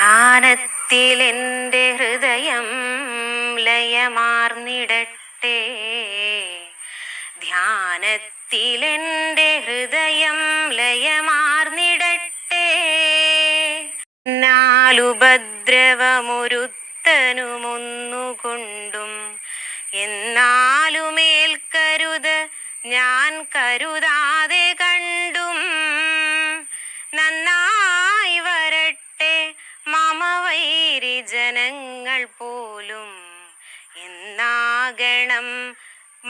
ധ്യാനത്തിലെൻ്റെ ഹൃദയം ലയമാർന്നിടട്ടെ, ധ്യാനത്തിലെൻ്റെ ഹൃദയം ലയമാർന്നിടട്ടെ. നാലുപദ്രവമൊരുത്തനുമൊന്നുകൊണ്ടും എന്നാലുമേൽക്കരുത് ഞാൻ കരുതാതെ കണ്ടും, നന്നായി വരട്ടെ മമ വൈരി ജനങ്ങൾ പോലും എന്നാകണം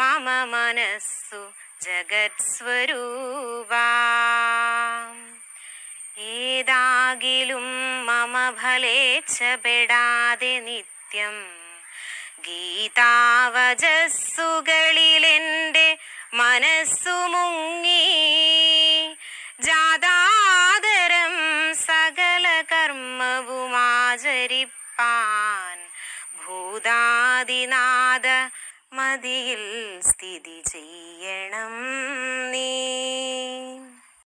മമ മനസ്സു ജഗത്സ്വരൂപാ. ഏതാകിലും മമ ഫലേച്ഛപ്പെടാതെ നിത്യം ഗീതാവചസ്സുകളിലെൻ്റെ മനസ്സു മുങ്ങി, ജാതാദരം സകല കർമ്മവുമാചരിപ്പാൻ ഭൂതാദിനാഥ മതിയിൽ സ്ഥിതി ചെയ്യണം നീ.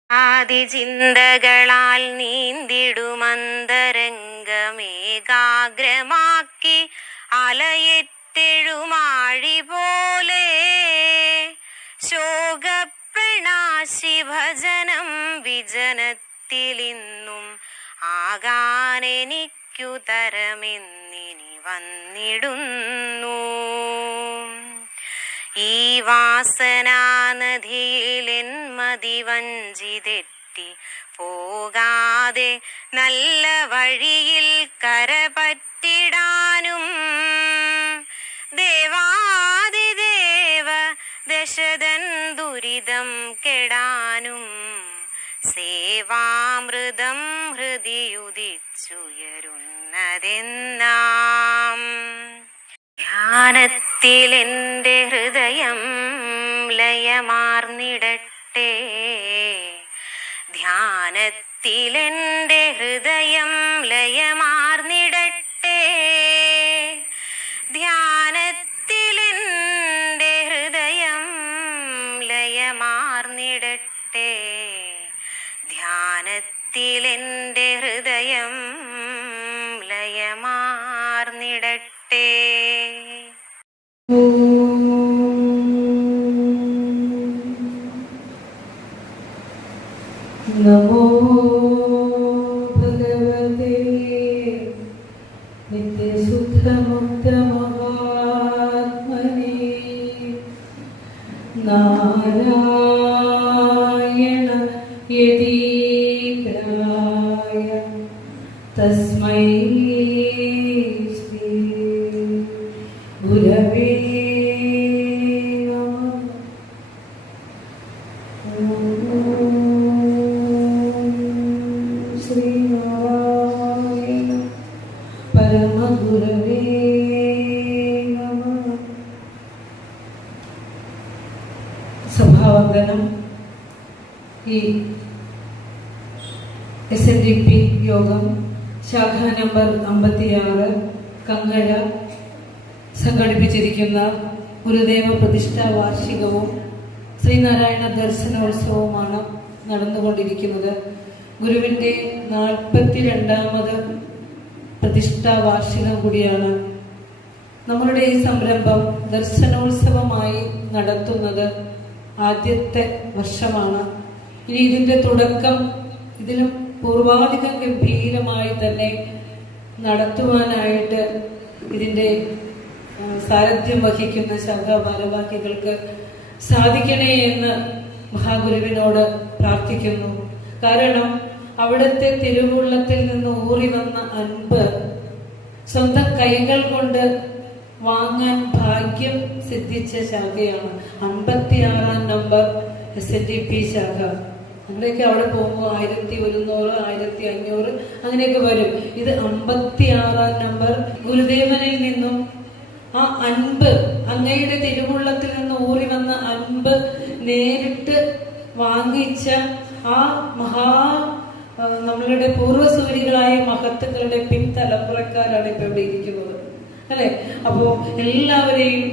ആദിചിന്തകളാൽ നീന്തിടുമന്തരംഗമേകാഗ്രമാക്കി അലയെത്തെഴുമാഴി പോലെ ശോകപ്രണാശി ഭജനം വിജനത്തിലിന്നും ആകാനെനിക്കു തരമെന്നിനി വന്നിടുന്നു. ഈ വാസനാനദിയിലെൻ മതി വഞ്ചിതെറ്റി പോകാതെ നല്ല വഴിയിൽ കരപറ്റിടാനും, ദേവാദിദേവ ദശതൻ ദുരിതം കെടാനും സേവാമൃതം ഹൃദിയുദിച്ചുയരുന്നതെന്നാം. ധ്യാനത്തിലെൻ്റെ ഹൃദയം ലയമാർന്നിടട്ടെ, ധ്യാനത്തിലെൻ്റെ ഹൃദയം ലയമാർന്നിടട്ടെ, ധ്യാനത്തിലെൻ്റെ ഹൃദയം ലയമാർന്നിടട്ടെ, ധ്യാനത്തിലെൻ്റെ ഹൃദയം ലയമാർന്നിടട്ടെ. നമോ ഭഗവതേ നിത്യശുദ്ധമുക്തമഹാത്മനേ നാരായണ യതീന്ദ്രായ തസ്മൈ ശ്രീ ഗുരവേ പരമഗുരവേ നമഃ. സഭാവന്ദനം. ഈ SNDP യോഗം ശാഖ നമ്പർ 56 കങ്ങഴ സംഘടിപ്പിച്ചിരിക്കുന്ന ഗുരുദേവ പ്രതിഷ്ഠാ വാർഷികവും ശ്രീനാരായണ ദർശനോത്സവവുമാണ് നടന്നുകൊണ്ടിരിക്കുന്നത്. ഗുരുവിൻ്റെ 42ാമത് പ്രതിഷ്ഠാ വാർഷികം കൂടിയാണ്. നമ്മളുടെ ഈ സംരംഭം ദർശനോത്സവമായി നടത്തുന്നത് ആദ്യത്തെ വർഷമാണ്. ഇനി ഇതിൻ്റെ തുടക്കം ഇതിലും പൂർവാധികം ഗംഭീരമായി തന്നെ നടത്തുവാനായിട്ട് ഇതിൻ്റെ സാരഥ്യം വഹിക്കുന്ന ശാഖാ ഭാരവാഹികൾക്ക് സാധിക്കണേ എന്ന് മഹാഗുരുവിനോട് പ്രാർത്ഥിക്കുന്നു. കാരണം അവിടുത്തെ തിരുവുള്ളത്തിൽ നിന്ന് ഊറി വന്ന അൻപ് സ്വന്തം കൈകൾ കൊണ്ട് വാങ്ങാൻ ഭാഗ്യം സിദ്ധിച്ച ശാഖയാണ് 56ാം നമ്പർ SNDP ശാഖ. നമ്മുടെയൊക്കെ അവിടെ പോകുമ്പോൾ 1100, 1500 അങ്ങനെയൊക്കെ വരും. ഇത് 56ാം നമ്പർ. ഗുരുദേവനിൽ നിന്നും ആ അൻപ്, അങ്ങയുടെ തിരുവുള്ളത്തിൽ നിന്ന് ഊറി വന്ന അൻപ് നേരിട്ട് വാങ്ങിച്ച ആ നമ്മളുടെ പൂർവ്വസൂരികളായ മഹത്തുക്കളുടെ പിൻതലമുറക്കാരാണ് ഇപ്പൊ ഇവിടെ ഇരിക്കുന്നത്, അല്ലെ? അപ്പോ എല്ലാവരെയും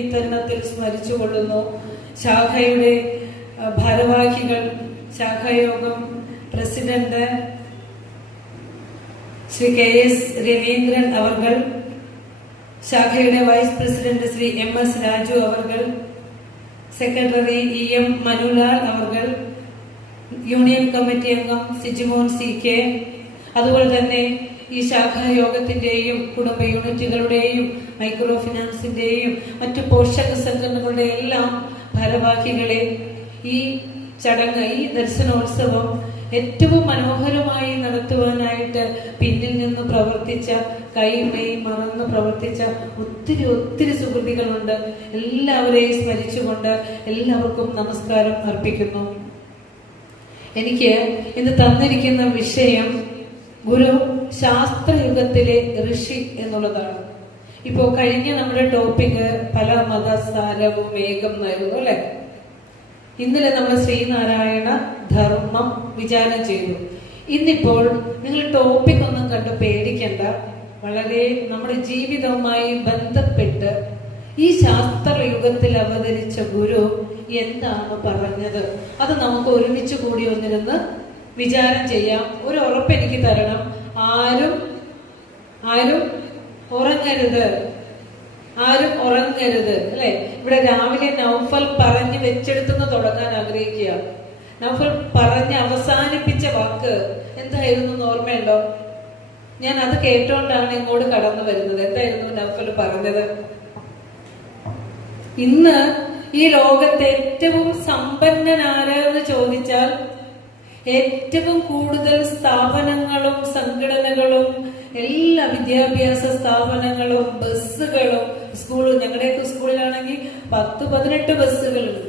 ഈ തരുണത്തിൽ സ്മരിച്ചു കൊള്ളുന്നു. ശാഖയുടെ ഭാരവാഹികൾ, ശാഖായോഗം പ്രസിഡന്റ്, ശ്രീ KS രവീന്ദ്രൻ അവർകൾ, ശാഖയുടെ vice president Shri MS Raju അവർകൾ, സെക്രട്ടറി EM മനുലാൽ അവർകൾ, യൂണിയൻ കമ്മിറ്റി അംഗം സിജിമോൻ CK, അതുപോലെ തന്നെ ഈ ശാഖാ യോഗത്തിന്റെയും കുടുംബ യൂണിറ്റുകളുടെയും മൈക്രോ ഫിനാൻസിന്റെയും മറ്റു പോഷക സംഘടനകളുടെ എല്ലാം ഭാരവാഹികളെ, ഈ ചടങ്ങ്, ഈ ദർശനോത്സവം ഏറ്റവും മനോഹരമായി നടത്തുവാനായിട്ട് പിന്നിൽ നിന്ന് പ്രവർത്തിച്ച, കൈമൈ മറന്ന് പ്രവർത്തിച്ച ഒത്തിരി സുഹൃത്തുക്കളുണ്ട്. എല്ലാവരെയും സ്മരിച്ചുകൊണ്ട് എല്ലാവർക്കും നമസ്കാരം അർപ്പിക്കുന്നു. എനിക്ക് ഇന്ന് തന്നിരിക്കുന്ന വിഷയം ഗുരു ശാസ്ത്രയുഗത്തിലെ ഋഷി എന്നുള്ളതാണ്. ഇപ്പോ കഴിഞ്ഞ നമ്മുടെ ടോപ്പിക് പല മതസാരവും ഏകം എന്നായിരുന്നു അല്ലെ. ഇന്നലെ നമ്മൾ ശ്രീനാരായണ ധർമ്മം വിചാരം ചെയ്തു. ഇന്നിപ്പോൾ നിങ്ങൾ ടോപ്പിക് ഒന്നും കണ്ട് പേടിക്കണ്ട. വളരെ നമ്മുടെ ജീവിതവുമായി ബന്ധപ്പെട്ട് ഈ ശാസ്ത്രയുഗത്തിൽ അവതരിച്ച ഗുരു എന്താണ് പറഞ്ഞത്, അത് നമുക്ക് ഒരുമിച്ച് കൂടി ഒന്നിരുന്ന് വിചാരം ചെയ്യാം. ഒരു ഉറപ്പ് എനിക്ക് തരണം, ആരും ഉറങ്ങരുത്, ആരും ഉറങ്ങരുത് അല്ലെ. ഇവിടെ രാവിലെ നൗഫൽ പറഞ്ഞു വെച്ചെടുത്തുനിന്ന് തുടങ്ങാൻ ആഗ്രഹിക്കുക. നൗഫൽ പറഞ്ഞ് അവസാനിപ്പിച്ച വാക്ക് എന്തായിരുന്നു ഓർമ്മയുണ്ടോ? ഞാൻ അത് കേട്ടോണ്ടാണ് ഇങ്ങോട്ട് കടന്നു വരുന്നത്. എന്തായിരുന്നു നൗഫൽ പറഞ്ഞത്? ഇന്ന് ഈ ലോകത്തെ ഏറ്റവും സമ്പന്നനാരെന്ന് ചോദിച്ചാൽ ഏറ്റവും കൂടുതൽ സ്ഥാപനങ്ങളും സംഘടനകളും എല്ലാ വിദ്യാഭ്യാസ സ്ഥാപനങ്ങളും ബസ്സുകളും സ്കൂളും, ഞങ്ങളുടെയൊക്കെ സ്കൂളിലാണെങ്കിൽ 10-18 ബസ്സുകളുണ്ട്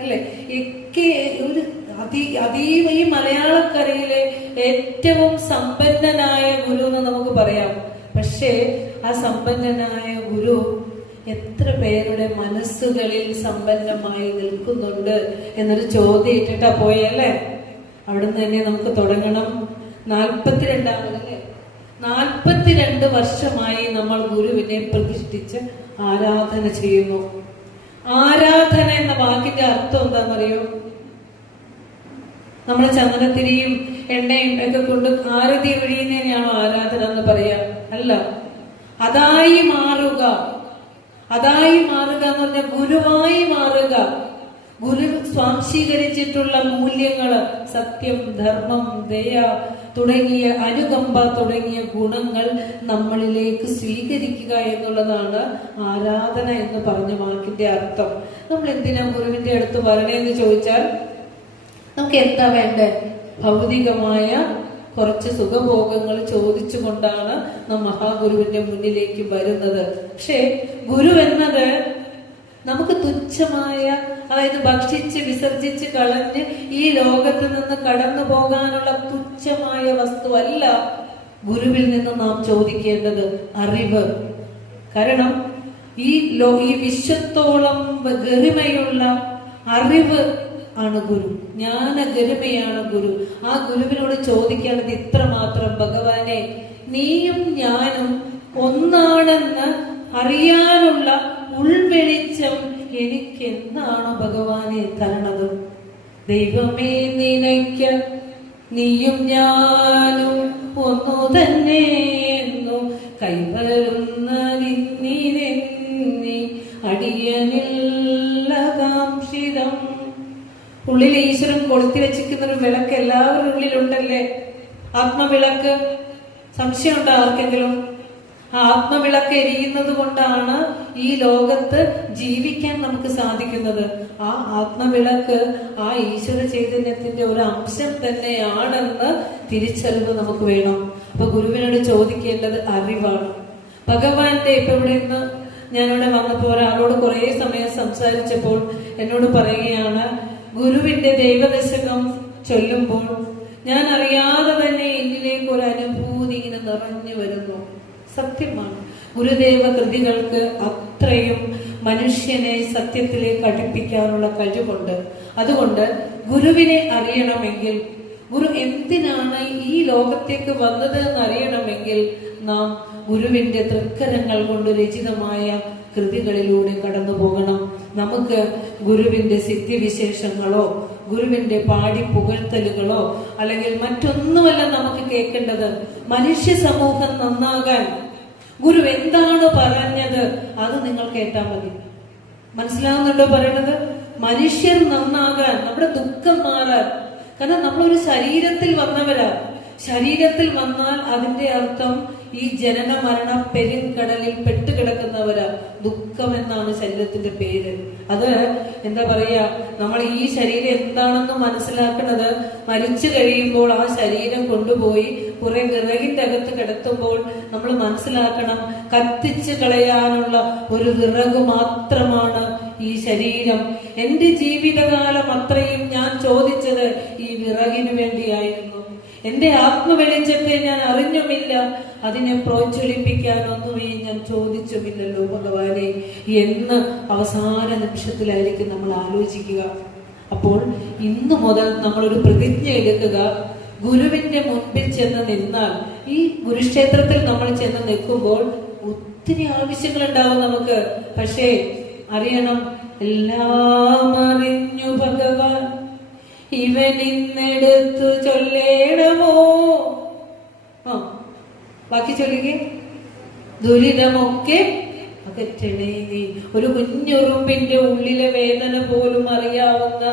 അല്ലെ. ഒക്കെ ഒരു അതീവ ഈ മലയാളക്കരയിലെ ഏറ്റവും സമ്പന്നനായ ഗുരു എന്ന് നമുക്ക് പറയാം. പക്ഷേ ആ സമ്പന്നനായ ഗുരു എത്ര പേരുടെ മനസ്സുകളിൽ സമ്പന്നമായി നിൽക്കുന്നുണ്ട് എന്നൊരു ചോദ്യം ഇട്ടിട്ടാ പോയല്ലേ. അവിടുന്ന് തന്നെ നമുക്ക് തുടങ്ങണം. 42 വർഷമായി നമ്മൾ ഗുരുവിനെ പ്രതിഷ്ഠിച്ച് ആരാധന ചെയ്യുന്നു. ആരാധന എന്ന വാക്കിന്റെ അർത്ഥം എന്താണെന്നറിയോ? നമ്മൾ ചന്ദനത്തിരിയും എണ്ണയും ഒക്കെ കൊണ്ട് ആരതി ഒഴിയുന്നതിനെയാണോ ആരാധന എന്ന് പറയാ? അല്ല. അതായി മാറുക എന്ന് പറഞ്ഞാൽ ഗുരുവായി മാറുക. ഗുരു സ്വാംശീകരിച്ചിട്ടുള്ള മൂല്യങ്ങള്, സത്യം, ധർമ്മം, ദയ തുടങ്ങിയ, അനുകമ്പ തുടങ്ങിയ ഗുണങ്ങൾ നമ്മളിലേക്ക് സ്വീകരിക്കുക എന്നുള്ളതാണ് ആരാധന എന്ന് പറഞ്ഞ വാക്കിന്റെ അർത്ഥം. നമ്മൾ എന്തിനാ ഗുരുവിന്റെ അടുത്ത് വരണേന്ന് ചോദിച്ചാൽ നമുക്ക് എന്താ വേണ്ടേ? ഭൗതികമായ കുറച്ച് സുഖഭോഗങ്ങൾ ചോദിച്ചുകൊണ്ടാണ് നാം മഹാഗുരുവിന്റെ മുന്നിലേക്ക് വരുന്നത്. പക്ഷെ ഗുരു എന്നത് നമുക്ക് തുച്ഛമായ, അതായത് ഭക്ഷിച്ച് വിസർജിച്ച് കളഞ്ഞ് ഈ ലോകത്ത് നിന്ന് കടന്നു പോകാനുള്ള തുച്ഛമായ വസ്തുവല്ല ഗുരുവിൽ നിന്ന് നാം ചോദിക്കേണ്ടത്, അറിവ്. കാരണം ഈ വിശ്വത്തോളം ഗരിമയുള്ള അറിവ് ആണ് ഗുരു, ജ്ഞാന ഗരിമയാണ് ഗുരു. ആ ഗുരുവിനോട് ചോദിക്കേണ്ടത് ഇത്രമാത്രം: ഭഗവാനെ, നീയും ഞാനും ഒന്നാണെന്ന് അറിയാനുള്ള ഉൾവെളിച്ചം എനിക്ക് എന്നാണ് ഭഗവാനെ തരണത്. ദൈവമേ, നിനയ്ക്ക നീയും ഞാനും ഒന്നു തന്നെ എന്നു കൈവരുന്ന അടിയനില്ലകാംക്ഷിതം. ഉള്ളിൽ ഈശ്വരൻ കൊളുത്തി വെച്ചിരിക്കുന്ന ഒരു വിളക്ക് എല്ലാവരുടെ ഉള്ളിലുണ്ടല്ലേ? ആത്മവിളക്ക്. സംശയമുണ്ടോ ആർക്കെങ്കിലും? ആ ആത്മവിളക്ക് എരിയുന്നത് കൊണ്ടാണ് ഈ ലോകത്ത് ജീവിക്കാൻ നമുക്ക് സാധിക്കുന്നത്. ആ ആത്മവിളക്ക് ആ ഈശ്വര ചൈതന്യത്തിന്റെ ഒരു അംശം തന്നെയാണെന്ന് തിരിച്ചറിവ് നമുക്ക് വേണം. അപ്പൊ ഗുരുവിനോട് ചോദിക്കേണ്ടത് അറിവാണ്. ഭഗവാന്റെ ഇപ്പൊ ഇവിടെ നിന്ന് ഞാനിവിടെ വന്നപ്പോ ഒരാളോട് കുറെ സമയം സംസാരിച്ചപ്പോൾ എന്നോട് പറയുകയാണ്, ഗുരുവിന്റെ ദൈവദശകം ചൊല്ലുമ്പോൾ ഞാൻ അറിയാതെ തന്നെ എന്നിലേക്ക് ഒരു അനുഭൂതി ഇങ്ങനെ നിറഞ്ഞു വരുന്നു. സത്യമാണ്. ഗുരുദേവ കൃതികൾക്ക് അത്രയും മനുഷ്യനെ സത്യത്തിലേക്ക് അടുപ്പിക്കാനുള്ള കഴിവുണ്ട്. അതുകൊണ്ട് ഗുരുവിനെ അറിയണമെങ്കിൽ, ഗുരു എന്തിനാണ് ഈ ലോകത്തേക്ക് വന്നത് എന്നറിയണമെങ്കിൽ നാം ഗുരുവിന്റെ തൃക്കരങ്ങൾ കൊണ്ട് രചിതമായ കൃതികളിലൂടെ കടന്നു പോകണം. നമുക്ക് ഗുരുവിന്റെ സിദ്ധിവിശേഷങ്ങളോ ഗുരുവിന്റെ പാടി പുകഴ്ത്തലുകളോ അല്ലെങ്കിൽ മറ്റൊന്നുമല്ല നമുക്ക് കേൾക്കേണ്ടത്. മനുഷ്യ സമൂഹം നന്നാകാൻ ഗുരു എന്താണ് പറഞ്ഞത് അത് നിങ്ങൾ കേട്ടാൽ മതി. മനസ്സിലാവുന്നുണ്ടോ പറയണത്? മനുഷ്യർ നന്നാകാൻ, നമ്മുടെ ദുഃഖം മാറാൻ. കാരണം നമ്മളൊരു ശരീരത്തിൽ വന്നവരാ. ശരീരത്തിൽ വന്നാൽ അതിന്റെ അർത്ഥം ഈ ജനന മരണ പെരുങ്കടലിൽ പെട്ടുകിടക്കുന്നവരാ. ദുഃഖം എന്നാണ് ശരീരത്തിന്റെ പേര്. അത് എന്താ പറയാ, നമ്മൾ ഈ ശരീരം എന്താണെന്ന് മനസ്സിലാക്കുന്നത് മരിച്ചു കഴിയുമ്പോൾ ആ ശരീരം കൊണ്ടുപോയി കുറെ വിറകിന്റെ അകത്ത് കിടത്തുമ്പോൾ നമ്മൾ മനസ്സിലാക്കണം, കത്തിച്ചു കളയാനുള്ള ഒരു വിറക് മാത്രമാണ് ഈ ശരീരം. എന്റെ ജീവിതകാലം അത്രയും ഞാൻ ചോദിച്ചത് ഈ വിറകിനു വേണ്ടിയായിരുന്നു. എന്റെ ആത്മവെളിച്ചത്തെ ഞാൻ അറിഞ്ഞുമില്ല, അതിനെ പ്രോജ്വലിപ്പിക്കാനൊന്നുമേ ഞാൻ ചോദിച്ചുമില്ലല്ലോ ഭഗവാനെ എന്ന് അവസാന നിമിഷത്തിലായിരിക്കും നമ്മൾ ആലോചിക്കുക. അപ്പോൾ ഇന്നു മുതൽ നമ്മളൊരു പ്രതിജ്ഞ എടുക്കുക. ഗുരുവിന്റെ മുൻപിൽ ചെന്ന് നിന്നാൽ, ഈ ഗുരുക്ഷേത്രത്തിൽ നമ്മൾ ചെന്ന് നിൽക്കുമ്പോൾ ഒത്തിരി ആവശ്യങ്ങൾ ഉണ്ടാവും നമുക്ക്. പക്ഷേ അറിയണം, എല്ലാം അറിഞ്ഞു ഭഗവാൻ ഇവൻ ഇന്നെടുത്തു ചൊല്ലേണമോ. ബാക്കി ചൊല്ലുക. ദുരിതമൊക്കെ അകറ്റണേ നീ. ഒരു കുഞ്ഞുറുമ്പിന്റെ ഉള്ളിലെ വേദന പോലും അറിയാവുന്ന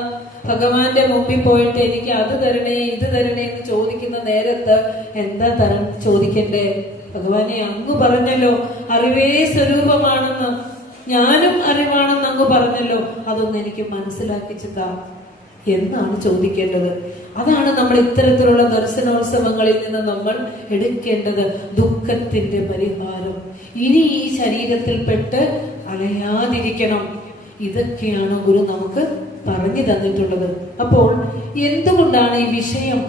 ഭഗവാന്റെ മുമ്പിൽ പോയിട്ട് എനിക്ക് അത് തരണേ ഇത് തരണേ എന്ന് ചോദിക്കുന്ന നേരത്ത് എന്താ ചോദിക്കണ്ടേ? ഭഗവാനെ അങ്ങ് പറഞ്ഞല്ലോ അറിവേ സ്വരൂപമാണെന്ന്, ഞാനും അറിവാണെന്ന് അങ്ങ് പറഞ്ഞല്ലോ, അതൊന്ന് എനിക്ക് മനസ്സിലാക്കിച്ചു താ എന്നാണ് ചോദിക്കേണ്ടത്. അതാണ് നമ്മൾ ഇത്തരത്തിലുള്ള ദർശനോത്സവങ്ങളിൽ നിന്ന് നമ്മൾ എടുക്കേണ്ടത്. ദുഃഖത്തിന്റെ പരിഹാരം. ഇനി ഈ ശരീരത്തിൽപ്പെട്ട് അലയാതിരിക്കണം. ഇതൊക്കെയാണ് ഗുരു നമുക്ക് പറഞ്ഞു തന്നിട്ടുള്ളത്. അപ്പോൾ എന്തുകൊണ്ടാണ് ഈ വിഷയം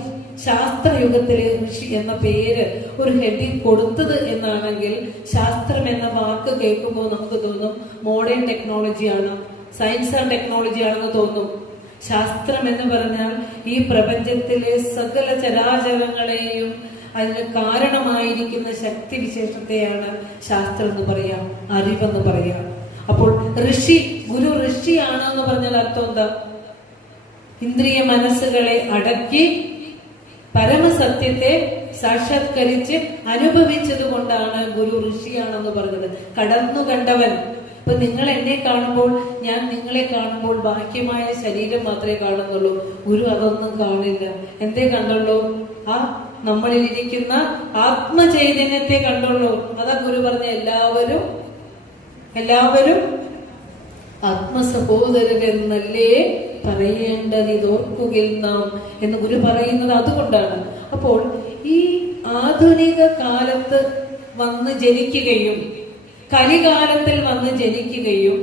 ശാസ്ത്രയുഗത്തിലെ ഋഷി എന്ന പേര് ഒരു ഹെഡിങ് കൊടുത്തത് എന്നാണെങ്കിൽ, ശാസ്ത്രം എന്ന വാക്ക് കേൾക്കുമ്പോൾ നമുക്ക് തോന്നും മോഡേൺ ടെക്നോളജിയാണ്, സയൻസ് ആൻഡ് ടെക്നോളജി ആണെന്ന് തോന്നും. ശാസ്ത്രം എന്ന് പറഞ്ഞാൽ ഈ പ്രപഞ്ചത്തിലെ സകല ചരാചരങ്ങളെയും അതിന് കാരണമായിരിക്കുന്ന ശക്തി വിശേഷത്തെയാണ് ശാസ്ത്രം എന്ന് പറയാം, അറിവെന്ന് പറയാം. അപ്പോൾ ഋഷി, ഗുരു ഋഷിയാണെന്ന് പറഞ്ഞാൽ അർത്ഥം എന്താ? ഇന്ദ്രിയ മനസ്സുകളെ അടക്കി പരമസത്യത്തെ സാക്ഷാത്കരിച്ച് അനുഭവിച്ചത് കൊണ്ടാണ് ഗുരു ഋഷിയാണെന്ന് പറഞ്ഞത്. കടന്നു കണ്ടവൻ. ഇപ്പൊ നിങ്ങൾ എന്നെ കാണുമ്പോൾ, ഞാൻ നിങ്ങളെ കാണുമ്പോൾ ബാഹ്യമായ ശരീരം മാത്രമേ കാണുന്നുള്ളൂ. ഗുരു അതൊന്നും കാണില്ല. എന്തേ കണ്ടുള്ളൂ? ആ നമ്മളിൽ ഇരിക്കുന്ന ആത്മചൈതന്യത്തെ കണ്ടുള്ളൂ. അതാ ഗുരു പറഞ്ഞ എല്ലാവരും ആത്മസഹോദരരെന്നല്ലേ പറയേണ്ടത്, ഇതോർക്കുകിൽ നാം എന്ന് ഗുരു പറയുന്നത് അതുകൊണ്ടാണ്. അപ്പോൾ ഈ ആധുനിക കാലത്ത് വന്ന് ജനിക്കുകയും കലികാലത്തിൽ വന്ന് ജനിക്കുകയും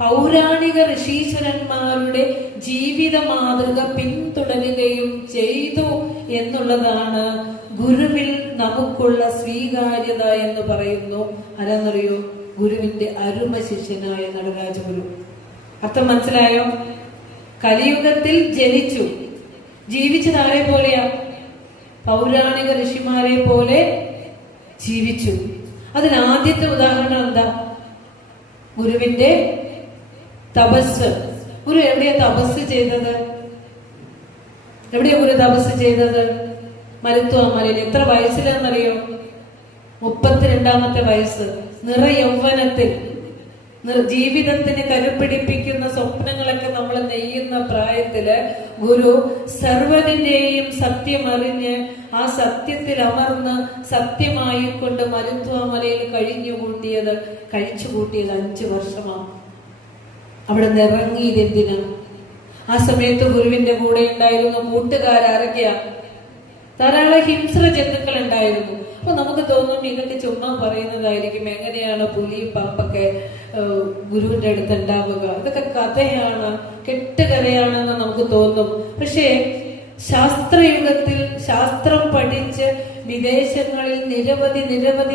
പൗരാണിക ഋഷീശ്വരന്മാരുടെ ജീവിത മാതൃക പിന്തുടരുകയും ചെയ്തു എന്നുള്ളതാണ് ഗുരുവിൽ നമുക്കുള്ള സ്വീകാര്യത എന്ന് പറയുന്നു. ആരാന്നറിയോ? ഗുരുവിന്റെ അരുമ ശിഷ്യനായ നടരാജഗുരു. അർത്ഥം മനസ്സിലായോ? കലിയുഗത്തിൽ ജനിച്ചു, ജീവിച്ചത് ആരെ പോലെയാ? പൗരാണിക ഋഷിമാരെ പോലെ ജീവിച്ചു. അതിനാദ്യത്തെ ഉദാഹരണം എന്താ? ഗുരുവിന്റെ തപസ്. ഗുരു എവിടെയാ തപസ് ചെയ്തത്? എവിടെയാ ഗുരു തപസ് ചെയ്തത്? മരുത്വാമലയിൽ. എത്ര വയസ്സിലെന്നറിയോ? 32ാമത്തെ വയസ്സ്. നിറയൗവനത്തിൽ, ജീവിതത്തിന് കരുപിടിപ്പിക്കുന്ന സ്വപ്നങ്ങളൊക്കെ നമ്മൾ നെയ്യുന്ന പ്രായത്തില് ഗുരു സർവ്വതിന്റെയും സത്യം അറിഞ്ഞ് ആ സത്യത്തിൽ അമർന്ന് സത്യമായിക്കൊണ്ട് മരുത്വാമലയിൽ കഴിച്ചു കൂട്ടിയത് 5 വർഷമാണ്. അവിടെ നിറങ്ങിയത് എന്തിനാ? ആ സമയത്ത് ഗുരുവിന്റെ കൂടെ ഉണ്ടായിരുന്ന കൂട്ടുകാരൊക്കെയാ? ധാരാളം ഹിംസ്ര ജന്തുക്കൾ ഉണ്ടായിരുന്നു. അപ്പൊ നമുക്ക് തോന്നും ഇതൊക്കെ ചുമ്മാ പറയുന്നതായിരിക്കും. എങ്ങനെയാണ് പുലിയും പാമ്പൊക്കെ ഗുരുവിന്റെ അടുത്ത് ഉണ്ടാവുക? ഇതൊക്കെ കഥയാണ്, കെട്ടുകഥയാണെന്ന് നമുക്ക് തോന്നും. പക്ഷേ ശാസ്ത്രയുഗത്തിൽ ശാസ്ത്രം പഠിച്ച് വിദേശങ്ങളിൽ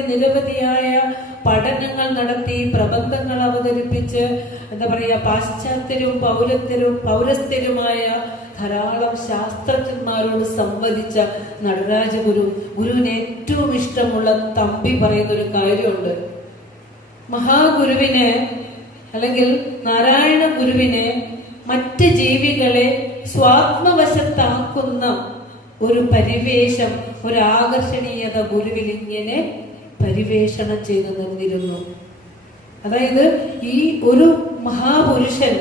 നിരവധിയായ പഠനങ്ങൾ നടത്തി പ്രബന്ധങ്ങൾ അവതരിപ്പിച്ച് എന്താ പറയാ, പാശ്ചാത്യരും പൗരസ്ഥരുമായ ധാരാളം ശാസ്ത്രജ്ഞന്മാരോട് സംവദിച്ച നടരാജഗുരു, ഗുരുവിന് ഏറ്റവും ഇഷ്ടമുള്ള തമ്പി പറയുന്ന ഒരു കാര്യമുണ്ട്. മഹാഗുരുവിന് അല്ലെങ്കിൽ നാരായണ ഗുരുവിന് മറ്റ് ജീവികളെ സ്വാത്മവശത്താക്കുന്ന ഒരു പരിവേഷം, ഒരു ആകർഷണീയത ഗുരുവിൽ ഇങ്ങനെ പരിവേഷണം ചെയ്തു നിന്നിരുന്നു. അതായത് ഈ ഒരു മഹാപുരുഷൻ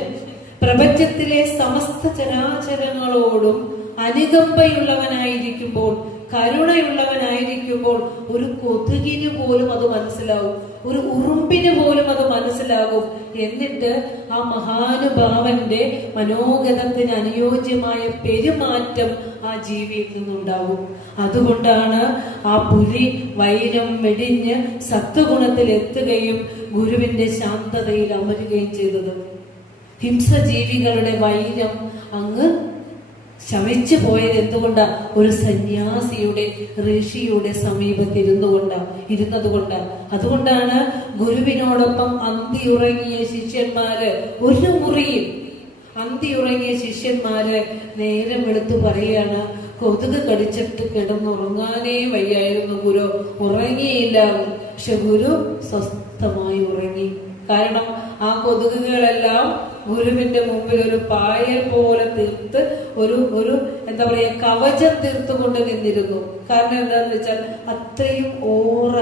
പ്രപഞ്ചത്തിലെ സമസ്ത ചരാചരങ്ങളോടും അനുകമ്പയുള്ളവനായിരിക്കുമ്പോൾ, കരുണയുള്ളവനായിരിക്കുമ്പോൾ ഒരു കൊതുകിന് പോലും അത് മനസ്സിലാവും, ഒരു ഉറുമ്പിന് പോലും അത് മനസ്സിലാകും. എന്നിട്ട് ആ മഹാനുഭാവന്റെ മനോഗതത്തിന് അനുയോജ്യമായ പെരുമാറ്റം ആ ജീവിയിൽ നിന്നുണ്ടാവും. അതുകൊണ്ടാണ് ആ പുലി വൈരം വെടിഞ്ഞ് സത്വഗുണത്തിൽ എത്തുകയും ഗുരുവിന്റെ ശാന്തതയിൽ അമരുകയും ചെയ്തത്. ഹിംസജീവികളുടെ വൈരം അങ്ങ് ശമിച്ചു പോയത് എന്തുകൊണ്ടാ? ഒരു സന്യാസിയുടെ, ഋഷിയുടെ ഇരുന്നത് കൊണ്ടാ. അതുകൊണ്ടാണ് ഗുരുവിനോടൊപ്പം അന്തിയുറങ്ങിയ ശിഷ്യന്മാര്, ഒരു മുറിയിൽ അന്തിയുറങ്ങിയ ശിഷ്യന്മാര് നേരം വെളുത്തു പറയാണ്, കൊതുക് കടിച്ചിട്ട് കിടന്നുറങ്ങാനേ വയ്യായിരുന്നു ഗുരു, ഉറങ്ങിയില്ല. പക്ഷെ ഗുരു സ്വസ്ഥമായി ഉറങ്ങി. കാരണം ആ കൊതുകുകളെല്ലാം ഗുരുവിന്റെ മുമ്പിൽ ഒരു പായൽ പോലെ തീർത്ത് ഒരു എന്താ പറയാ കവചം തീർത്തുകൊണ്ട് നിന്നിരുന്നു. കാരണം എന്താന്ന് വെച്ചാൽ അത്രയും ഓറ,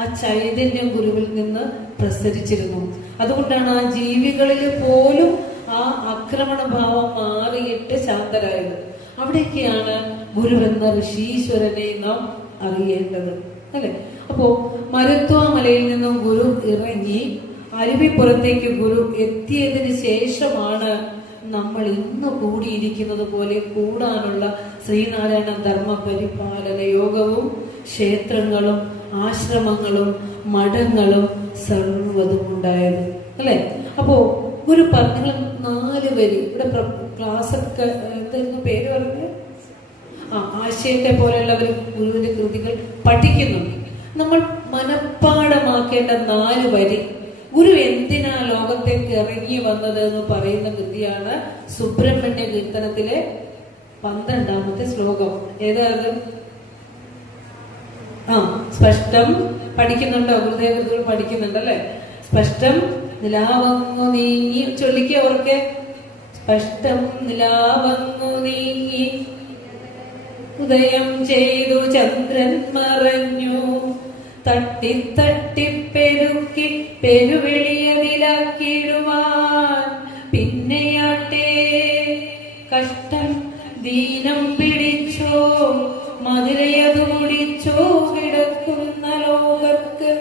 ആ ചൈതന്യം ഗുരുവിൽ നിന്ന് പ്രസരിച്ചിരുന്നു. അതുകൊണ്ടാണ് ആ ജീവികളിൽ പോലും ആ ആക്രമണ ഭാവം മാറിയിട്ട് ശാന്തരായത്. അവിടേക്കാണ് ഗുരുവെന്ന ഋഷീശ്വരനെ നാം അറിയേണ്ടത്, അല്ലെ? അപ്പോ മരുത്വ മലയിൽ നിന്നും ഗുരു ഇറങ്ങി അരുവിപ്പുറത്തേക്ക് ഗുരു എത്തിയതിന് ശേഷമാണ് നമ്മൾ ഇന്ന് കൂടിയിരിക്കുന്നത് പോലെ കൂടാനുള്ള ശ്രീനാരായണ ധർമ്മ പരിപാലന യോഗവും ക്ഷേത്രങ്ങളും ആശ്രമങ്ങളും മഠങ്ങളും സർവ്വതും ഉണ്ടായത്, അല്ലെ? അപ്പോ ഗുരു പറഞ്ഞ 4 വരി ഇവിടെ ക്ലാസ്സൊക്കെ എന്തായിരുന്നു പേര് പറഞ്ഞത്? ആശയത്തെ പോലെയുള്ളവർ ഗുരുവിന്റെ കൃതികൾ പഠിക്കുന്നുണ്ട്. നമ്മൾ മനഃപ്പാഠമാക്കേണ്ട 4 വരി. ഗുരു എന്തിനാ ലോകത്തേക്ക് ഇറങ്ങി വന്നത് എന്ന് പറയുന്ന കൃതിയാണ് സുബ്രഹ്മണ്യ കീർത്തനത്തിലെ 12ാമത്തെ ശ്ലോകം. ഏതായത്? സ്പഷ്ടം പഠിക്കുന്നുണ്ടോ? ഗുരുദേവകൃതികൾ പഠിക്കുന്നുണ്ടല്ലേ? സ്പഷ്ടം നിലാവങ്ങു നീങ്ങി, ചൊല്ലിക്കേ ഓർക്കെ. സ്പഷ്ടം നിലാവങ്ങു നീങ്ങി ഉദയം ചെയ്തു ചന്ദ്രൻ മറഞ്ഞു, തട്ടി തട്ടി പെരുക്കി പെരുവെളിയതിലാക്കിടുവാൻ പിന്നെയാട്ടെ കഷ്ടം ദീനം പിടിച്ചോ, മധുരയതു മുടിച്ചോ കിടക്കുന്ന ലോകർക്ക്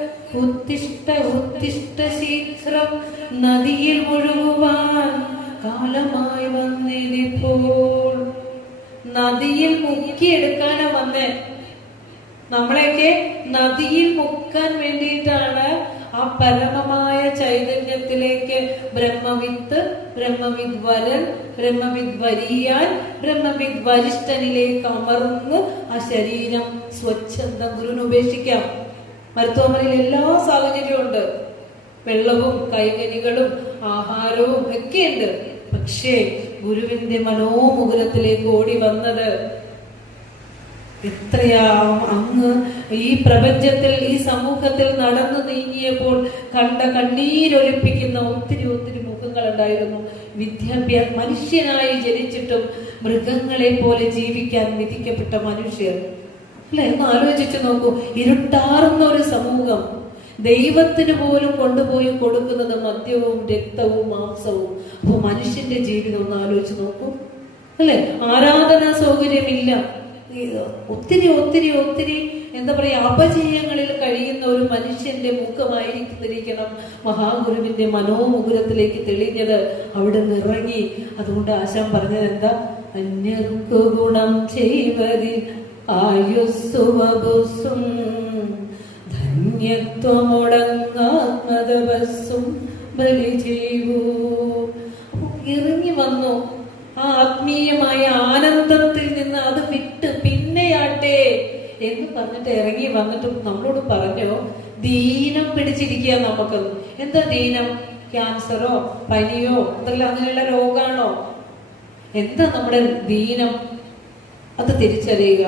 ഉത്തിഷ്ട ഉത്തിഷ്ട ശീഘ്രം നദിയിൽ മുഴുകുവാൻ കാലമായി വന്നിരിപ്പോൾ. നദിയിൽ മുക്കിയെടുക്കാനാ വന്നേ. നമ്മളെയൊക്കെ നദിയിൽ മുക്കാൻ വേണ്ടിയിട്ടാണ് ആ പരമമായ ചൈതന്യത്തിലേക്ക് ബ്രഹ്മവിത്ത്, ബ്രഹ്മവിദ് വരൻ, ബ്രഹ്മവിദ് വരിയാൻ, ബ്രഹ്മവിദ് വരിഷ്ഠനിലേക്ക് അമർന്ന് ആ ശരീരം സ്വച്ഛന്തം ഗുരുവിന് ഉപേക്ഷിക്കാം. മരുത്വമലയിൽ എല്ലാ സാഹചര്യവും ഉണ്ട്, വെള്ളവും കൈകനികളും ആഹാരവും ഒക്കെയുണ്ട്. പക്ഷേ ഗുരുവിന്റെ മനോമുകുരത്തിലേക്ക് ഓടി വന്നത് എത്രയാ! അങ്ങ് ഈ പ്രപഞ്ചത്തിൽ, ഈ സമൂഹത്തിൽ നടന്നു നീങ്ങിയപ്പോൾ കണ്ട കണ്ണീരൊലിപ്പിക്കുന്ന ഒത്തിരി ഒത്തിരി മുഖങ്ങൾ ഉണ്ടായിരുന്നു. മനുഷ്യനായി ജനിച്ചിട്ടും മൃഗങ്ങളെ പോലെ ജീവിക്കാൻ വിധിക്കപ്പെട്ട മനുഷ്യർ, അല്ലെ? ഒന്ന് ആലോചിച്ചു നോക്കൂ. ഇരുട്ടാർന്ന ഒരു സമൂഹം, ദൈവത്തിന് പോലും കൊണ്ടുപോയി കൊടുക്കുന്നത് മദ്യവും രക്തവും മാംസവും. അപ്പൊ മനുഷ്യന്റെ ജീവിതം ഒന്ന് ആലോചിച്ച് നോക്കൂ, അല്ലെ? ആരാധനാ സൗകര്യമില്ല, ഒത്തിരി ഒത്തിരി ഒത്തിരി എന്താ പറയാ അപജയങ്ങളിൽ കഴിയുന്ന ഒരു മനുഷ്യന്റെ മുഖമായിരിക്കും മഹാഗുരുവിന്റെ മനോമുകുരത്തിലേക്ക് തെളിഞ്ഞത്. അവിടെ നിറങ്ങി. അതുകൊണ്ട് ആശാൻ പറഞ്ഞത് എന്താ? അന്യർക്കു ഗുണം ചെയ്വതിൽ ആയുസ്സുവബുസ്സും ധന്യത്വമൊടങ്ങാത്മതപസ്സും ബലി ചെയ്യൂ. ഇറങ്ങി വന്നു ആ ആത്മീയമായ ആനന്ദത്തിൽ നിന്ന്. അത് വിട്ട് പിന്നെയാട്ടെ എന്ന് പറഞ്ഞിട്ട് ഇറങ്ങി വന്നിട്ട് നമ്മളോട് പറഞ്ഞു, ദീനം പിടിച്ചിരിക്കുക നമുക്ക്. എന്താ ദീനം? ക്യാൻസറോ പനിയോ എന്തെല്ലാം അങ്ങനെയുള്ള രോഗാണോ? എന്താ നമ്മുടെ ദീനം? അത് തിരിച്ചറിയുക.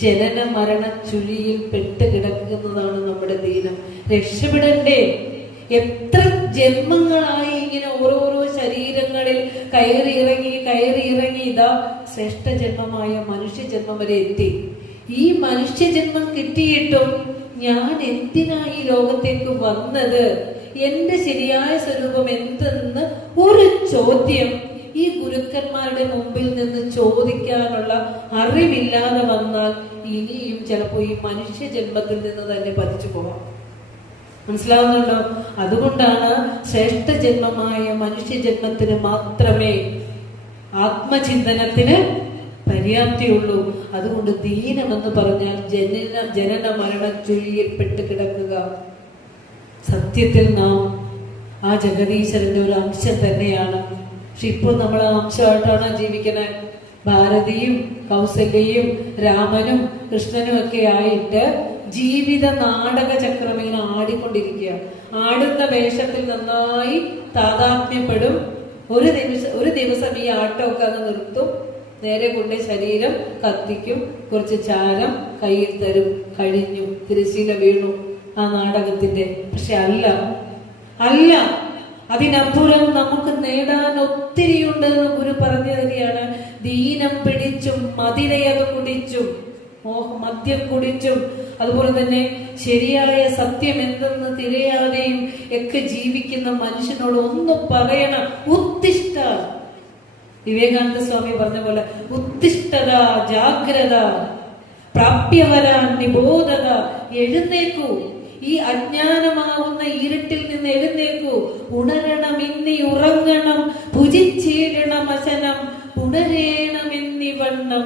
ജനന മരണ ചുഴിയിൽ പെട്ട് കിടക്കുന്നതാണ് നമ്മുടെ ദീനം. രക്ഷപ്പെടണ്ടേ? എത്ര ജന്മങ്ങളായി ഇങ്ങനെ ഓരോരോ ശരീരങ്ങളെ ജന്മങ്ങളിൽ കയറി ഇറങ്ങി ഇതാ ശ്രേഷ്ഠ ജന്മമായ മനുഷ്യജന്മം വരെ എത്തി. ഈ മനുഷ്യജന്മം കിട്ടിയിട്ടും ഞാൻ എന്തിനാ ഈ ലോകത്തേക്ക് വന്നത്, എന്റെ ശരിയായ സ്വരൂപം എന്തെന്ന് ഒരു ചോദ്യം ഈ ഗുരുക്കന്മാരുടെ മുമ്പിൽ നിന്ന് ചോദിക്കാനുള്ള അറിവില്ലാതെ വന്നാൽ ഇനിയും ചിലപ്പോൾ ഈ മനുഷ്യ ജന്മത്തിൽ നിന്ന് തന്നെ പതിച്ചു പോവാം. മനസ്സിലാവുന്നുണ്ടോ? അതുകൊണ്ടാണ് ശ്രേഷ്ഠ ജന്മമായ മനുഷ്യ ജന്മത്തിന് മാത്രമേ ആത്മചിന്തനത്തിന് പര്യാപ്തിയുള്ളൂ. അതുകൊണ്ട് ദീനമെന്ന് പറഞ്ഞാൽ ജനന മരണ ചുഴിയിൽപ്പെട്ട് കിടക്കുക. സത്യത്തിൽ നാം ആ ജഗദീശ്വരന്റെ ഒരു അംശം തന്നെയാണ്. പക്ഷെ ഇപ്പോൾ നമ്മൾ ആ അംശമായിട്ടാണ് ജീവിക്കുന്നത്. ഭാരതിയും കൗസല്യയും രാമനും കൃഷ്ണനും ഒക്കെ ആയിട്ട് ജീവിത നാടക ചക്രം ഇങ്ങനെ ആടിക്കൊണ്ടിരിക്കുക. ആടുന്ന വേഷത്തിൽ നന്നായി താതാത്മ്യപ്പെടും. ഒരു ദിവസം ഈ ആട്ടമൊക്കെ അത് നിർത്തും. നേരെ കൊണ്ട് ശരീരം കത്തിക്കും, കുറച്ച് ചാരം കയ്യിൽ തരും, കഴിഞ്ഞു, തിരശ്ശീല വീണു ആ നാടകത്തിന്റെ. പക്ഷെ അല്ല, അതിനപ്പുറം നമുക്ക് നേടാൻ ഒത്തിരിയുണ്ട് എന്ന് ഗുരു പറഞ്ഞു തരികയാണ്. ദീനം പിടിച്ചും മതിരയത് കുടിച്ചും മദ്യം കുടിച്ചും അതുപോലെ തന്നെ ശരിയായ സത്യം എന്തെന്ന് തിരയാതെയും ഒക്കെ ജീവിക്കുന്ന മനുഷ്യനോട് ഒന്ന് പറയണം, ഉത്തിഷ്ഠ. വിവേകാനന്ദ സ്വാമി പറഞ്ഞ പോലെ ഉത്തിഷ്ഠത, ജാഗ്രത, പ്രാപ്യവരാൻ നിബോധത. എഴുന്നേക്കൂ, ഈ അജ്ഞാനമാവുന്ന ഇരുട്ടിൽ നിന്ന് എഴുന്നേക്കൂ. ഉണരണം ഇന്നി ഉറങ്ങണം, ഭുജിച്ചീരണം അശനം, ഉണരേണമെന്നിവണ്ണം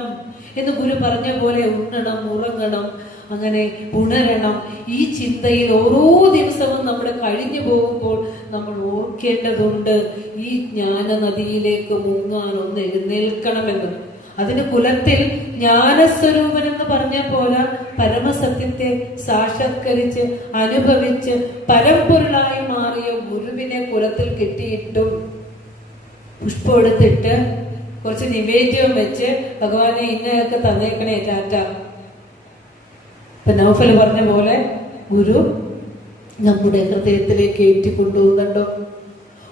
എന്ന് ഗുരു പറഞ്ഞ പോലെ ഉണ്ണണം, ഉറങ്ങണം, അങ്ങനെ ഉണരണം. ഈ ചിന്തയിൽ ഓരോ ദിവസവും നമ്മൾ കഴിഞ്ഞു പോകുമ്പോൾ നമ്മൾ ഓർക്കേണ്ടതുണ്ട്, ഈ ജ്ഞാന നദിയിലേക്ക് മുങ്ങാൻ ഒന്ന് എഴുന്നേൽക്കണമെന്ന്. അതിന് കുലത്തിൽ ജ്ഞാനസ്വരൂപൻ എന്ന് പറഞ്ഞ പോലെ പരമസത്യത്തെ സാക്ഷാത്കരിച്ച് അനുഭവിച്ച് പരമ്പൊരുളായി മാറിയ ഗുരുവിനെ കുലത്തിൽ കിട്ടിയിട്ടും പുഷ്പം എടുത്തിട്ട് കുറച്ച് നിവേദ്യം വെച്ച് ഭഗവാനെ ഇന്നയൊക്കെ തന്നേക്കണേ ടാറ്റ. ഇപ്പൊ നൗഫൽ പറഞ്ഞ പോലെ ഗുരു നമ്മുടെ ഹൃദയത്തിലേക്ക് ഏറ്റിക്കൊണ്ടുപോകുന്നുണ്ടോ?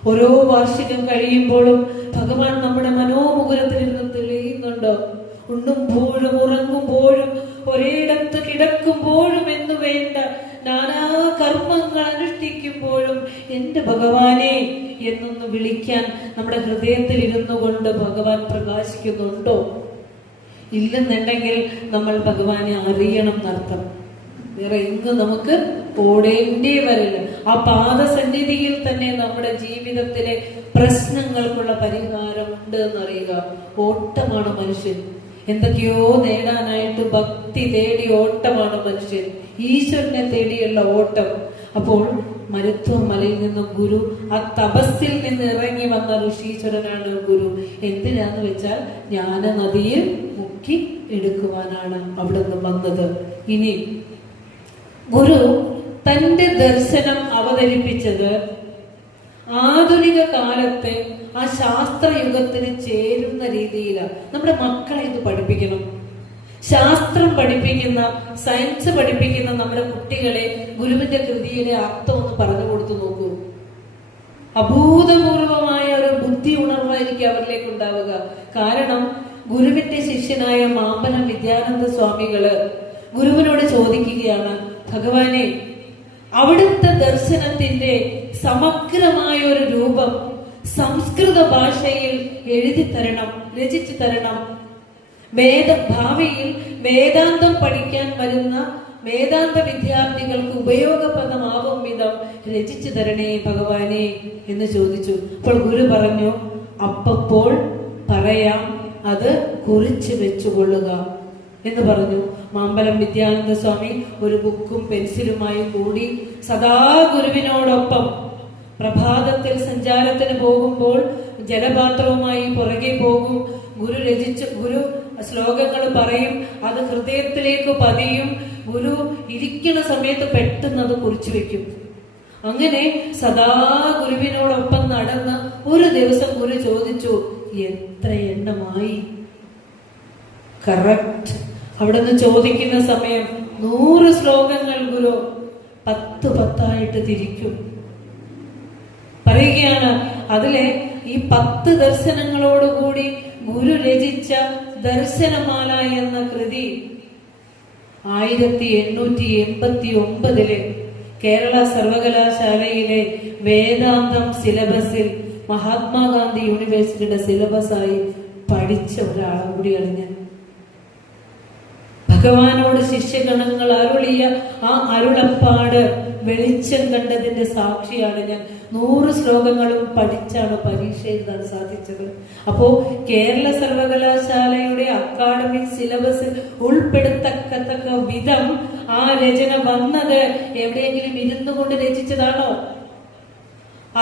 ഓരോ വാർഷികം കഴിയുമ്പോഴും ഭഗവാൻ നമ്മുടെ മനോമുകുരത്തിലിരുന്ന് തെളിയുന്നുണ്ടോ? ഉണ്ണുമ്പോഴും ഉറങ്ങുമ്പോഴും ഒരേടത്ത് കിടക്കുമ്പോഴും എന്നു വേണ്ട നാനാ കർമ്മങ്ങൾ അനുഷ്ഠിക്കുമ്പോഴും എന്റെ ഭഗവാനെ എന്നൊന്ന് വിളിക്കാൻ നമ്മുടെ ഹൃദയത്തിൽ ഇരുന്നു കൊണ്ട് ഭഗവാൻ പ്രകാശിക്കുന്നുണ്ടോ? ഇല്ലെന്നുണ്ടെങ്കിൽ നമ്മൾ ഭഗവാനെ അറിയണം എന്നർത്ഥം. വേറെ എങ്ങും നമുക്ക് ഓടേണ്ടി വരില്ല. ആ പാദസന്നിധിയിൽ തന്നെ നമ്മുടെ ജീവിതത്തിലെ പ്രശ്നങ്ങൾക്കുള്ള പരിഹാരം ഉണ്ട് എന്നറിയുക. ഓട്ടമാണ് മനുഷ്യൻ. എന്തൊക്കെയോ നേടാനായിട്ട് ഭക്തി തേടി ഓട്ടമാണ് മനുഷ്യൻ, ഈശ്വരനെ തേടിയുള്ള ഓട്ടം. അപ്പോൾ മരുത്വ മലയിൽ നിന്നും ഗുരു ആ തപസ്സിൽ നിന്ന് ഇറങ്ങി വന്ന ഋഷീശ്വരനാണ് ഗുരു. എന്തിനാന്ന് വെച്ചാൽ ജ്ഞാന നദിയിൽ മുക്കി എടുക്കുവാനാണ് അവിടെ നിന്ന് വന്നത്. ഇനി ഗുരു തന്റെ ദർശനം അവതരിപ്പിച്ചത് ആധുനിക കാലത്തെ ആ ശാസ്ത്രയുഗത്തിന് ചേരുന്ന രീതിയിലാണ്. നമ്മുടെ മക്കളെ ഇത് പഠിപ്പിക്കണം. ശാസ്ത്രം പഠിപ്പിക്കുന്ന, സയൻസ് പഠിപ്പിക്കുന്ന നമ്മുടെ കുട്ടികളെ ഗുരുവിന്റെ കൃതിയുടെ അർത്ഥം ഒന്ന് പറഞ്ഞു കൊടുത്തു നോക്കൂ. അഭൂതപൂർവമായ ഒരു ബുദ്ധി ഉണർവായിരിക്കും അവരിലേക്ക് ഉണ്ടാവുക. കാരണം ഗുരുവിന്റെ ശിഷ്യനായ മാമ്പലം വിദ്യാനന്ദ സ്വാമികള് ഗുരുവിനോട് ചോദിക്കുകയാണ്, ഭഗവാനെ, അവിടുത്തെ ദർശനത്തിന്റെ സമഗ്രമായ ഒരു രൂപം സംസ്കൃത ഭാഷയിൽ എഴുതി തരണം, രചിച്ചു തരണം. ഭാവിയിൽ വേദാന്തം പഠിക്കാൻ വരുന്ന വേദാന്ത വിദ്യാർത്ഥികൾക്ക് ഉപയോഗപ്രദമാകും വിധം രചിച്ചു തരണേ ഭഗവാനെ എന്ന് ചോദിച്ചു. അപ്പോൾ ഗുരു പറഞ്ഞു, അപ്പോൾ പറയാം, അത് കുറിച്ച് വെച്ചുകൊള്ളുക എന്ന് പറഞ്ഞു. മാമ്പലം വിദ്യാനന്ദ സ്വാമി ഒരു ബുക്കും പെൻസിലുമായി കൂടി സദാ ഗുരുവിനോടൊപ്പം പ്രഭാതത്തിൽ സഞ്ചാരത്തിന് പോകുമ്പോൾ ജലപാത്രവുമായി പുറകെ പോകും. ഗുരു ശ്ലോകങ്ങൾ പറയും, അത് ഹൃദയത്തിലേക്ക് പതിയും. ഗുരു ഇരിക്കുന്ന സമയത്ത് പെട്ടെന്ന് അത് കുറിച്ചു വെക്കും. അങ്ങനെ സദാ ഗുരുവിനോടൊപ്പം നടന്ന് ഒരു ദിവസം ഗുരു ചോദിച്ചു, എത്ര എണ്ണമായി? കറക്റ്റ്. അവിടെ നിന്ന് ചോദിക്കുന്ന സമയം 100 ശ്ലോകങ്ങൾ ഗുരു 10 10 തിരിക്കും. പറയുകയാണ്, അതിലെ ഈ 10 ദർശനങ്ങളോടുകൂടി ഗുരു രചിച്ച ദർശനമാല എന്ന കൃതി 1889 കേരള സർവകലാശാലയിലെ വേദാന്തം സിലബസിൽ മഹാത്മാഗാന്ധി യൂണിവേഴ്സിറ്റിയുടെ സിലബസായി പഠിച്ച ഒരാളും കൂടിയാണ് ഞാൻ. ഭഗവാനോട് ശിഷ്യഗണങ്ങൾ അരുളിയ ആ അരുളപ്പാട് വെളിച്ചം കണ്ടതിന്റെ സാക്ഷിയാണ് ഞാൻ. 100 ശ്ലോകങ്ങളും പഠിച്ചാണ് പരീക്ഷ എഴുതാൻ സാധിച്ചത്. അപ്പോ കേരള സർവകലാശാലയുടെ അക്കാഡമിക് സിലബസിൽ ഉൾപ്പെടുത്തക്കത്തക്ക വിധം ആ രചന വന്നത് എവിടെയെങ്കിലും ഇരുന്നു കൊണ്ട് രചിച്ചതാണോ?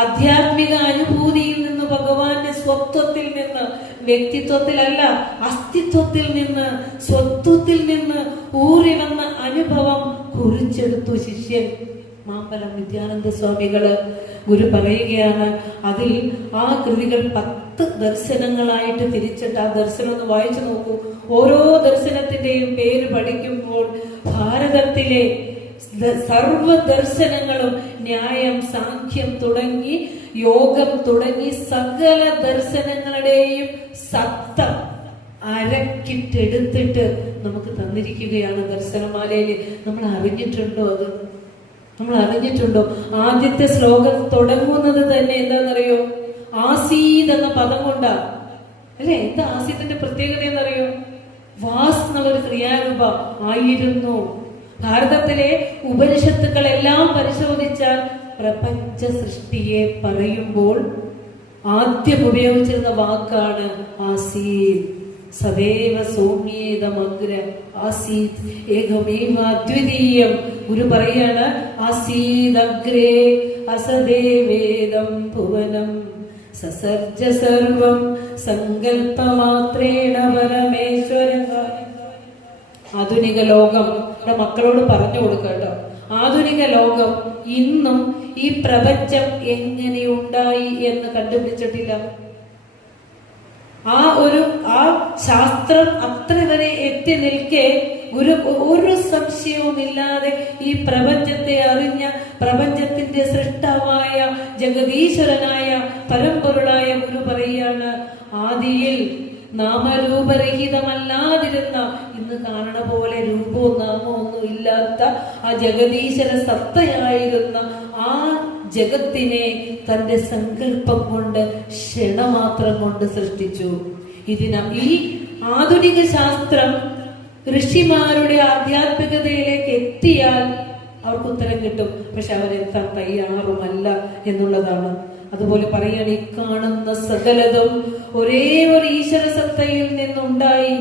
ആധ്യാത്മിക അനുഭൂതിയിൽ നിന്ന്, ഭഗവാന്റെ സ്വത്വത്തിൽ നിന്ന്, വ്യക്തിത്വത്തിലല്ല അസ്തിത്വത്തിൽ നിന്ന്, സ്വത്വത്തിൽ നിന്ന് ഊറി വന്ന അനുഭവം കുറിച്ചെടുത്തു ശിഷ്യൻ മാമ്പലം നിത്യാനന്ദ സ്വാമികള്. ഗുരു പറയുകയാണ്, അതിൽ ആ കൃതികൾ 10 ദർശനങ്ങളായിട്ട് തിരിച്ചിട്ട് ആ ദർശനം ഒന്ന് വായിച്ചു നോക്കൂ. ഓരോ ദർശനത്തിന്റെയും പേര് പഠിക്കുമ്പോൾ ഭാരതത്തിലെ സർവ ദർശനങ്ങളും, ന്യായം, സാഖ്യം തുടങ്ങി യോഗം തുടങ്ങി സകല ദർശനങ്ങളുടെയും സത്ത അരക്കിട്ടെടുത്തിട്ട് നമുക്ക് തന്നിരിക്കുകയാണ് ദർശനമാലയിൽ. നമ്മൾ അറിഞ്ഞിട്ടുണ്ടോ? അത് നമ്മൾ അറിഞ്ഞിട്ടുണ്ടോ? ആദ്യത്തെ ശ്ലോകം തുടങ്ങുന്നത് തന്നെ എന്താണെന്നറിയോ? ആസീത് എന്ന പദം കൊണ്ടാ അല്ലെ? എന്താ ആസീതിന്റെ പ്രത്യേകത എന്നറിയോ? വാസ് എന്നുള്ളൊരു ക്രിയാരൂപ ആയിരുന്നു. ഭാരതത്തിലെ ഉപനിഷത്തുക്കളെല്ലാം പരിശോധിച്ചാൽ പ്രപഞ്ച സൃഷ്ടിയെ പറയുമ്പോൾ ആദ്യം ഉപയോഗിച്ചിരുന്ന വാക്കാണ് ആസീത്. സദൈവ സൗമ്യേതമഗ്ര ആസീത് ഏകമേവ അദ്വിതീയം. ഗുരു പറയാണ്, ആസീദഗ്രേ അസദേവേദം ഭുവനം സസർജ സർവം സങ്കല്പമാത്രേണ പരമേശ്വരൻ. ആധുനിക ലോകം മക്കളോട് പറഞ്ഞു കൊടുക്കട്ടോ. ആധുനിക ലോകം ഇന്നും ഈ പ്രപഞ്ചം എങ്ങനെയുണ്ടായി എന്ന് കണ്ടുപിടിച്ചിട്ടില്ല. ആ ശാസ്ത്രം അത്ര വരെ എത്തി നിൽക്കെ ഒരു സംശയവുമില്ലാതെ ഈ പ്രപഞ്ചത്തെ അറിഞ്ഞ, പ്രപഞ്ചത്തിന്റെ സൃഷ്ടാവായ ജഗദീശ്വരനായ പരമ്പൊരുളായ ഗുരു പറയുകയാണ്, ആദിയിൽ നാമരൂപരഹിതമല്ലാതിരുന്ന, ഇന്ന് കാണണ പോലെ രൂപവും നാമവും ഒന്നും ഇല്ലാത്ത ആ ജഗദീശ്വര സത്തയായിരുന്ന ആ ജഗത്തിനെ തന്റെ സങ്കല്പം കൊണ്ട്, ക്ഷണമാത്രം കൊണ്ട് സൃഷ്ടിച്ചു. ഈ ആധുനിക ശാസ്ത്രം ഋഷിമാരുടെ ആധ്യാത്മികതയിലേക്ക് എത്തിയാൽ അവർക്ക് ഉത്തരം കിട്ടും. പക്ഷെ അവരെത്താൻ തയ്യാറുമല്ല എന്നുള്ളതാണ്. അതുപോലെ പറയാണ്, ഈ കാണുന്ന സകലതും ഒരേ ഒരു ഈശ്വര സത്തയിൽ നിന്നുണ്ടായി.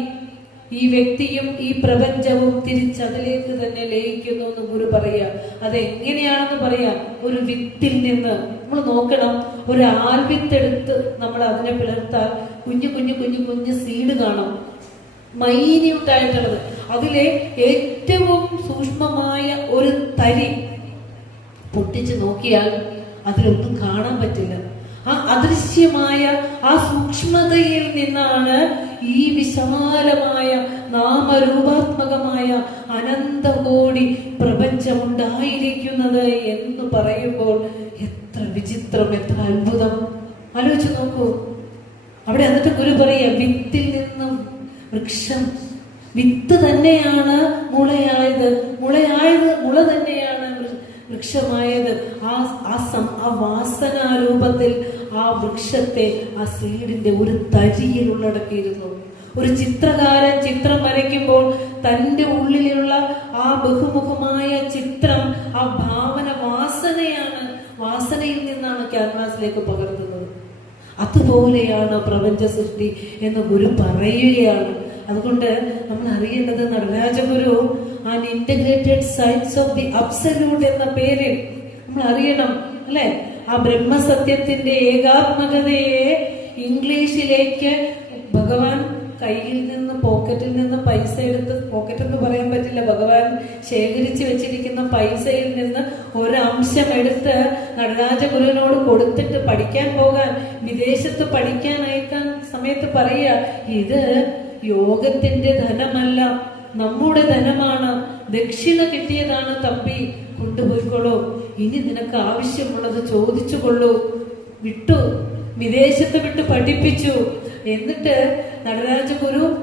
ഈ വ്യക്തിയും ഈ പ്രപഞ്ചവും തിരിച്ചതിലേക്ക് തന്നെ ലയിക്കുന്നു എന്ന് ഗുരു പറയാ. അതെങ്ങനെയാണെന്ന് പറയാ? ഒരു വിത്തിൽ നിന്ന്. നമ്മൾ നോക്കണം, ഒരു ആൽവിത്തെടുത്ത് നമ്മൾ അതിനെ പിളർത്താൽ കുഞ്ഞു കുഞ്ഞു കുഞ്ഞു കുഞ്ഞു സീഡ് കാണാം, മൈന്യൂട്ടായിട്ടുള്ളത്. അതിലെ ഏറ്റവും സൂക്ഷ്മമായ ഒരു തരി പൊട്ടിച്ച് നോക്കിയാൽ അതിലൊന്നും കാണാൻ പറ്റില്ല. ആ അദൃശ്യമായ ആ സൂക്ഷ്മതയിൽ നിന്നാണ് ഈ വിശാലമായ നാമരൂപാത്മകമായ അനന്തകോടി പ്രപഞ്ചമുണ്ടായിരിക്കുന്നത് എന്ന് പറയുമ്പോൾ എത്ര വിചിത്രം, എത്ര അത്ഭുതം. ആലോചിച്ച് നോക്കൂ. അവിടെ എന്നിട്ട് ഗുരു പറയാ, വിത്തിൽ നിന്നും വൃക്ഷം, വിത്ത് തന്നെയാണ് മുളയായത്, മുള തന്നെയാണ് വൃക്ഷമായത്. ആ വാസനാരൂപത്തിൽ ആ വൃക്ഷത്തെ ആ സീഡിന്റെ ഒരു തരിയിൽ ഉള്ളടക്കിയിരുന്നു. ഒരു ചിത്രകാരൻ ചിത്രം വരയ്ക്കുമ്പോൾ തന്റെ ഉള്ളിലുള്ള ആ ബഹുമുഖമായ ചിത്രം, ആ ഭാവന വാസനയിൽ നിന്നാണ് ക്യാൻവാസിലേക്ക് പകർത്തുന്നത്. അതുപോലെയാണ് പ്രപഞ്ച സൃഷ്ടി എന്ന് ഗുരു പറയുകയാണ്. അതുകൊണ്ട് നമ്മൾ അറിയേണ്ടത്, Nataraja Guru an integrated science of the absolute എന്ന പേരിൽ നമ്മൾ അറിയണം അല്ലെ? ആ ബ്രഹ്മസത്യത്തിന്റെ ഏകാത്മകതയെ ഇംഗ്ലീഷിലേക്ക് ഭഗവാൻ കയ്യിൽ നിന്ന്, പോക്കറ്റിൽ നിന്ന് പൈസ എടുത്ത്, പോക്കറ്റ് എന്ന് പറയാൻ പറ്റില്ല, ഭഗവാൻ ശേഖരിച്ചു വെച്ചിരിക്കുന്ന പൈസയിൽ നിന്ന് ഒരംശം എടുത്ത് നടരാജഗുരുവിനോട് കൊടുത്തിട്ട് പഠിക്കാൻ പോകാൻ, വിദേശത്ത് പഠിക്കാൻ അയക്കാൻ സമയത്ത് പറയുക, ഇത് യോഗത്തിന്റെ ധനമല്ല, നമ്മുടെ ധനമാണ്, ദക്ഷിണ കിട്ടിയതാണ് തമ്പി, കൊണ്ടുപോയിക്കോളൂ, ഇനി നിനക്ക് ആവശ്യമുള്ളത് ചോദിച്ചുകൊള്ളൂ, വിട്ടു, വിദേശത്ത് വിട്ട് പഠിപ്പിച്ചു. എന്നിട്ട് നടരാജ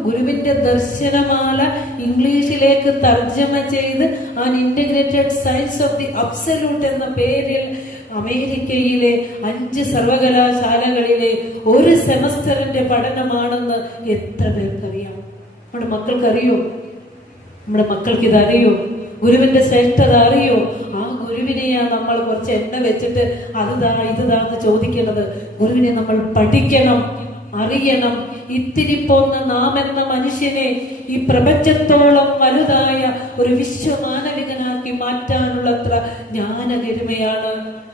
ഗുരുവിന്റെ ദർശനമാല ഇംഗ്ലീഷിലേക്ക് തർജ്ജമ ചെയ്ത് an integrated science of the absolute എന്ന പേരിൽ അമേരിക്കയിലെ 5 സർവകലാശാലകളിലെ ഒരു സെമസ്റ്ററിന്റെ പഠനമാണെന്ന് എത്ര പേർക്കറിയാം? നമ്മുടെ മക്കൾക്കറിയോ? നമ്മുടെ മക്കൾക്ക് ഇതറിയോ? ഗുരുവിന്റെ ശ്രേഷ്ഠത അറിയോ? ആ ഗുരുവിനെയാ നമ്മൾ കുറച്ച് എണ്ണ വെച്ചിട്ട് ഇതാന്ന് ചോദിക്കുന്നത്. ഗുരുവിനെ നമ്മൾ പഠിക്കണം, അറിയണം. ഇത്തിരി പോന്ന നാം എന്ന മനുഷ്യനെ ഈ പ്രപഞ്ചത്തോളം വലുതായ ഒരു വിശ്വമാനവികനാക്കി മാറ്റാനുള്ളത്ര ജ്ഞാനഗരിമയാണ്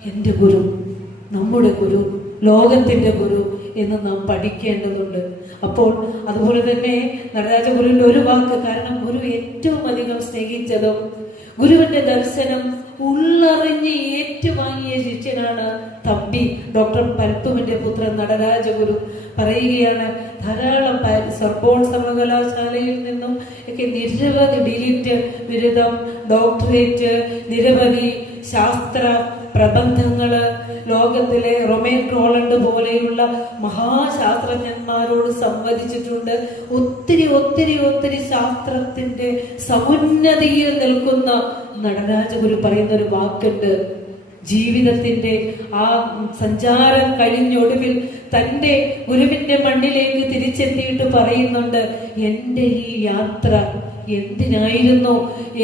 എൻ്റെ ഗുരു, നമ്മുടെ ഗുരു, ലോകത്തിന്റെ ഗുരു എന്ന് നാം പഠിക്കേണ്ടതുണ്ട്. അപ്പോൾ അതുപോലെ തന്നെ നടരാജ ഗുരുവിന്റെ ഒരു വാക്ക്, കാരണം ഗുരു ഏറ്റവും അധികം സ്നേഹിച്ചതും ഗുരുവിന്റെ ദർശനം ഉള്ളറിഞ്ഞ് ഏറ്റുവാങ്ങിയ ശിഷ്യനാണ് തമ്പി ഡോക്ടർ പൽപ്പുവിന്റെ പുത്രൻ നടരാജ ഗുരു. പറയുകയാണ്, ധാരാളം സോർബോൺ സർവകലാശാലയിൽ നിന്നും ഒക്കെ നിരവധി ഡിലിറ്റ് ബിരുദം, ഡോക്ടറേറ്റ്, നിരവധി ശാസ്ത്ര പ്രബന്ധങ്ങള് ലോകത്തിലെ റൊമേൻ റോളണ്ട് പോലെയുള്ള മഹാശാസ്ത്രജ്ഞന്മാരോട് സംവദിച്ചിട്ടുണ്ട്. ഒത്തിരി ഒത്തിരി ഒത്തിരി ശാസ്ത്രത്തിന്റെ സമുന്നതിയിൽ നിൽക്കുന്ന നടരാജഗുരു പറയുന്ന ഒരു വാക്കുണ്ട്. ജീവിതത്തിന്റെ ആ സഞ്ചാരം കഴിഞ്ഞൊടുവിൽ തന്റെ ഗുരുവിന്റെ മണ്ണിലേക്ക് തിരിച്ചെത്തിയിട്ട് പറയുന്നുണ്ട്, എൻ്റെ ഈ യാത്ര എന്തിനായിരുന്നു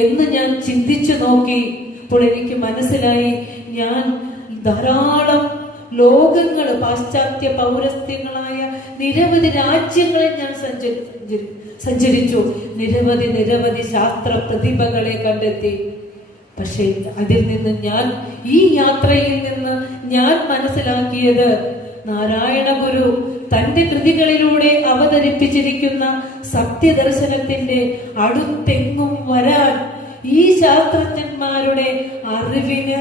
എന്ന് ഞാൻ ചിന്തിച്ചു നോക്കി. അപ്പോൾ എനിക്ക് മനസ്സിലായി, ഞാൻ ധാരാളം ലോകങ്ങൾ, പാശ്ചാത്യ പൗരസ്ത്യങ്ങളായ നിരവധി രാജ്യങ്ങളിൽ ഞാൻ സഞ്ചരിച്ചു, നിരവധി ശാസ്ത്ര പ്രതിഭകളെ കണ്ടെത്തി. പക്ഷേ അതിൽ നിന്ന് ഈ യാത്രയിൽ നിന്ന് ഞാൻ മനസ്സിലാക്കിയത്, നാരായണ ഗുരു തന്റെ കൃതികളിലൂടെ അവതരിപ്പിച്ചിരിക്കുന്ന സത്യദർശനത്തിന്റെ അടുത്തെങ്ങും വരാൻ ഈ ശാസ്ത്രജ്ഞന്മാരുടെ അറിവിന്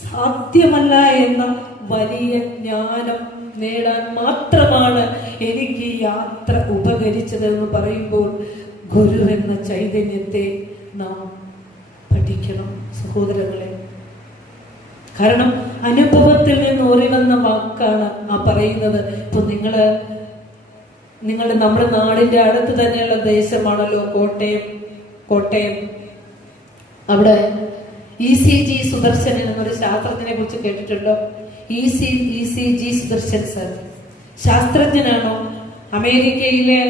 സാധ്യമല്ല എന്ന വലിയ ജ്ഞാനം നേടാൻ മാത്രമാണ് എനിക്ക് യാത്ര ഉപകരിച്ചതെന്ന് പറയുമ്പോൾ ഗുരുവെന്ന ചൈതന്യത്തെ നാം പഠിക്കണം സഹോദരങ്ങളെ. കാരണം അനുഭവത്തിൽ നിന്ന് ഓറിവന്ന വാക്കാണ് ആ പറയുന്നത്. ഇപ്പൊ നമ്മുടെ നാടിന്റെ അടുത്ത് തന്നെയുള്ള ദേശമാണല്ലോ കോട്ടയം. അവിടെ ECG സുദർശനൻ എന്നൊരു ശാസ്ത്രജ്ഞനെ കുറിച്ച് കേട്ടിട്ടുണ്ടോ? ECG സുദർശൻ സർ ശാസ്ത്രജ്ഞനാണോ? അമേരിക്കയിലെ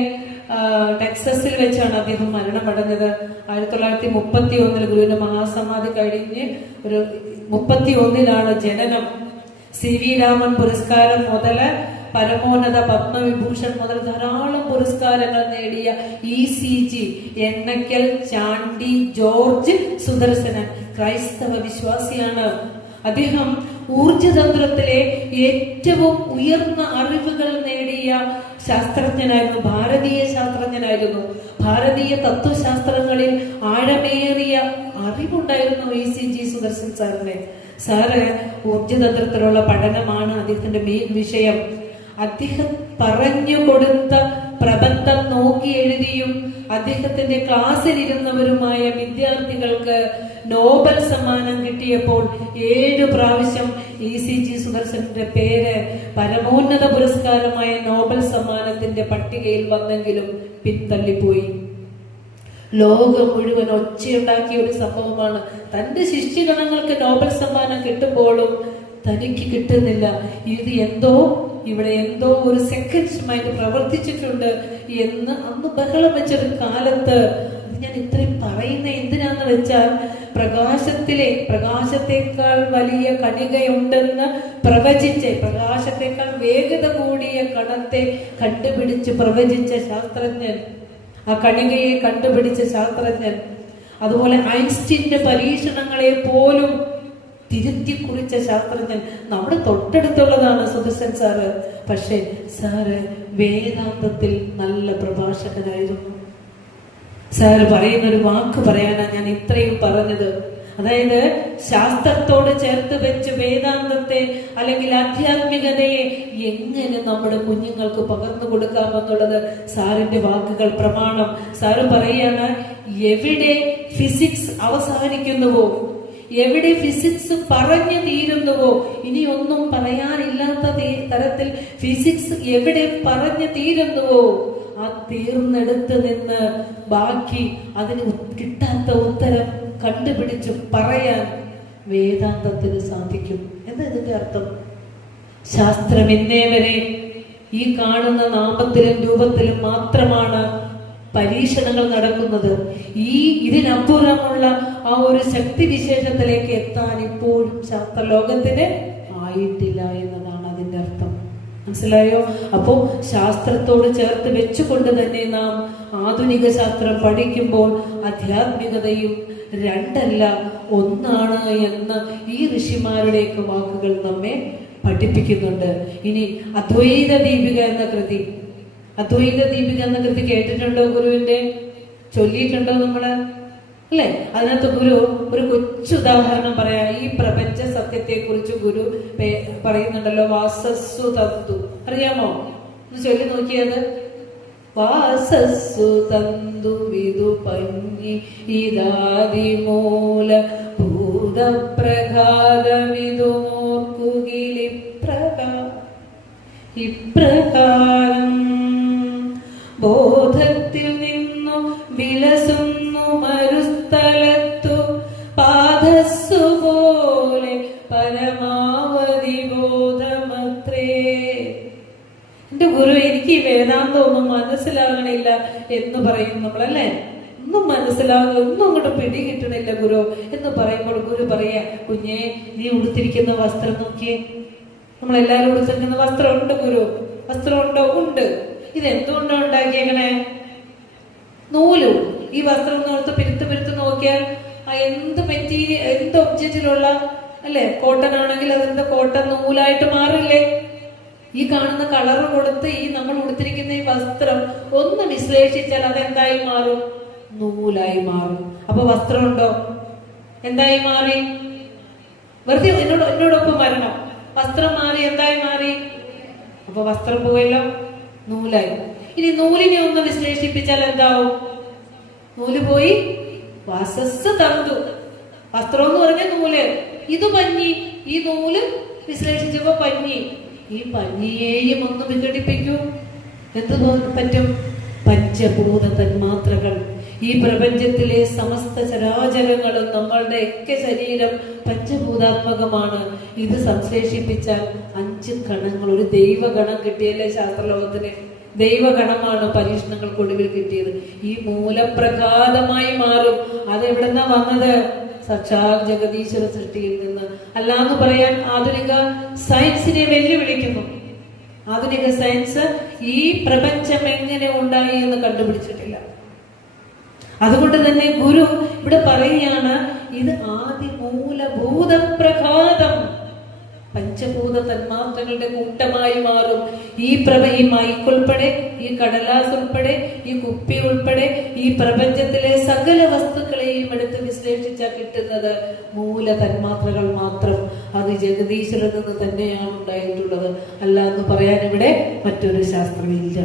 ടെക്സസിൽ വെച്ചാണ് അദ്ദേഹം മരണമടഞ്ഞത്. 1931 ഗുരുവിന്റെ മഹാസമാധി കഴിഞ്ഞ് ഒരു 31 ജനനം. CV രാമൻ പുരസ്കാരം മുതല് പരമോന്നത പത്മവിഭൂഷൺ മുതൽ ധാരാളം പുരസ്കാരങ്ങൾ നേടിയ ECG എണ്ണക്കൽ ചാണ്ടി ജോർജ് സുദർശനൻ ക്രൈസ്തവ വിശ്വാസിയാണ്. അദ്ദേഹം ഊർജതന്ത്രത്തിലെ ഏറ്റവും ഉയർന്ന അറിവുകൾ നേടിയ ശാസ്ത്രജ്ഞനായിരുന്നു, ഭാരതീയ ശാസ്ത്രജ്ഞനായിരുന്നു. ഭാരതീയ തത്വശാസ്ത്രങ്ങളിൽ ആഴമേറിയ അറിവുണ്ടായിരുന്നു ECG സുദർശൻ സാറിന്. സാറ് ഊർജതന്ത്രത്തിലുള്ള പഠനമാണ് അദ്ദേഹത്തിന്റെ മെയിൻ വിഷയം. അദ്ദേഹം പറഞ്ഞു കൊടുത്ത പ്രബന്ധം നോക്കി എഴുതിയും അദ്ദേഹത്തിന്റെ ക്ലാസ്സിലിരുന്നവരുമായ വിദ്യാർത്ഥികൾക്ക് നോബൽ സമ്മാനം കിട്ടിയപ്പോൾ 7 പ്രാവശ്യം ECG സുദർശന്റെ പേര് പരമോന്നത പുരസ്കാരമായ നോബൽ സമ്മാനത്തിന്റെ പട്ടികയിൽ വന്നെങ്കിലും പിന്തള്ളിപ്പോയി. ലോകം മുഴുവൻ ഒച്ചയുണ്ടാക്കിയ ഒരു സംഭവമാണ്. തന്റെ ശിഷ്യഗണങ്ങൾക്ക് നോബൽ സമ്മാനം കിട്ടുമ്പോഴും തനിക്ക് കിട്ടുന്നില്ല. ഇവിടെ എന്തോ ഒരു സെക്കൻഡ് മൈൻഡ് പ്രവർത്തിച്ചിട്ടുണ്ട് എന്ന് അന്ന് ബഹളം വെച്ചൊരു കാലത്ത്. ഞാൻ ഇത്രയും പറയുന്ന എന്തിനാന്ന് വെച്ചാൽ, പ്രകാശത്തെക്കാൾ വലിയ കണികയുണ്ടെന്ന് പ്രകാശത്തെക്കാൾ വേഗത കൂടിയ കണത്തെ കണ്ടുപിടിച്ച് പ്രവചിച്ച ശാസ്ത്രജ്ഞൻ, ആ കണികയെ കണ്ടുപിടിച്ച ശാസ്ത്രജ്ഞൻ, അതുപോലെ ഐൻസ്റ്റീന്റെ പരീക്ഷണങ്ങളെ പോലും തിരുത്തി കുറിച്ച ശാസ്ത്രജ്ഞൻ നമ്മുടെ തൊട്ടടുത്തുള്ളതാണ് സുദർശൻ സാറ്. പക്ഷെ സാറ് വേദാന്തത്തിൽ നല്ല പ്രഭാഷകനായിരുന്നു. സാറ് പറയുന്നൊരു വാക്ക് പറയാനാണ് ഞാൻ ഇത്രയും പറഞ്ഞത്. അതായത് ശാസ്ത്രത്തോട് ചേർത്ത് വെച്ച് വേദാന്തത്തെ അല്ലെങ്കിൽ ആധ്യാത്മികതയെ എങ്ങനെ നമ്മുടെ കുഞ്ഞുങ്ങൾക്ക് പകർന്നു കൊടുക്കാമെന്നുള്ളത് സാറിന്റെ വാക്കുകൾ പ്രമാണം. സാറ് പറയാണ്, എവിടെ ഫിസിക്സ് അവസാനിക്കുന്നുവോ, എവിടെ ഫിസിക്സ് പറഞ്ഞു തീരുന്നുവോ, ഇനി ഒന്നും പറയാനില്ലാത്ത തരത്തിൽ ഫിസിക്സ് എവിടെ പറഞ്ഞു തീരുന്നുവോ, ആ തീർന്നെടുത്ത് നിന്ന് ബാക്കി അതിന് കിട്ടാത്ത ഉത്തരം കണ്ടുപിടിച്ചു പറയാൻ വേദാന്തത്തിന് സാധിക്കും. എന്താ ഇതിന്റെ അർത്ഥം? ശാസ്ത്രം ഇന്നേ വരെ ഈ കാണുന്ന നാമത്തിലും രൂപത്തിലും മാത്രമാണ് പരീക്ഷണങ്ങൾ നടക്കുന്നത്. ഇതിനപ്പുറമുള്ള ആ ഒരു ശക്തി വിശേഷത്തിലേക്ക് എത്താൻ ഇപ്പോഴും ശാസ്ത്രലോകത്തിന് ആയിട്ടില്ല എന്നതാണ് അതിന്റെ അർത്ഥം. മനസ്സിലായോ? അപ്പോ ശാസ്ത്രത്തോട് ചേർത്ത് വെച്ചുകൊണ്ട് തന്നെ നാം ആധുനിക ശാസ്ത്രം പഠിക്കുമ്പോൾ ആധ്യാത്മികതയും രണ്ടല്ല ഒന്നാണ് എന്ന് ഈ ഋഷിമാരുടെയൊക്കെ വാക്കുകൾ നമ്മെ പഠിപ്പിക്കുന്നുണ്ട്. ഇനി അദ്വൈത ദീപിക എന്ന കൃതി കേട്ടിട്ടുണ്ടോ? ഗുരുവിന്റെ ചൊല്ലിയിട്ടുണ്ടോ നമ്മള്? അല്ലെ? അതിനകത്ത് ഗുരു ഒരു കൊച്ചുദാഹരണം പറയാം. ഈ പ്രപഞ്ച സത്യത്തെ കുറിച്ച് ഗുരു പറയുന്നുണ്ടല്ലോ, വാസസ്സു തന്തു. അറിയാമോ? ഒന്ന് ചൊല്ലി നോക്കിയത്. വാസസ്സു തന്തു വിദു പഞ്ഞി ഇദാദിമൂല ഭൂതപ്രഘാതമിതു ഇപ്രകാരം ബോധത്തിൽ നിന്നു വിലസുന്നു മരുസ്ഥലത്തു പാദസ്സു പോലെ പരമാവധി ബോധമത്രേ. എന്റെ ഗുരു, എനിക്ക് വേദാന്തം ഒന്നും മനസ്സിലാകണില്ല എന്ന് പറയും നമ്മളല്ലേ? ഒന്നും മനസ്സിലാകുക, ഒന്നും അങ്ങോട്ട് പിടികിട്ടണില്ല ഗുരു എന്ന് പറയുമ്പോൾ ഗുരു പറയാ, കുഞ്ഞെ നീ ഉടുത്തിരിക്കുന്ന വസ്ത്രം നോക്കിയേ. നമ്മളെല്ലാരും ഉടുത്തിരിക്കുന്ന വസ്ത്രമുണ്ട് ഗുരു. വസ്ത്രമുണ്ടോ? ഉണ്ട്. ഇത് എന്തുകൊണ്ടാണ് ഉണ്ടാക്കിയേക്കണേ? നൂല്. ഈ വസ്ത്രം നോർത്ത് പിരുത്ത് നോക്കിയാൽ എന്ത് മെറ്റീരിയൽ, എന്ത് ഒബ്ജക്റ്റിലുള്ള അല്ലെ, കോട്ടൺ ആണെങ്കിൽ അതെന്താ കോട്ടൺ നൂലായിട്ട് മാറില്ലേ? ഈ കാണുന്ന കളർ കൊടുത്ത് ഈ നമ്മൾ ഉടുത്തിരിക്കുന്ന ഈ വസ്ത്രം ഒന്ന് വിശ്ലേഷിച്ചാൽ അതെന്തായി മാറും? നൂലായി മാറും. അപ്പൊ വസ്ത്രമുണ്ടോ? എന്തായി മാറി? വെറുതെ എന്നോടൊപ്പം വരണം. വസ്ത്രം മാറി എന്തായി മാറി? അപ്പൊ വസ്ത്രം പോയല്ലോ, നൂലായി. ഇനി നൂലിനെ ഒന്ന് വിശ്ലേഷിപ്പിച്ചാൽ എന്താവും? നൂല് പോയി വാസസ് തന്തു. വസ്ത്രം എന്ന് പറഞ്ഞ നൂല്, ഇത് പഞ്ഞി. ഈ നൂല് വിശ്ലേഷിച്ചപ്പോ പഞ്ഞി. ഈ പഞ്ഞിയെയും ഒന്ന് വിഘടിപ്പിക്കൂ, എന്ത് പറ്റും? പഞ്ചഭൂത തന്മാത്രകൾ. ഈ പ്രപഞ്ചത്തിലെ സമസ്ത ചരാചരങ്ങളും നമ്മളുടെ ഒക്കെ ശരീരം പഞ്ചഭൂതാത്മകമാണ്. ഇത് സംശ്ലേഷിപ്പിച്ചാൽ 5 കണങ്ങൾ, ഒരു ദൈവഗണം കിട്ടിയല്ലേ ശാസ്ത്രലോകത്തിന്? ദൈവഗണമാണ് പരീക്ഷണങ്ങൾക്കൊടുവിൽ കിട്ടിയത്. ഈ മൂലപ്രഘാതമായി മാറും. അതെവിടെന്നാ വന്നത്? സാക്ഷാൽ ജഗദീശ്വര സൃഷ്ടിയിൽ നിന്ന്. അല്ലാന്ന് പറയാൻ ആധുനിക സയൻസിനെ വെല്ലുവിളിക്കുന്നു. ആധുനിക സയൻസ് ഈ പ്രപഞ്ചം എങ്ങനെ ഉണ്ടായി എന്ന് കണ്ടുപിടിച്ചിട്ടില്ല. അതുകൊണ്ട് തന്നെ ഗുരു ഇവിടെ പറയുകയാണ്, ഇത് ആദിമൂലഭൂതപ്രഘാതം. പഞ്ചഭൂത തന്മാത്രകളുടെ കൂട്ടമായി മാറും. ഈ മൈക്ക് ഉൾപ്പെടെ, ഈ കടലാസ് ഉൾപ്പെടെ, ഈ കുപ്പി ഉൾപ്പെടെ, ഈ പ്രപഞ്ചത്തിലെ സകല വസ്തുക്കളെയും എടുത്ത് വിശ്ലേഷിച്ചാൽ കിട്ടുന്നത് മൂല തന്മാത്രകൾ മാത്രം. അത് ജഗദീശ്വരിൽ നിന്ന് തന്നെയാണ് ഉണ്ടായിട്ടുള്ളത്. അല്ല എന്ന് പറയാൻ ഇവിടെ മറ്റൊരു ശാസ്ത്രമില്ല.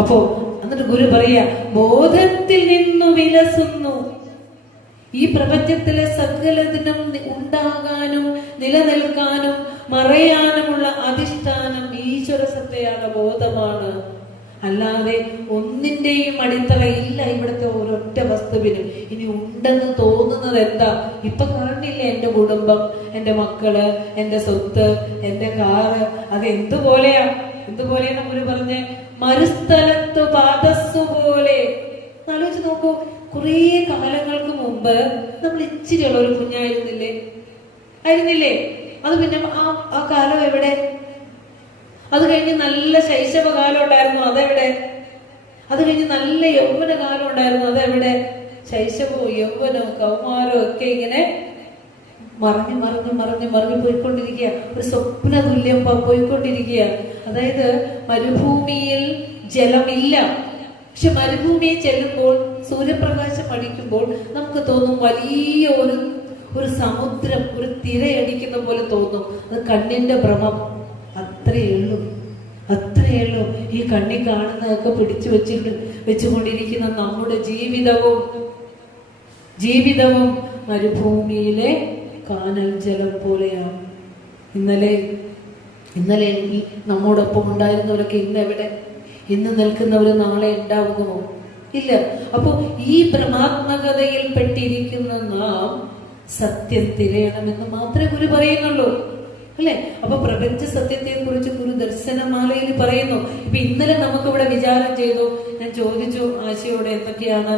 അപ്പോ എന്നിട്ട് ഗുരു പറയാ, ബോധത്തിൽ നിന്നു വിലസുന്നു. ഈ പ്രപഞ്ചത്തിലെ സകലതിനും ഉണ്ടാകാനും നിലനിൽക്കാനും മറയാനുമുള്ള അധിഷ്ഠാനം ഈശ്വര സത്തയാണ്, ബോധമാണ്. അല്ലാതെ ഒന്നിന്റെയും അടിത്തറ ഇല്ല ഇവിടുത്തെ ഒരൊറ്റ വസ്തുവിനും. ഇനി ഉണ്ടെന്ന് തോന്നുന്നത് എന്താ? ഇപ്പൊ കാണില്ലേ എന്റെ കുടുംബം, എന്റെ മക്കള്, എന്റെ സ്വത്ത്, എന്റെ കാറ്. അത് എന്തുപോലെയാണ് ഗുരു പറഞ്ഞേ? മരുസ്ഥലത്തു പാദസ്സു പോലെ. ആലോചിച്ച് നോക്കൂ, കുറേ കാലങ്ങൾക്ക് മുമ്പ് നമ്മൾ ഇച്ചിരിയുള്ള ഒരു കുഞ്ഞായിരുന്നില്ലേ? അത് പിന്നെ ആ കാലം എവിടെ? അത് കഴിഞ്ഞ് നല്ല ശൈശവ കാലം ഉണ്ടായിരുന്നു, അതെവിടെ? അത് കഴിഞ്ഞ് നല്ല യൗവന കാലം ഉണ്ടായിരുന്നു, അതെവിടെ? ശൈശവവും യൗവനവും കൗമാരവും ഒക്കെ ഇങ്ങനെ മറിഞ്ഞ് പോയിക്കൊണ്ടിരിക്കുക. ഒരു സ്വപ്ന തുല്യം പോയിക്കൊണ്ടിരിക്കുക. അതായത് മരുഭൂമിയിൽ ജലമില്ല, പക്ഷെ മരുഭൂമിയിൽ ചെല്ലുമ്പോൾ സൂര്യപ്രകാശം അടിക്കുമ്പോൾ നമുക്ക് തോന്നും വലിയ ഒരു സമുദ്രം, ഒരു തിരയടിക്കുന്ന പോലെ തോന്നും. അത് കണ്ണിന്റെ ഭ്രമം. അത്രയേ ഉള്ളൂ. ഈ കണ്ണി കാണുന്നതൊക്കെ വെച്ചുകൊണ്ടിരിക്കുന്ന നമ്മുടെ ജീവിതവും മരുഭൂമിയിലെ കാനൽ ജലം പോലെയാണ്. ഇന്നലെ നമ്മോടൊപ്പം ഉണ്ടായിരുന്നവരൊക്കെ ഇന്ന് എവിടെ? ഇന്ന് നിൽക്കുന്നവർ നാളെ ഉണ്ടാവുമോ? ഇല്ല. അപ്പോ ഈ ഭ്രമാത്മകതയിൽ പെട്ടിരിക്കുന്ന നാം സത്യം തിരയണമെന്ന് മാത്രമേ ഗുരു പറയുന്നുള്ളൂ, അല്ലെ? അപ്പൊ പ്രപഞ്ച സത്യത്തെ കുറിച്ച് ഗുരു ദർശനമാലയിൽ പറയുന്നു. ഇപ്പൊ ഇന്നലെ നമുക്കിവിടെ വിചാരം ചെയ്തു. ഞാൻ ചോദിച്ചു ആശയോടെ എന്തൊക്കെയാണ്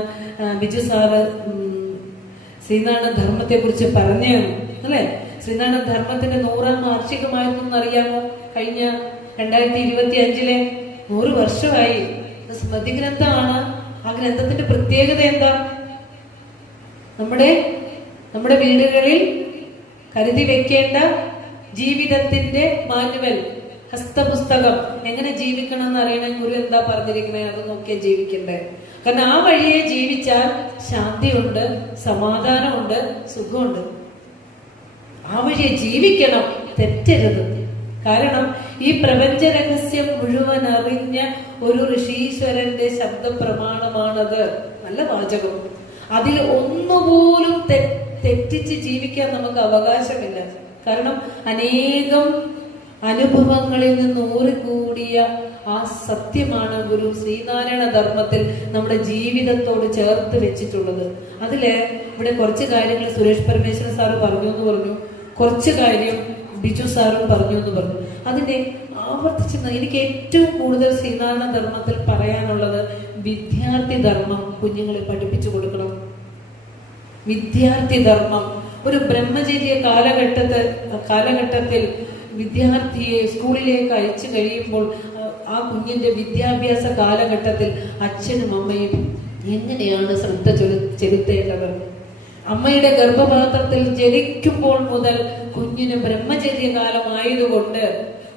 ബിജു സാറ് ശ്രീനാരായണ ധർമ്മത്തെ കുറിച്ച് പറഞ്ഞാണ്, അല്ലെ? ശ്രീനാരായണ ധർമ്മത്തിന്റെ 100ാം വാർഷികമായിരുന്നു അറിയാമോ? കഴിഞ്ഞ 2025 100 വർഷമായി. സ്മൃതി ഗ്രന്ഥമാണ്. ആ ഗ്രന്ഥത്തിന്റെ പ്രത്യേകത എന്താ? നമ്മുടെ വീടുകളിൽ കരുതി വെക്കേണ്ട ജീവിതത്തിന്റെ മാനുവൽ, ഹസ്തപുസ്തകം. എങ്ങനെ ജീവിക്കണം എന്ന് അറിയണേ ഗുരു എന്താ പറഞ്ഞിരിക്കണേ? അത് നോക്കിയാ ജീവിക്കണ്ടേ. കാരണം ആ വഴിയെ ജീവിച്ചാൽ ശാന്തിയുണ്ട്, സമാധാനമുണ്ട്, സുഖമുണ്ട്. ആ വഴിയെ ജീവിക്കണം, തെറ്റരുത്. കാരണം ഈ പ്രപഞ്ച രഹസ്യം മുഴുവൻ അറിഞ്ഞ ഒരു ഋഷീശ്വരന്റെ ശബ്ദ പ്രമാണമാണത്. നല്ല വാചകം. അതിൽ ഒന്നുപോലും തെറ്റിച്ച് ജീവിക്കാൻ നമുക്ക് അവകാശമില്ല. കാരണം അനേകം അനുഭവങ്ങളിൽ നിന്ന് ഊറിക്കൂടിയ ആ സത്യമാണ് ഗുരു ശ്രീനാരായണ ധർമ്മത്തിൽ നമ്മുടെ ജീവിതത്തോട് ചേർത്ത് വെച്ചിട്ടുള്ളത്. അതില് ഇവിടെ കുറച്ച് കാര്യങ്ങൾ സുരേഷ് പരമേശ്വരൻ സാറ് പറഞ്ഞു എന്ന് പറഞ്ഞു, കുറച്ച് കാര്യം ബിജു സാറും പറഞ്ഞു എന്ന് പറഞ്ഞു. അതിന്റെ ആവർത്തിച്ച് എനിക്ക് ഏറ്റവും കൂടുതൽ ശ്രീനാരായണ ധർമ്മത്തിൽ പറയാനുള്ളത് വിദ്യാർത്ഥി ധർമ്മം കുഞ്ഞുങ്ങളെ പഠിപ്പിച്ചു കൊടുക്കണം. വിദ്യാർത്ഥി ധർമ്മം. ഒരു ബ്രഹ്മചര്യ കാലഘട്ടത്തിൽ വിദ്യാർത്ഥിയെ സ്കൂളിലേക്ക് അയച്ചു കഴിയുമ്പോൾ ആ കുഞ്ഞിന്റെ വിദ്യാഭ്യാസ കാലഘട്ടത്തിൽ അച്ഛനും അമ്മയും എങ്ങനെയാണ് ശ്രദ്ധ ചെലുത്തേണ്ടത്? അമ്മയുടെ ഗർഭപാത്രത്തിൽ ജനിക്കുമ്പോൾ മുതൽ കുഞ്ഞിന് ബ്രഹ്മചര്യ കാലമായതുകൊണ്ട്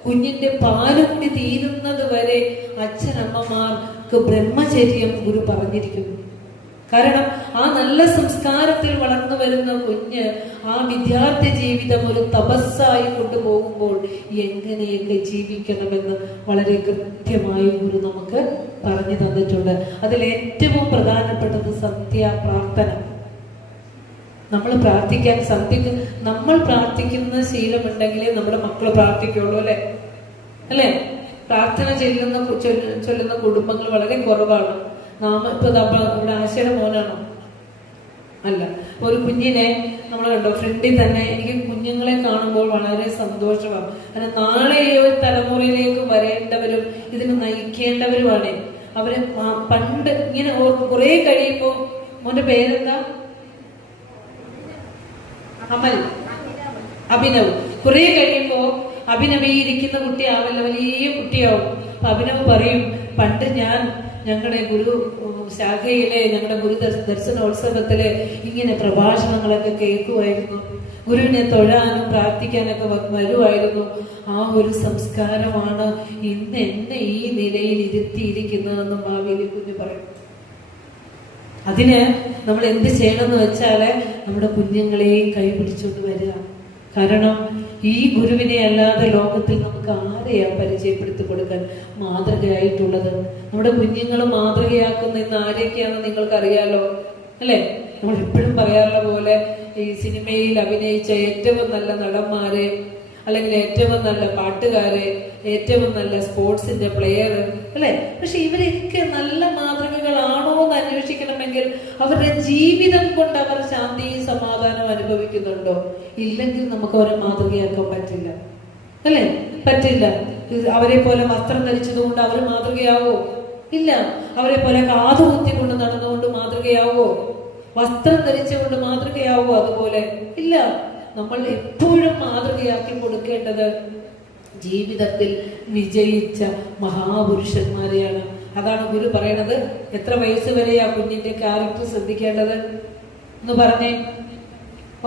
കുഞ്ഞിന്റെ പാലുകുടി തീരുന്നത് വരെ അച്ഛനമ്മമാർക്ക് ബ്രഹ്മചര്യം ഗുരു പറഞ്ഞിരിക്കുന്നു. കാരണം ആ നല്ല സംസ്കാരത്തിൽ വളർന്നു വരുന്ന കുഞ്ഞ് ആ വിദ്യാർത്ഥി ജീവിതം ഒരു തപസ്സായി കൊണ്ടുപോകുമ്പോൾ എങ്ങനെയൊക്കെ ജീവിക്കണമെന്ന് വളരെ കൃത്യമായി ഗുരു നമുക്ക് പറഞ്ഞു തന്നിട്ടുണ്ട്. അതിൽ ഏറ്റവും പ്രധാനപ്പെട്ടത് പ്രാർത്ഥന. നമ്മൾ പ്രാർത്ഥിക്കുന്ന ശീലമുണ്ടെങ്കിലേ നമ്മുടെ മക്കള് പ്രാർത്ഥിക്കുള്ളൂ, അല്ലെ? പ്രാർത്ഥന ചൊല്ലുന്ന കുടുംബങ്ങൾ വളരെ കുറവാണ്. ഇവിടെ ആശയുടെ മോനാണോ? അല്ല. ഒരു കുഞ്ഞിനെ നമ്മൾ കണ്ടോ, ഫ്രണ്ടിൽ തന്നെ. എനിക്ക് കുഞ്ഞുങ്ങളെ കാണുമ്പോൾ വളരെ സന്തോഷമാണ്. കാരണം നാളെ ഒരു തലമുറയിലേക്ക് വരേണ്ടവരും ഇതിന് നയിക്കേണ്ടവരുമാണ്. അവര് പണ്ട് ഇങ്ങനെ കുറെ കഴിയുമ്പോ, മോന്റെ പേരെന്താ? അഭിനവ്. കുറെ കഴിയുമ്പോ അഭിനവ് ഈ ഇരിക്കുന്ന കുട്ടിയാവില്ല, വലിയ കുട്ടിയാവും. അപ്പൊ അഭിനവ് പറയും, പണ്ട് ഞങ്ങളുടെ ഗുരു ശാഖയിലെ ഞങ്ങളുടെ ഗുരു ദർശനോത്സവത്തില് ഇങ്ങനെ പ്രഭാഷണങ്ങളൊക്കെ കേൾക്കുമായിരുന്നു. ഗുരുവിനെ തൊഴാനും പ്രാർത്ഥിക്കാനൊക്കെ വരുമായിരുന്നു. ആ ഒരു സംസ്കാരമാണ് ഇന്ന് എന്നെ ഈ നിലയിൽ ഇരുത്തിയിരിക്കുന്നതെന്നും ഭാവിയിൽ കുഞ്ഞു പറയും. അതിന് നമ്മൾ എന്ത് ചെയ്യണമെന്ന് വെച്ചാല് നമ്മുടെ കുഞ്ഞുങ്ങളെയും കൈപിടിച്ചുകൊണ്ട് വരിക. കാരണം ഈ ഗുരുവിനെ അല്ലാതെ ലോകത്തിൽ നമുക്ക് ആരെയാ പരിചയപ്പെടുത്തി കൊടുക്കാൻ മാതൃകയായിട്ടുള്ളത്? നമ്മുടെ കുഞ്ഞുങ്ങൾ മാതൃകയാക്കുന്ന ഇന്ന് ആരെയൊക്കെയാണെന്ന് നിങ്ങൾക്കറിയാലോ, അല്ലെ? നമ്മൾ എപ്പോഴും പറയാറുള്ള പോലെ ഈ സിനിമയിൽ അഭിനയിച്ച ഏറ്റവും നല്ല നടന്മാരെ, അല്ലെങ്കിൽ ഏറ്റവും നല്ല പാട്ടുകാരെ, ഏറ്റവും നല്ല സ്പോർട്സിന്റെ പ്ലെയർ, അല്ലെ? പക്ഷെ ഇവരൊക്കെ നല്ല മാതൃകകളാണോ എന്ന് അന്വേഷിക്കണമെങ്കിൽ അവരുടെ ജീവിതം കൊണ്ട് അവർ ശാന്തിയും സമാധാനവും അനുഭവിക്കുന്നുണ്ടോ? ഇല്ലെങ്കിൽ നമുക്ക് അവരെ മാതൃകയാക്കാൻ പറ്റില്ല, അല്ലെ? പറ്റില്ല. അവരെ പോലെ വസ്ത്രം ധരിച്ചതുകൊണ്ട് അവർ മാതൃകയാവോ? ഇല്ല. അവരെ പോലെ കാതുകുത്തി കൊണ്ട് നടന്നുകൊണ്ട് മാതൃകയാവോ? വസ്ത്രം ധരിച്ചുകൊണ്ട് മാതൃകയാവോ? അതുപോലെ ഇല്ല. നമ്മൾ എപ്പോഴും മാതൃകയാക്കി കൊടുക്കേണ്ടത് ജീവിതത്തിൽ വിജയിച്ച മഹാപുരുഷന്മാരെയാണ്. അതാണ് ഗുരു പറയണത്. എത്ര വയസ്സ് വരെയാ കുഞ്ഞിന്റെ ക്യാരക്ടർ ശ്രദ്ധിക്കേണ്ടത് എന്ന് പറഞ്ഞേ,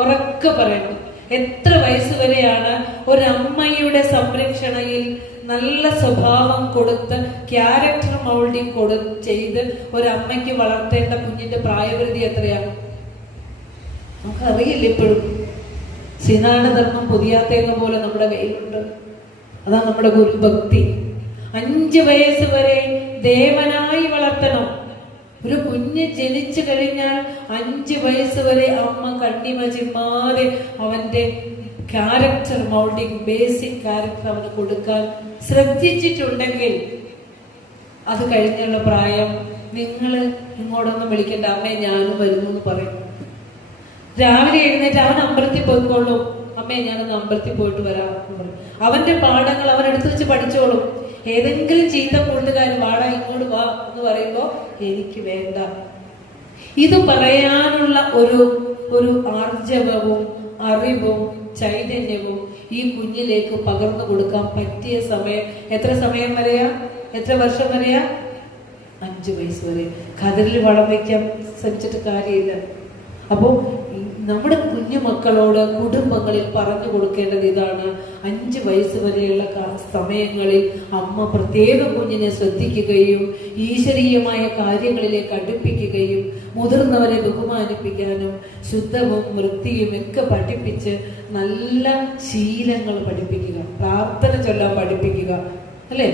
ഉറക്കെ പറയണം. എത്ര വയസ്സ് വരെയാണ് ഒരമ്മയുടെ സംരക്ഷണയിൽ നല്ല സ്വഭാവം കൊടുത്ത് ക്യാരക്ടർ മൗൾഡിങ് ചെയ്ത് ഒരമ്മയ്ക്ക് വളർത്തേണ്ട കുഞ്ഞിന്റെ പ്രായപരിധി എത്രയാണ്? നമുക്കറിയില്ല. ഇപ്പോഴും ശ്രീനാരായണ ധർമ്മം പുതിയാത്തേന്ന പോലെ നമ്മുടെ കയ്യിലുണ്ട്. അതാണ് നമ്മുടെ ഗുരുഭക്തി. 5 വയസ്സ് വരെ ദേവനായി വളർത്തണം. ഒരു കുഞ്ഞ് ജനിച്ചു കഴിഞ്ഞാൽ 5 വയസ്സ് വരെ അമ്മ കണ്ണിമ ചിമ്മാതെ അവന്റെ ക്യാരക്ടർ മൗൾഡിങ്, ബേസിക് ക്യാരക്ടർ അവന് കൊടുക്കാൻ ശ്രദ്ധിച്ചിട്ടുണ്ടെങ്കിൽ അത് കഴിഞ്ഞുള്ള പ്രായം നിങ്ങൾ ഇങ്ങോട്ടൊന്നും വിളിക്കേണ്ട, അമ്മേ ഞാനും വരുന്നു എന്ന് പറയും. രാവിലെ എഴുന്നേറ്റ് അവൻ അമ്പലത്തിൽ പോയിക്കോളും, അമ്മേ ഞാനൊന്ന് അമ്പലത്തിൽ പോയിട്ട് വരാം എന്ന് പറയും. അവന്റെ പാഠങ്ങൾ അവൻ എടുത്തു വെച്ച് പഠിച്ചോളും. ഏതെങ്കിലും ചീത്ത കൂട്ടുകാരൻ വാടാ ഇങ്ങോട്ട് വാ എന്ന് പറയുമ്പോ എനിക്ക് വേണ്ട. ഇത് പറയാനുള്ള ഒരു ആർജവവും അറിവും ചൈതന്യവും ഈ കുഞ്ഞിലേക്ക് പകർന്നു കൊടുക്കാൻ പറ്റിയ സമയം എത്ര സമയം വരെയാ, എത്ര വർഷം വരെയാ? 5 വയസ്സ് വരെ. കതിരിൽ വളം വയ്ക്കാൻ ശ്രമിച്ചിട്ട് കാര്യമില്ല. അപ്പോ നമ്മുടെ കുഞ്ഞു മക്കളോട് കുടുംബങ്ങളിൽ പറഞ്ഞു കൊടുക്കേണ്ടത് ഇതാണ്. 5 വയസ്സ് വരെയുള്ള സമയങ്ങളിൽ അമ്മ പ്രത്യേക കുഞ്ഞിനെ ശ്രദ്ധിക്കുകയും ഈശ്വരീയമായ കാര്യങ്ങളിലേക്ക് അടുപ്പിക്കുകയും മുതിർന്നവരെ ബഹുമാനിപ്പിക്കാനും ശുദ്ധവും വൃത്തിയും ഒക്കെ പഠിപ്പിച്ച് നല്ല ശീലങ്ങൾ പഠിപ്പിക്കുക, പ്രാർത്ഥന ചൊല്ലാൻ പഠിപ്പിക്കുക, അല്ലെ?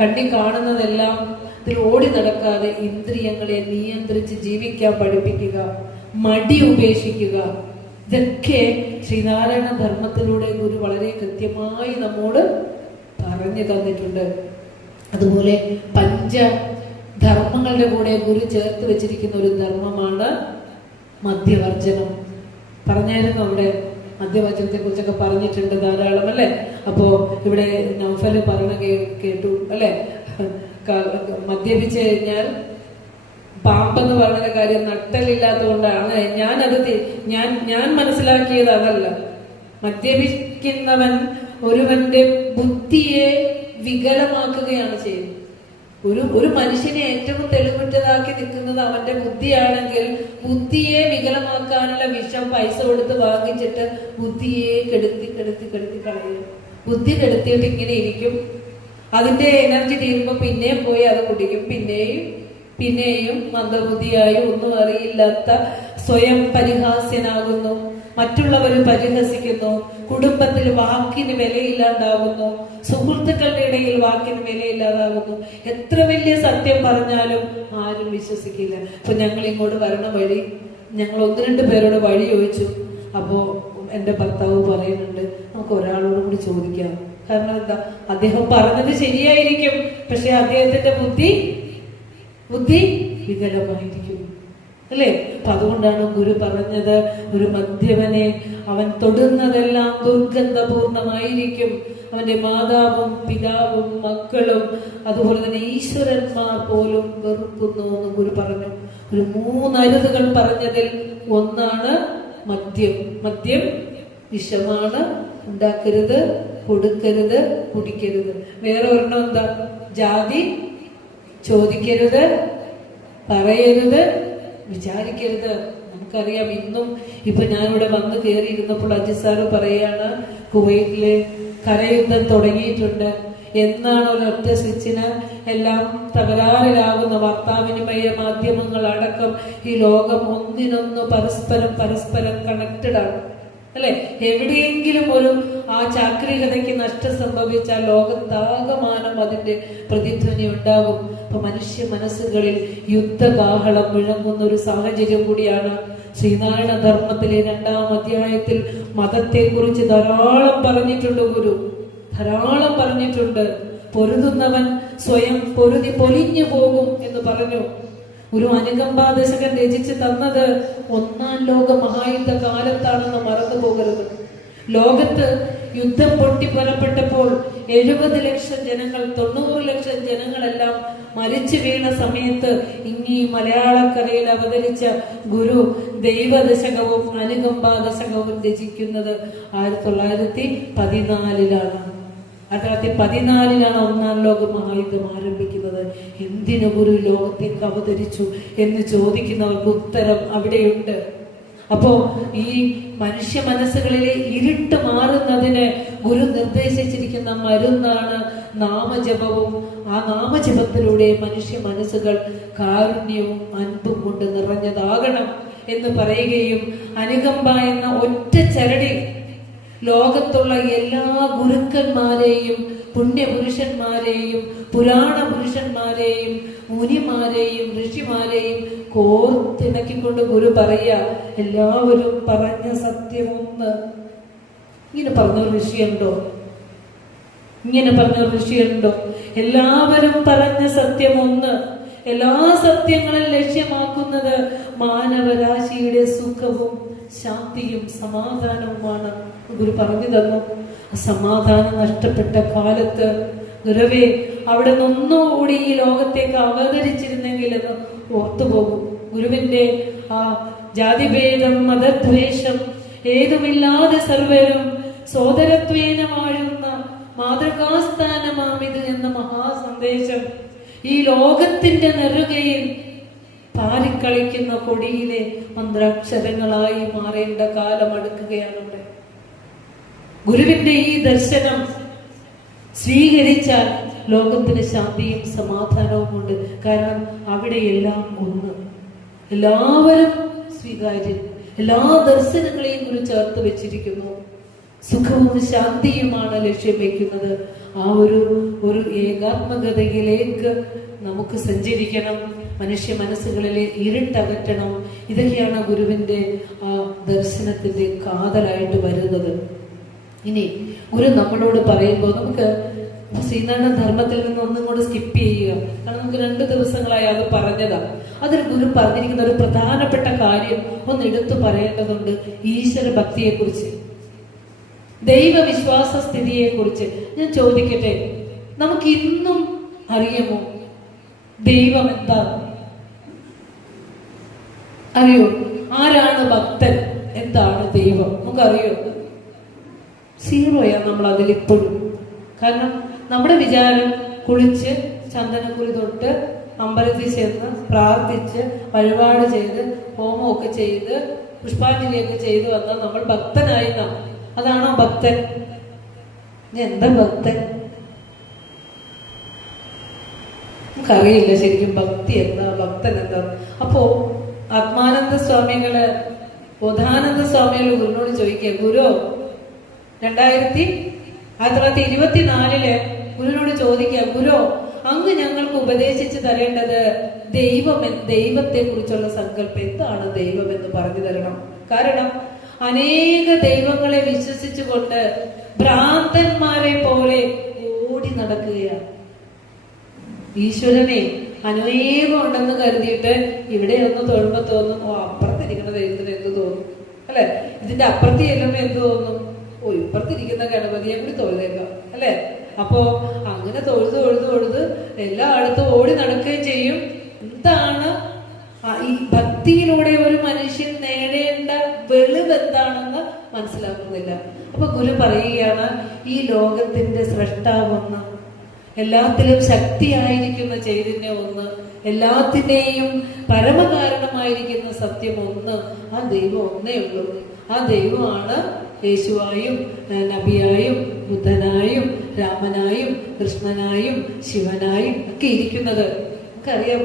കണ്ണി കാണുന്നതെല്ലാം ഇതിൽ ഓടി നടക്കാതെ ഇന്ദ്രിയങ്ങളെ നിയന്ത്രിച്ച് ജീവിക്കാൻ പഠിപ്പിക്കുക, മടി ഉപേക്ഷിക്കുക. ഇതൊക്കെ ശ്രീനാരായണ ധർമ്മത്തിലൂടെ ഗുരു വളരെ കൃത്യമായി നമ്മോട് പറഞ്ഞു തന്നിട്ടുണ്ട്. അതുപോലെ പഞ്ചധർമ്മങ്ങളുടെ കൂടെ ഗുരു ചേർത്ത് വെച്ചിരിക്കുന്ന ഒരു ധർമ്മമാണ് മദ്യവർജനം. പറഞ്ഞായിരുന്നു അവിടെ മദ്യവർജനത്തെ കുറിച്ചൊക്കെ പറഞ്ഞിട്ടുണ്ട് ധാരാളം, അല്ലെ? അപ്പോ ഇവിടെ നൗഫല് പറഞ്ഞ കേട്ടു, അല്ലെ? മദ്യപിച്ചു കഴിഞ്ഞാൽ പാമ്പെന്ന് പറഞ്ഞ കാര്യം നട്ടലില്ലാത്തതുകൊണ്ടാണ്. ഞാൻ മനസ്സിലാക്കിയത് അതല്ല. മദ്യപിക്കുന്നവൻ ഒരുവന്റെ ബുദ്ധിയെ വികലമാക്കുകയാണ് ചെയ്യുന്നത്. ഒരു മനുഷ്യനെ ഏറ്റവും തെളിവുറ്റതാക്കി നിൽക്കുന്നത് അവന്റെ ബുദ്ധിയാണെങ്കിൽ ബുദ്ധിയെ വികലമാക്കാനുള്ള വിഷം പൈസ കൊടുത്ത് വാങ്ങിച്ചിട്ട് ബുദ്ധിയെ കെടുത്തി കളയും. ബുദ്ധി കെടുത്തിയിട്ട് ഇങ്ങനെ ഇരിക്കും. അതിന്റെ എനർജി തീരുമ്പോ പിന്നെയും പോയി അത് കുടിക്കും. പിന്നെയും മന്ദബുദ്ധിയായി ഒന്നും അറിയില്ലാത്ത സ്വയം പരിഹാസ്യനാകുന്നു, മറ്റുള്ളവർ പരിഹസിക്കുന്നു, കുടുംബത്തിൽ വാക്കിന് വിലയില്ലാണ്ടാകുന്നു, സുഹൃത്തുക്കളുടെ ഇടയിൽ വാക്കിന് വിലയില്ലാതാകുന്നു. എത്ര വലിയ സത്യം പറഞ്ഞാലും ആരും വിശ്വസിക്കില്ല. അപ്പൊ ഞങ്ങൾ ഇങ്ങോട്ട് വരണ വഴി ഞങ്ങൾ 1-2 പേരോട് വഴി ചോദിച്ചു. അപ്പോ എന്റെ ഭർത്താവ് പറയുന്നുണ്ട്, നമുക്ക് ഒരാളോട് കൂടി ചോദിക്കാം. കാരണം എന്താ, അദ്ദേഹം പറഞ്ഞത് ശരിയായിരിക്കും, പക്ഷെ അദ്ദേഹത്തിന്റെ ബുദ്ധി വികലമായിരിക്കും, അല്ലേ? അപ്പൊ അതുകൊണ്ടാണ് ഗുരു പറഞ്ഞത്, ഒരു മദ്യപനെ അവൻ തൊടുന്നതെല്ലാം ദുർഗന്ധപൂർണമായിരിക്കും. അവന്റെ മാതാവും പിതാവും മക്കളും അതുപോലെ തന്നെ ഈശ്വരന്മാർ പോലും വെറുക്കുന്നു എന്ന് ഗുരു പറഞ്ഞു. ഒരു 3 അരുതുകൾ പറഞ്ഞതിൽ ഒന്നാണ് മദ്യം വിഷമാണ്, ഉണ്ടാക്കരുത്, കൊടുക്കരുത്, കുടിക്കരുത്. വേറെ ഒരെണ്ണം എന്താ? ജാതി ചോദിക്കരുത്, പറയരുത്, വിചാരിക്കരുത്. നമുക്കറിയാം, ഇന്നും ഇപ്പൊ ഞാനിവിടെ വന്ന് കയറിയിരുന്നപ്പോൾ അജിത് സാറ് പറയാണ്, കുവൈറ്റില് കരയുദ്ധം തുടങ്ങിയിട്ടുണ്ട്. എന്നാണ് ഒരൊറ്റ സ്വിച്ചിന് എല്ലാം തകരാറിലാകുന്ന വാർത്താവിനിമയ മാധ്യമങ്ങൾ അടക്കം ഈ ലോകം ഒന്നിനൊന്ന് പരസ്പരം കണക്റ്റഡ് ആണ്, അല്ലെ? എവിടെയെങ്കിലും ആ ചാക്രികതയ്ക്ക് നഷ്ടം സംഭവിച്ചാൽ ലോകത്താകമാനം അതിന്റെ പ്രതിധ്വനി ഉണ്ടാകും. അപ്പൊ മനുഷ്യ മനസ്സുകളിൽ യുദ്ധകാഹളം മുഴങ്ങുന്ന ഒരു സാഹചര്യം കൂടിയാണ്. ശ്രീനാരായണ ധർമ്മത്തിലെ 2-ാം അധ്യായത്തിൽ മതത്തെ കുറിച്ച് ധാരാളം പറഞ്ഞിട്ടുണ്ട് ഗുരു, ധാരാളം പറഞ്ഞിട്ടുണ്ട്. പൊരുതുന്നവൻ സ്വയം പൊലിഞ്ഞു പോകും എന്ന് പറഞ്ഞു. ഒരു അനുകമ്പാദശകൻ രചിച്ച് തന്നത് 1-ാം ലോക മഹായുദ്ധ കാലത്താണെന്ന് മറന്നു പോകരുത്. ലോകത്ത് യുദ്ധം പൊട്ടിപ്പുറപ്പെട്ടപ്പോൾ 70 ലക്ഷം ജനങ്ങൾ, 90 ലക്ഷം ജനങ്ങളെല്ലാം മരിച്ചു വീണ സമയത്ത് ഇങ്ങീ മലയാളക്കരയിൽ അവതരിച്ച ഗുരു ദൈവദശകവും അനുകമ്പാദശകവും രചിക്കുന്നത് 1914-ലാണ്. 1914-ലാണ് 1-ാം ലോക മഹായുദ്ധം ആരംഭിക്കുന്നത്. എന്തിനു ഗുരു ലോകത്തേക്ക് അവതരിച്ചു എന്ന് ചോദിക്കുന്നവർക്ക് ഉത്തരം അവിടെയുണ്ട്. അപ്പോ ഈ മനുഷ്യ മനസ്സുകളിലെ ഇരുട്ട് മാറുന്നതിന് ഗുരു നിർദ്ദേശിച്ചിരിക്കുന്ന മരുന്നാണ് നാമജപവും. ആ നാമജപത്തിലൂടെ മനുഷ്യ മനസ്സുകൾ കാരുണ്യവും അൻപും കൊണ്ട് നിറഞ്ഞതാകണം എന്ന് പറയുകയും അനുകമ്പ എന്ന ഒറ്റ ചരടി ലോകത്തുള്ള എല്ലാ ഗുരുക്കന്മാരെയും പുണ്യപുരുഷന്മാരെയും പുരാണ പുരുഷന്മാരെയും മുനിമാരെയും ഋഷിമാരെയും കോർത്തിണക്കിക്കൊണ്ട് ഗുരു പറയുക, എല്ലാവരും പറഞ്ഞ സത്യം ഒന്ന്. ഇങ്ങനെ പറഞ്ഞ ഋഷിയുണ്ടോ? ഇങ്ങനെ പറഞ്ഞ ഋഷിയുണ്ടോ? എല്ലാവരും പറഞ്ഞ സത്യം ഒന്ന്. എല്ലാ സത്യങ്ങളും ലക്ഷ്യമാക്കുന്നത് മാനവരാശിയുടെ സുഖവും ശാന്തിയും സമാധാനവുമാണ്. ഗുരു പറഞ്ഞു തന്നു. സമാധാനം നഷ്ടപ്പെട്ട കാലത്ത് ഗുരുവേ അവിടെ നിന്നൊന്നുകൂടി ഈ ലോകത്തേക്ക് അവതരിച്ചിരുന്നെങ്കിൽ എന്ന് ഓർത്തുപോകും. ഗുരുവിന്റെ ആ ജാതിഭേദം മതദ്വേഷം ഏതുമില്ലാതെ സർവരും സോദരത്വേന വാഴുന്ന മാതൃകാസ്ഥാനമാമിത് എന്ന മഹാസന്ദേശം ഈ ലോകത്തിന്റെ നെറുകയിൽ പാറിക്കളിക്കുന്ന കൊടിയിലെ മന്ത്രാക്ഷരങ്ങളായി മാറേണ്ട കാലം അടുക്കുകയാണ്. ഇവിടെ ഗുരുവിന്റെ ഈ ദർശനം സ്വീകരിച്ചാൽ ലോകത്തിന് ശാന്തിയും സമാധാനവും ഉണ്ട്. കാരണം അവിടെ എല്ലാം ഒന്ന്, എല്ലാവരും സ്വീകാര്യം, എല്ലാ ദർശനങ്ങളെയും ഗുരു ചേർത്ത് വെച്ചിരിക്കുന്നു. സുഖവും ശാന്തിയുമാണ് ലക്ഷ്യം വയ്ക്കുന്നത്. ആ ഒരു ഏകാത്മകതയിലേക്ക് നമുക്ക് സഞ്ചരിക്കണം. മനുഷ്യ മനസ്സുകളിലെ ഇരുട്ടകറ്റണം. ഇതൊക്കെയാണ് ഗുരുവിന്റെ ആ ദർശനത്തിന്റെ കാതലായിട്ട് വരുന്നത്. ഇനി ഗുരു നമ്മളോട് പറയുമ്പോൾ നമുക്ക് ശ്രീനാരായണ ധർമ്മത്തിൽ നിന്ന് ഒന്നും കൂടെ സ്കിപ്പ് ചെയ്യുക. കാരണം നമുക്ക് 2 ദിവസങ്ങളായി അത് പറഞ്ഞതാ. അതിൽ ഗുരു പറഞ്ഞിരിക്കുന്ന ഒരു പ്രധാനപ്പെട്ട കാര്യം ഒന്ന് എടുത്തു പറയേണ്ടതുണ്ട്. ഈശ്വര ഭക്തിയെ കുറിച്ച്, ദൈവവിശ്വാസ സ്ഥിതിയെ കുറിച്ച്. ഞാൻ ചോദിക്കട്ടെ, നമുക്ക് ഇന്നും അറിയാമോ ദൈവം എന്താ? അറിയോ? ആരാണ് ഭക്തൻ? എന്താണ് ദൈവം? നമുക്കറിയോ? സീറോയാ നമ്മൾ അതിലിപ്പോഴും. കാരണം നമ്മുടെ വിചാരം കുളിച്ച് ചന്ദനക്കുറി തൊട്ട് അമ്പലത്തിൽ ചെന്ന് പ്രാർത്ഥിച്ച് വഴിപാട് ചെയ്ത് ഹോമമൊക്കെ ചെയ്ത് പുഷ്പാഞ്ജലിയൊക്കെ ചെയ്ത് വന്നാൽ നമ്മൾ ഭക്തനായി നാം. അതാണോ ഭക്തൻ? എന്താ ഭക്തൻ? നമുക്കറിയില്ല ശരിക്കും ഭക്തി എന്താ, ഭക്തൻ എന്താ. അപ്പോ ആത്മാനന്ദ സ്വാമികള് ബോധാനന്ദ സ്വാമികൾ ഗുരുവിനോട് ചോദിക്കുക, ഗുരു 1924 ഗുരുവിനോട് ചോദിക്കുക, ഗുരു അങ്ങ് ഞങ്ങൾക്ക് ഉപദേശിച്ചു തരേണ്ടത് ദൈവത്തെ കുറിച്ചുള്ള സങ്കല്പം എന്താണ്, ദൈവം എന്ന് പറഞ്ഞു തരണം. കാരണം അനേക ദൈവങ്ങളെ വിശ്വസിച്ചുകൊണ്ട് ഭ്രാന്തന്മാരെ പോലെ ഓടി നടക്കുകയാണ്. ഈശ്വരനെ അനേകം ഉണ്ടെന്ന് കരുതിയിട്ട് ഇവിടെ ഒന്ന് തൊഴുമ്പോ തോന്നും, ഓ അപ്പുറത്തിരിക്കുന്ന ദൈവത്തിന് എന്ത് തോന്നും, അല്ലെ? ഇതിന്റെ അപ്പുറത്ത് ചെല്ലുമ്പോ എന്ത് തോന്നും, ഓ ഇപ്പുറത്തിരിക്കുന്ന ഗണപതിയെ കൂടി തൊഴുതേക്കാം, അല്ലെ? അപ്പോ അങ്ങനെ തൊഴുത് എല്ലായിടത്തും ഓടി നടക്കുകയും ചെയ്യും. എന്താണ് ഈ ഭക്തിയിലൂടെ ഒരു മനുഷ്യൻ നേടേണ്ട വെളിവ് എന്താണെന്ന് മനസ്സിലാക്കുന്നില്ല. അപ്പൊ ഗുരു പറയുകയാണ്, ഈ ലോകത്തിന്റെ സ്രഷ്ടാവ് ഒന്ന്, എല്ലാത്തിലും ശക്തിയായിരിക്കുന്ന ചൈതന്യം ഒന്ന്, എല്ലാത്തിനെയും പരമകാരണമായിരിക്കുന്ന സത്യം ഒന്ന്, ആ ദൈവം ഒന്നേ ഉള്ളൂ. ആ ദൈവമാണ് യേശുവായും നബിയായും ബുദ്ധനായും രാമനായും കൃഷ്ണനായും ശിവനായും ഒക്കെ ഇരിക്കുന്നത്. അറിയാം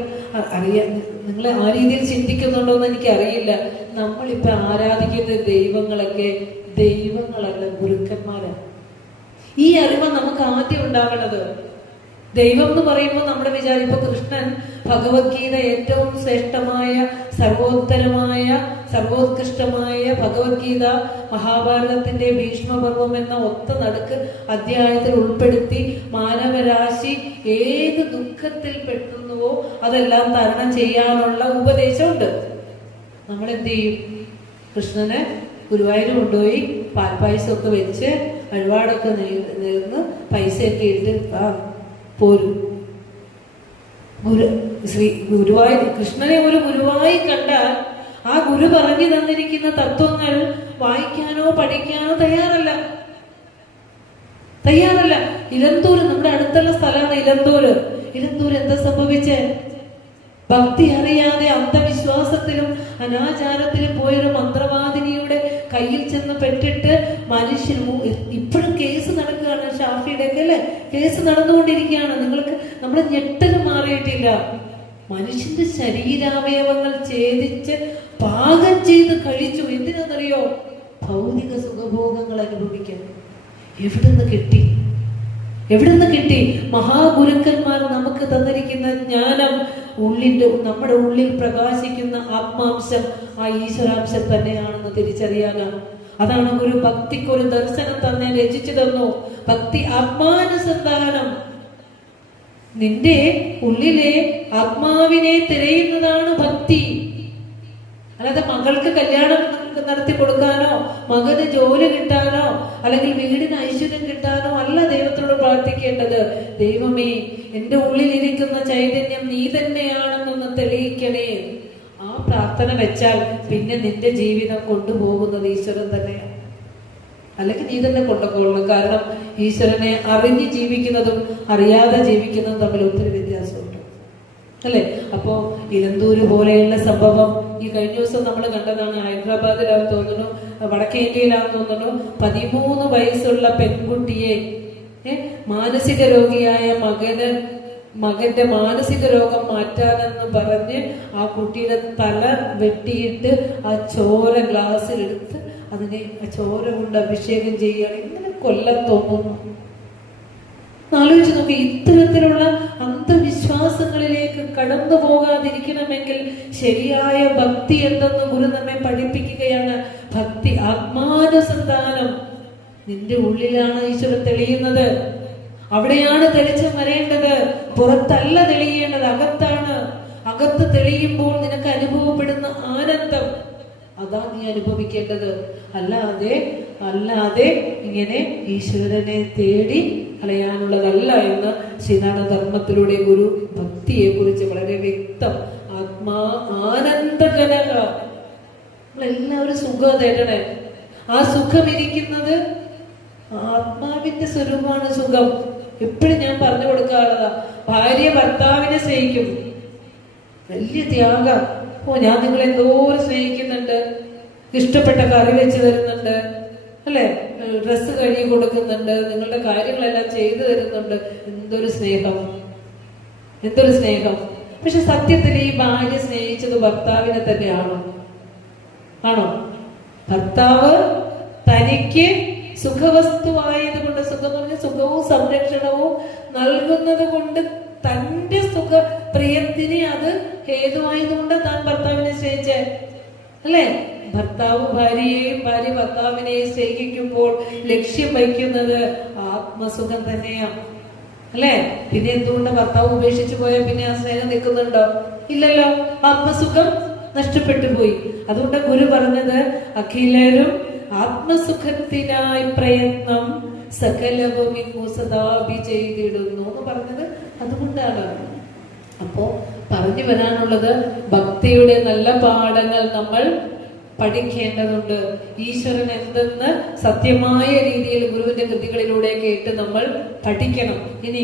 നിങ്ങൾ ആ രീതിയിൽ ചിന്തിക്കുന്നുണ്ടോ എന്ന് എനിക്കറിയില്ല. നമ്മളിപ്പോ ആരാധിക്കുന്ന ദൈവങ്ങളൊക്കെ ദൈവങ്ങളല്ല, ഗുരുക്കന്മാരാണ്. ഈ അറിവ് നമുക്ക് ആദ്യം ഉണ്ടാവേണ്ടത്. ദൈവം എന്ന് പറയുമ്പോൾ നമ്മുടെ വിചാരം, ഇപ്പൊ കൃഷ്ണൻ ഭഗവത്ഗീത ഏറ്റവും ശ്രേഷ്ഠമായ സർവോത്തരമായ സർവോത്കൃഷ്ടമായ ഭഗവത്ഗീത മഹാഭാരതത്തിന്റെ ഭീഷ്മപർവം എന്ന ഒത്ത നടുക്ക് അധ്യായത്തിൽ ഉൾപ്പെടുത്തി മാനവരാശി ഏത് ദുഃഖത്തിൽ പെട്ടുന്നുവോ അതെല്ലാം തരണം ചെയ്യാനുള്ള ഉപദേശമുണ്ട്. നമ്മൾ എന്ത് ചെയ്യും? കൃഷ്ണനെ ഗുരുവായൂർ കൊണ്ടുപോയി പാൽപ്പായസമൊക്കെ വെച്ച് വഴിപാടൊക്കെ നേർന്ന് പൈസയൊക്കെ ഇട്ട് പോരും. ഗുരുവായി കൃഷ്ണനെ ഒരു ഗുരുവായി കണ്ടാൽ ആ ഗുരു പറഞ്ഞു തന്നിരിക്കുന്ന തത്വങ്ങൾ വായിക്കാനോ പഠിക്കാനോ തയ്യാറല്ല. ഇലന്തൂര് നമ്മുടെ അടുത്തുള്ള സ്ഥലമാണ് ഇലന്തൂര്. എന്താ സംഭവിച്ചേ? ഭക്തി അറിയാതെ അന്ധവിശ്വാസത്തിലും അനാചാരത്തിലും പോയൊരു മന്ത്രവാദിനിയുടെ കയ്യിൽ ചെന്ന് പെട്ടിട്ട് മനുഷ്യന് ഇപ്പോഴും കേസ് നടക്കുകയാണ്. ഷാഫിയുടെ ഒക്കെ അല്ലെ കേസ് നടന്നുകൊണ്ടിരിക്കുകയാണ്. നമ്മുടെ ഞെട്ടല് മാറിയിട്ടില്ല. മനുഷ്യന്റെ ശരീരാവയവങ്ങൾ ഛേദിച്ച് പാകം ചെയ്ത് കഴിച്ചു. എന്തിനാണെന്നറിയോ? ഭൗതിക സുഖഭോഗങ്ങൾ അനുഭവിക്കാൻ. എവിടുന്ന് കിട്ടി? എവിടുന്ന് കിട്ടി? മഹാഗുരുക്കന്മാർ നമുക്ക് തന്നിരിക്കുന്ന ജ്ഞാനം, നമ്മുടെ ഉള്ളിൽ പ്രകാശിക്കുന്ന ആത്മാംശം ആ ഈശ്വരാംശം തന്നെയാണെന്ന് തിരിച്ചറിയാനാണ്. അതാണ് ഗുരു ഭക്തിക്കൊരു ദർശനം തന്നെ രചിച്ചു തന്നു. ഭക്തി ആത്മാനുസന്ധാനം. നിന്റെ ഉള്ളിലെ ആത്മാവിനെ തിരയുന്നതാണ് ഭക്തി. അല്ലാതെ മകൾക്ക് കല്യാണം നടത്തി കൊടുക്കാനോ, മകന് ജോലി കിട്ടാനോ, അല്ലെങ്കിൽ വീടിന് ഐശ്വര്യം കിട്ടാനോ അല്ല ദൈവത്തോട് പ്രാർത്ഥിക്കേണ്ടത്. ദൈവമേ, എന്റെ ഉള്ളിലിരിക്കുന്ന ചൈതന്യം നീ തന്നെയാണെന്നൊന്ന് തെളിയിക്കണേ. ആ പ്രാർത്ഥന വെച്ചാൽ പിന്നെ നിന്റെ ജീവിതം കൊണ്ടുപോകുന്നത് ഈശ്വരൻ തന്നെയാണ്. അല്ലെങ്കിൽ നീ തന്നെ കൊണ്ടുപോകണം. കാരണം ഈശ്വരനെ അറിഞ്ഞ് ജീവിക്കുന്നതും അറിയാതെ ജീവിക്കുന്നതും തമ്മിൽ ഒത്തിരി വ്യത്യാസമുണ്ട്, അല്ലെ? അപ്പോ ഇലന്തൂര് പോലെയുള്ള സംഭവം ഈ കഴിഞ്ഞ ദിവസം നമ്മൾ കണ്ടതാണ്. ഹൈദരാബാദിലാന്ന് തോന്നുന്നു, വടക്കേ ഇന്ത്യയിലാന്ന് തോന്നുന്നു. 13 വയസ്സുള്ള പെൺകുട്ടിയെ മാനസിക രോഗിയായ മകന്റെ മാനസിക രോഗം മാറ്റാനെന്ന് പറഞ്ഞ് ആ കുട്ടിയുടെ തല വെട്ടിയിട്ട് ആ ചോര ഗ്ലാസ്സിലെടുത്ത് അതിനെ ആ ചോര കൊണ്ട് അഭിഷേകം ചെയ്യുകയാണ്. ഇങ്ങനെ കൊല്ലം തോന്നുന്നു. ആലോചിച്ച് നോക്കി. ഇത്തരത്തിലുള്ള അന്ധവിശ്വാസങ്ങളിലേക്ക് കടന്നു പോകാതിരിക്കണമെങ്കിൽ ശരിയായ ഭക്തി എന്തെന്ന് ഗുരു നമ്മെ പഠിപ്പിക്കുകയാണ്. ഭക്തി ആത്മാനുസന്ധാനം. നിന്റെ ഉള്ളിലാണ് ഈശ്വരൻ തെളിയുന്നത്. അവിടെയാണ് തെളിച്ചം വരേണ്ടത്. പുറത്തല്ല തെളിയേണ്ടത്, അകത്താണ്. അകത്ത് തെളിയുമ്പോൾ നിനക്ക് അനുഭവപ്പെടുന്ന ആനന്ദം, അതാ നീ അനുഭവിക്കേണ്ടത്. അല്ലാതെ ഇങ്ങനെ ഈശ്വരനെ തേടി കളയാനുള്ളതല്ല എന്ന് ശ്രീനാഥധർമ്മത്തിലൂടെ ഗുരു ഭക്തിയെ കുറിച്ച് വളരെ വ്യക്തം. ആനന്ദജനക. നമ്മളെല്ലാവരും സുഖം തേടണേ. ആ സുഖം ഇരിക്കുന്നത് ആത്മാവിന്റെ സ്വരൂപമാണ് സുഖം. എപ്പോഴും ഞാൻ പറഞ്ഞു കൊടുക്കാറുള്ളതാ. ഭാര്യ ഭർത്താവിനെ സ്നേഹിക്കും, വലിയ ത്യാഗ. ഞാൻ നിങ്ങളെ എന്തോരം സ്നേഹിക്കുന്നുണ്ട്, ഇഷ്ടപ്പെട്ട കറി വെച്ച് തരുന്നുണ്ട്, അല്ലെ, ഡ്രസ്സ് കഴുകി കൊടുക്കുന്നുണ്ട്, നിങ്ങളുടെ കാര്യങ്ങളെല്ലാം ചെയ്തു തരുന്നുണ്ട്. എന്തൊരു സ്നേഹം, എന്തൊരു സ്നേഹം. പക്ഷെ സത്യത്തിൽ ഈ ഭാര്യ സ്നേഹിച്ചത് ഭർത്താവിനെ തന്നെയാണോ? ആണോ? ഭർത്താവ് തനിക്ക് സുഖവസ്തുവായത് കൊണ്ട്, സുഖം എന്ന് പറഞ്ഞാൽ സുഖവും സംരക്ഷണവും നൽകുന്നത് കൊണ്ട്, തന്റെ സുഖപ്രിയത്തിന് അത് ഹേതുവായതുകൊണ്ട് താൻ ഭർത്താവിനെ സ്നേഹിച്ചേ, അല്ലെ? ഭർത്താവ് ഭാര്യയെയും ഭാര്യ ഭർത്താവിനെയും സ്നേഹിക്കുമ്പോൾ ലക്ഷ്യം വയ്ക്കുന്നത് ആത്മസുഖം തന്നെയാണ്, അല്ലെ? പിന്നെ എന്തുകൊണ്ട് ഭർത്താവ് ഉപേക്ഷിച്ചു പോയാൽ പിന്നെ ആ സ്നേഹം നിൽക്കുന്നുണ്ടോ? ഇല്ലല്ലോ. ആത്മസുഖം നഷ്ടപ്പെട്ടു പോയി. അതുകൊണ്ട് ഗുരു പറഞ്ഞത് അഖിലരും ആത്മസുഖത്തിനായി പ്രയത്നം സകലവും ഇങ്ങു സദാപി ചെയ്തിടുന്നു എന്ന് പറഞ്ഞത് അതുകൊണ്ടാണ്. അപ്പോ പറഞ്ഞു വരാനുള്ളത്, ഭക്തിയുടെ നല്ല പാഠങ്ങൾ നമ്മൾ പഠിക്കേണ്ടതുണ്ട്. ഈശ്വരൻ എന്തെന്ന് സത്യമായ രീതിയിൽ ഗുരുവിന്റെ കൃതികളിലൂടെ കേട്ട് നമ്മൾ പഠിക്കണം. ഇനി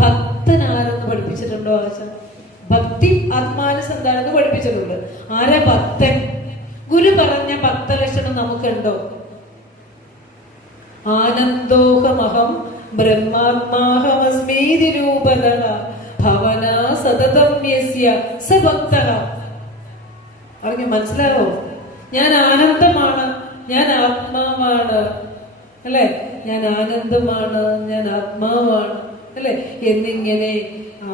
ഭക്തൻ ആരെന്ന് പഠിപ്പിച്ചിട്ടുണ്ടോ? ആശാൻ ഭക്തി ആത്മാനുസന്ധാനം പഠിപ്പിച്ചിട്ടുണ്ട്. ആരാ ഭക്തൻ? ഗുരു പറഞ്ഞ ഭക്തലക്ഷണം നമുക്കുണ്ടോ? ആനന്ദോഹമഹം ബ്രഹ്മാത്മാഹമസ്മീതി രൂപതഃ ഭവന സതതം യസ്യ സ ഭക്തഃ. അറിഞ്ഞു മനസ്സിലാവോ? ഞാൻ ആനന്ദമാണ്, ഞാൻ ആത്മാവാണ്, അല്ലെ? ഞാൻ ആനന്ദമാണ്, ഞാൻ ആത്മാവാണ്, അല്ലെ? എന്നിങ്ങനെ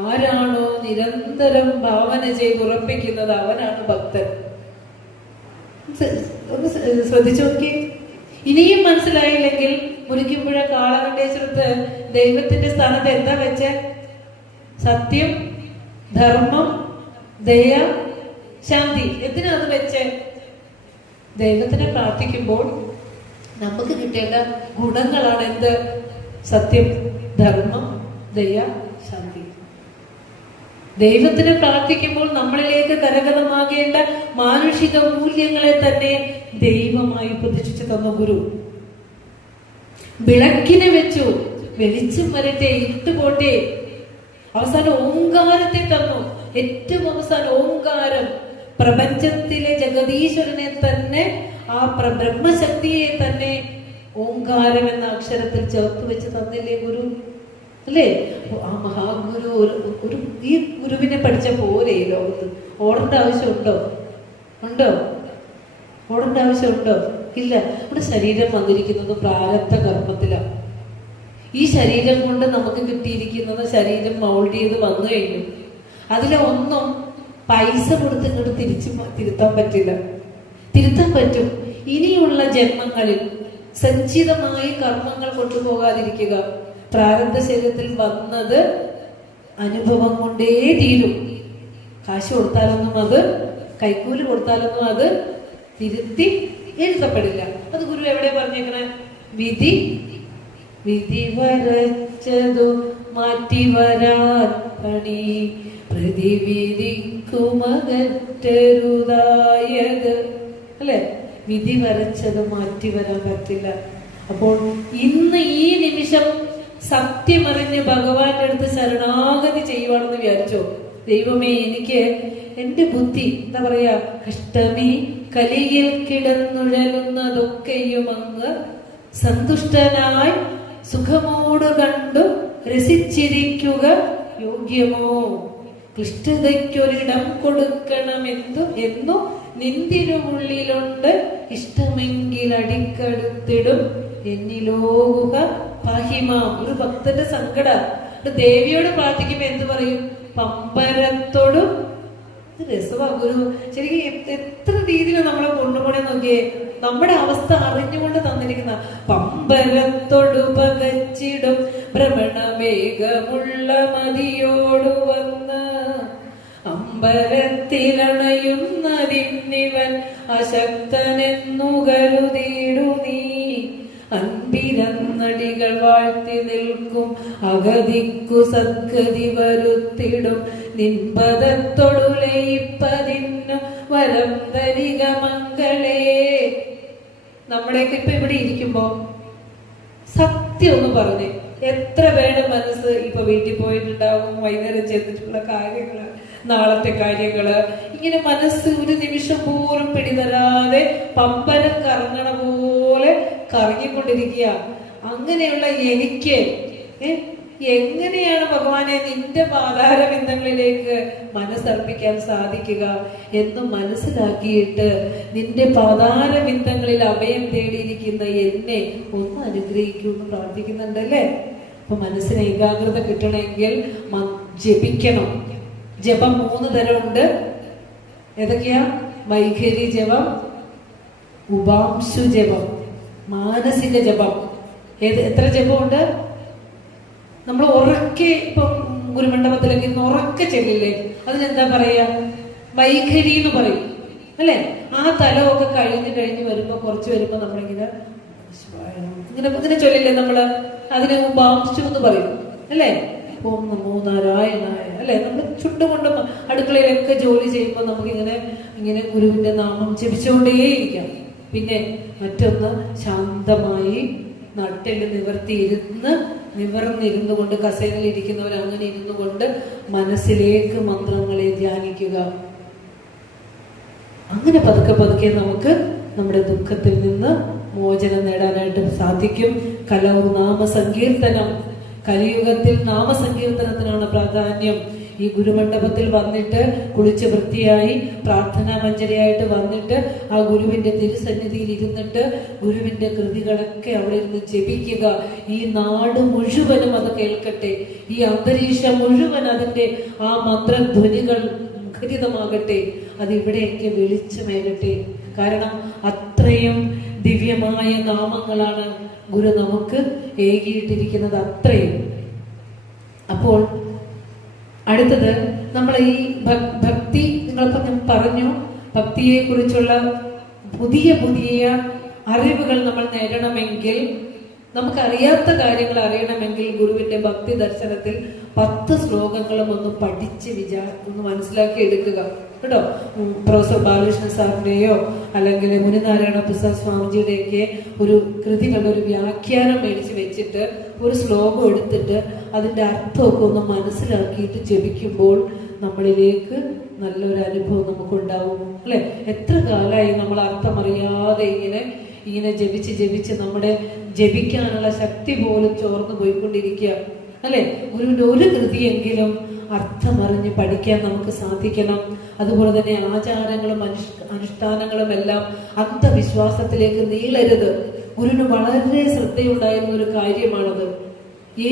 ആരാണോ നിരന്തരം ഭാവന ചെയ്ത് ഉറപ്പിക്കുന്നത് അവനാണ് ഭക്തൻ. ഒന്ന് ശ്രദ്ധിച്ചു നോക്കി. ഇനിയും മനസ്സിലായില്ലെങ്കിൽ മുരിക്കുമ്പുഴ കാളകണ്ഠേശ്വരത്ത് ദൈവത്തിന്റെ സ്ഥാനത്ത് എന്താ വെച്ചേ? സത്യം, ധർമ്മം, ദയ, ശാന്തി. എന്തിനാ അത് വെച്ചേ? ദൈവത്തിനെ പ്രാർത്ഥിക്കുമ്പോൾ നമുക്ക് കിട്ടേണ്ട ഗുണങ്ങളാണ് എന്ത്? സത്യം, ധർമ്മം, ദയ, ശാന്തി. ദൈവത്തിനെ പ്രാർത്ഥിക്കുമ്പോൾ നമ്മളിലേക്ക് കരഗതമാകേണ്ട മാനുഷിക മൂല്യങ്ങളെ തന്നെ ദൈവമായി പ്രതിഷ്ഠിച്ചു തന്ന ഗുരു. വിളക്കിനെ വെച്ചു, വെളിച്ചം വരട്ടെ, ഇട്ടുപോട്ടെ. അവസാനം ഓങ്കാരത്തെ തന്നു. ഏറ്റവും അവസാനം ഓങ്കാരം, പ്രപഞ്ചത്തിലെ ജഗദീശ്വരനെ തന്നെ, ആ ബ്രഹ്മശക്തിയെ തന്നെ ഓങ്കാരം എന്ന അക്ഷരത്തിൽ ചേർത്ത് വെച്ച് തന്നില്ലേ ഗുരു? അല്ലേ? ആ മഹാഗുരു ഒരു ഈ ഗുരുവിനെ പഠിച്ച പോലെ ഈ ലോകത്ത് ഓടേണ്ട ആവശ്യമുണ്ടോ? ഉണ്ടോ? ഓടേണ്ട ആവശ്യമുണ്ടോ? ഇല്ല. നമ്മുടെ ശരീരം വന്നിരിക്കുന്നത് പ്രാരബ്ധ കർമ്മത്തിലാണ്. ഈ ശരീരം കൊണ്ട് നമുക്ക് കിട്ടിയിരിക്കുന്നത് ശരീരം മൗൾഡ് ചെയ്ത് വന്നു കഴിഞ്ഞു. അതിലെ ഒന്നും പൈസ കൊടുത്ത് ഇങ്ങോട്ട് തിരുത്താൻ പറ്റില്ല. തിരുത്താൻ പറ്റും ഇനിയുള്ള ജന്മങ്ങളിൽ സഞ്ചിതമായി കർമ്മങ്ങൾ കൊണ്ടുപോകാതിരിക്കുക. പ്രാരബ്ധ ശരീരത്തിൽ വന്നത് അനുഭവം കൊണ്ടേ തീരും. കാശ് കൊടുത്താലൊന്നും അത്, കൈക്കൂലി കൊടുത്താലൊന്നും അത് തിരുത്തി എഴുതപ്പെടില്ല. അത് ഗുരു എവിടെ പറഞ്ഞേക്കണേ? വിധി വരച്ചതു മാറ്റി വരാൻ പണി പ്രതിവിധിക്കുമകറ്റരുതായത്. അല്ലെ? വിധി വരച്ചത് മാറ്റി വരാൻ പറ്റില്ല. അപ്പോൾ ഇന്ന് ഈ നിമിഷം സത്യമറിഞ്ഞ് ഭഗവാന്റെ അടുത്ത് ശരണാഗതി ചെയ്യുവാണെന്ന് വിചാരിച്ചോ? ദൈവമേ, എനിക്ക് എന്റെ ബുദ്ധി എന്താ പറയാ, കഷ്ടമി കലിയിൽ കിടന്നുഴലുന്നതൊക്കെയും അങ്ങ് സന്തുഷ്ടനായി സുഖമോട് കണ്ടു രസിച്ചിരിക്കുക യോഗ്യമോ? ക്ലിഷ്ടതയ്ക്കൊരിടം കൊടുക്കണമെന്നു നിന്തിരുവുള്ളിലുണ്ട്, ഇഷ്ടമെങ്കിൽ അടിക്കടുത്തിടും എന്നിലോകുക പാഹിമാം. ഒരു ഭക്തന്റെ സങ്കട ദേവിയോട് പ്രാർത്ഥിക്കുമ്പോ എന്ത് പറയും? പമ്പരത്തോടും. രസമാ ഗുരു ശരിക്കും എത്ര രീതിയിൽ നമ്മളെ കൊണ്ടുപോണേ നോക്കിയേ. നമ്മുടെ അവസ്ഥ അറിഞ്ഞുകൊണ്ട് തന്നിരിക്കുന്ന പമ്പരത്തോടു പകച്ചിടും ഭ്രമണവേഗമുള്ള മതിയോടു വന്ന് അമ്പരത്തിലണയുന്നതിന്നിവൻ അശക്തനെന്നു കരുതിയിടു നീ. അൻപിരന്നടികൾ വാഴ്ത്തി നിൽക്കും അഗതിക്കു സദ്ഗതി വരുത്തിടും നിൻപദത്തൊടുലയിപ്പതിന്നു വരം തരിക മംഗളേ. നമ്മുടെയൊക്കെ ഇപ്പൊ ഇവിടെ ഇരിക്കുമ്പോ സത്യം ഒന്ന് പറഞ്ഞേ, എത്ര പേരുടെ മനസ്സ് ഇപ്പൊ വീട്ടിൽ പോയിട്ടുണ്ടാവും, വൈകുന്നേരം ചെന്നിട്ടുള്ള കാര്യങ്ങള്, നാളത്തെ കാര്യങ്ങള്, ഇങ്ങനെ മനസ്സ് ഒരു നിമിഷം പോലും പിടിതരാതെ പമ്പരം കറങ്ങണ പോലെ കറങ്ങിക്കൊണ്ടിരിക്കുക. അങ്ങനെയുള്ള എനിക്ക് എങ്ങനെയാണ് ഭഗവാനെ നിന്റെ പാതാരബിന്ദങ്ങളിലേക്ക് മനസ്സർപ്പിക്കാൻ സാധിക്കുക എന്ന് മനസ്സിലാക്കിയിട്ട് നിന്റെ പാതാരബിന്ദങ്ങളിൽ അഭയം തേടിയിരിക്കുന്ന എന്നെ ഒന്ന് അനുഗ്രഹിക്കുമെന്ന് പ്രാർത്ഥിക്കുന്നുണ്ടല്ലേ. അപ്പൊ മനസ്സിന് ഏകാഗ്രത കിട്ടണമെങ്കിൽ ജപിക്കണം. ജപം 3 തരമുണ്ട്. ഏതൊക്കെയാ? വൈഖരി ജപം, ഉപാംശു ജപം, മാനസിക ജപം. എത്ര ജപമുണ്ട്? നമ്മൾ ഉറക്കെ ഇപ്പം ഗുരുമണ്ഡപത്തിലേക്ക് ഇന്ന് ഉറക്കെ ചെല്ലില്ലേ, അതിനെന്താ പറയാ? വൈഖരി എന്ന് പറയും അല്ലെ? ആ തലമൊക്കെ കഴിഞ്ഞ് വരുമ്പോ കുറച്ച് വരുമ്പോ നമ്മളിങ്ങനെ ഇങ്ങനെ ചൊല്ലില്ലേ നമ്മള്, അതിനെ ഉപാംശു എന്ന് പറയും അല്ലെ? ഓം നമോ നാരായണായ അല്ലെ? നമ്മൾ ചുണ്ടുകൊണ്ട് അടുക്കളയിലൊക്കെ ജോലി ചെയ്യുമ്പോൾ നമുക്കിങ്ങനെ ഗുരുവിന്റെ നാമം ജപിച്ചുകൊണ്ടേയിരിക്കാം. പിന്നെ മറ്റൊന്ന് ശാന്തമായി നട്ടിൽ നിവർന്നിരുന്നു കൊണ്ട്, കസേരയിൽ ഇരിക്കുന്നവർ അങ്ങനെ ഇരുന്നു കൊണ്ട് മനസ്സിലേക്ക് മന്ത്രങ്ങളെ ധ്യാനിക്കുക. അങ്ങനെ പതുക്കെ നമുക്ക് നമ്മുടെ ദുഃഖത്തിൽ നിന്ന് മോചനം നേടാനായിട്ട് സാധിക്കും. കലൗ നാമസങ്കീർത്തനം. കലിയുഗത്തിൽ നാമസങ്കീർത്തനത്തിനാണ് പ്രാധാന്യം. ഈ ഗുരുമണ്ഡപത്തിൽ വന്നിട്ട് കുളിച്ച് വൃത്തിയായി പ്രാർത്ഥനാ മഞ്ജരിയായിട്ട് വന്നിട്ട് ആ ഗുരുവിന്റെ തിരുസന്നിധിയിൽ ഇരുന്നിട്ട് ഗുരുവിന്റെ കൃതികളൊക്കെ അവിടെ ഇരുന്ന് ജപിക്കുക. ഈ നാട് മുഴുവനും അത് കേൾക്കട്ടെ, ഈ അന്തരീക്ഷം മുഴുവൻ അതിന്റെ ആ മന്ത്രധ്വനികൾ മുഖരിതമാകട്ടെ, അത് ഇവിടെയൊക്കെ വെളിച്ചമേകട്ടെ. കാരണം അത്രയും ദിവ്യമായ നാമങ്ങളാണ് ഗുരു നമുക്ക് ഏകിയിട്ടിരിക്കുന്നത്, അത്രയും. അപ്പോൾ അടുത്തത് നമ്മൾ ഈ ഭക്തി, നിങ്ങളിപ്പോ ഞാൻ പറഞ്ഞു, ഭക്തിയെ കുറിച്ചുള്ള പുതിയ അറിവുകൾ നമ്മൾ നേടണമെങ്കിൽ, നമുക്കറിയാത്ത കാര്യങ്ങൾ അറിയണമെങ്കിൽ ഗുരുവിന്റെ ഭക്തി ദർശനത്തിൽ 10 ശ്ലോകങ്ങളും ഒന്ന് പഠിച്ച് ഒന്ന് മനസ്സിലാക്കി എടുക്കുക കേട്ടോ. പ്രൊഫസർ ബാലകൃഷ്ണ സാറിന്റെയോ അല്ലെങ്കിൽ മുനിനാരായണ പ്രസാദ് സ്വാമിജിയുടെയൊക്കെ ഒരു കൃതികളുടെ ഒരു വ്യാഖ്യാനം മേടിച്ച് വെച്ചിട്ട് ഒരു ശ്ലോകം എടുത്തിട്ട് അതിന്റെ അർത്ഥമൊക്കെ ഒന്ന് മനസ്സിലാക്കിയിട്ട് ജപിക്കുമ്പോൾ നമ്മളിലേക്ക് നല്ലൊരു അനുഭവം നമുക്കുണ്ടാവും അല്ലെ? എത്ര കാലമായി നമ്മൾ അർത്ഥം അറിയാതെ ഇങ്ങനെ ജപിച്ച് നമ്മുടെ ജപിക്കാനുള്ള ശക്തി പോലും ചോർന്നു പോയിക്കൊണ്ടിരിക്കുക അല്ലെ? ഗുരുവിന്റെ ഒരു കൃതിയെങ്കിലും അർത്ഥമറിഞ്ഞ് പഠിക്കാൻ നമുക്ക് സാധിക്കണം. അതുപോലെ തന്നെ ആചാരങ്ങളും അനുഷ്ഠാനങ്ങളും എല്ലാം അന്ധവിശ്വാസത്തിലേക്ക് നീളരുത്. ഗുരുവിന് വളരെ ശ്രദ്ധയുണ്ടായിരുന്ന ഒരു കാര്യമാണത്.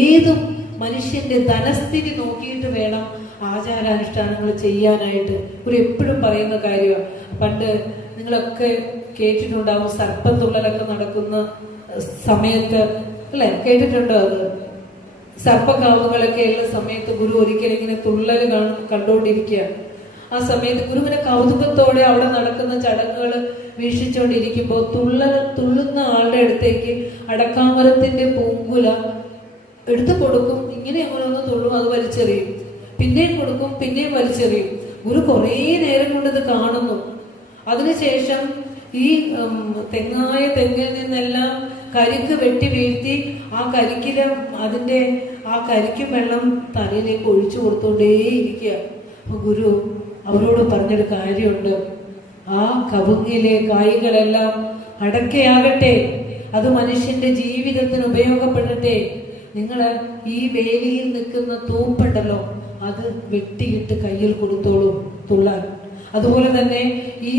ഏതും മനുഷ്യന്റെ ധനസ്ഥിതി നോക്കിയിട്ട് വേണം ആചാരാനുഷ്ഠാനങ്ങൾ ചെയ്യാനായിട്ട്. ഒരു എപ്പോഴും പറയുന്ന കാര്യമാണ്. പണ്ട് നിങ്ങളൊക്കെ കേട്ടിട്ടുണ്ടാവും, സർപ്പം തുള്ളലൊക്കെ നടക്കുന്ന സമയത്ത്, അല്ലെ, കേട്ടിട്ടുണ്ടോ? അത് സർപ്പക്കാവുകളൊക്കെ ഉള്ള സമയത്ത് ഗുരു ഒരിക്കലും ഇങ്ങനെ തുള്ളൽ കണ്ടുകൊണ്ടിരിക്കുക. ആ സമയത്ത് ഗുരുവിനെ കൗതുകത്തോടെ അവിടെ നടക്കുന്ന ചടങ്ങുകൾ വീക്ഷിച്ചുകൊണ്ടിരിക്കുമ്പോൾ തുള്ളുന്ന ആളുടെ അടുത്തേക്ക് അടക്കാമരത്തിന്റെ പൂങ്കുല എടുത്തു കൊടുക്കും. ഇങ്ങനെ അങ്ങനെ ഒന്ന് തുള്ളും, അത് വലിച്ചെറിയും. പിന്നെയും കൊടുക്കും, പിന്നെയും വലിച്ചെറിയും. ഗുരു കുറേ നേരം കൊണ്ട് ഇത് കാണുന്നു. അതിനുശേഷം ഈ തെങ്ങിൽ നിന്നെല്ലാം കരിക്ക് വെട്ടി വീഴ്ത്തി ആ കരിക്കും വെള്ളം തലയിലേക്ക് ഒഴിച്ചു കൊടുത്തോണ്ടേയിരിക്കുക. അപ്പൊ ഗുരു അവരോട് പറഞ്ഞൊരു കാര്യമുണ്ട്. ആ കവുങ്ങിലെ കായ്കളെല്ലാം അടക്കയാകട്ടെ, അത് മനുഷ്യന്റെ ജീവിതത്തിന് ഉപയോഗപ്പെടട്ടെ. നിങ്ങൾ ഈ വേലിയിൽ നിൽക്കുന്ന തൂപ്പുണ്ടല്ലോ, അത് വെട്ടിയിട്ട് കയ്യിൽ കൊടുത്തോളൂ തുള്ളാൻ. അതുപോലെ തന്നെ ഈ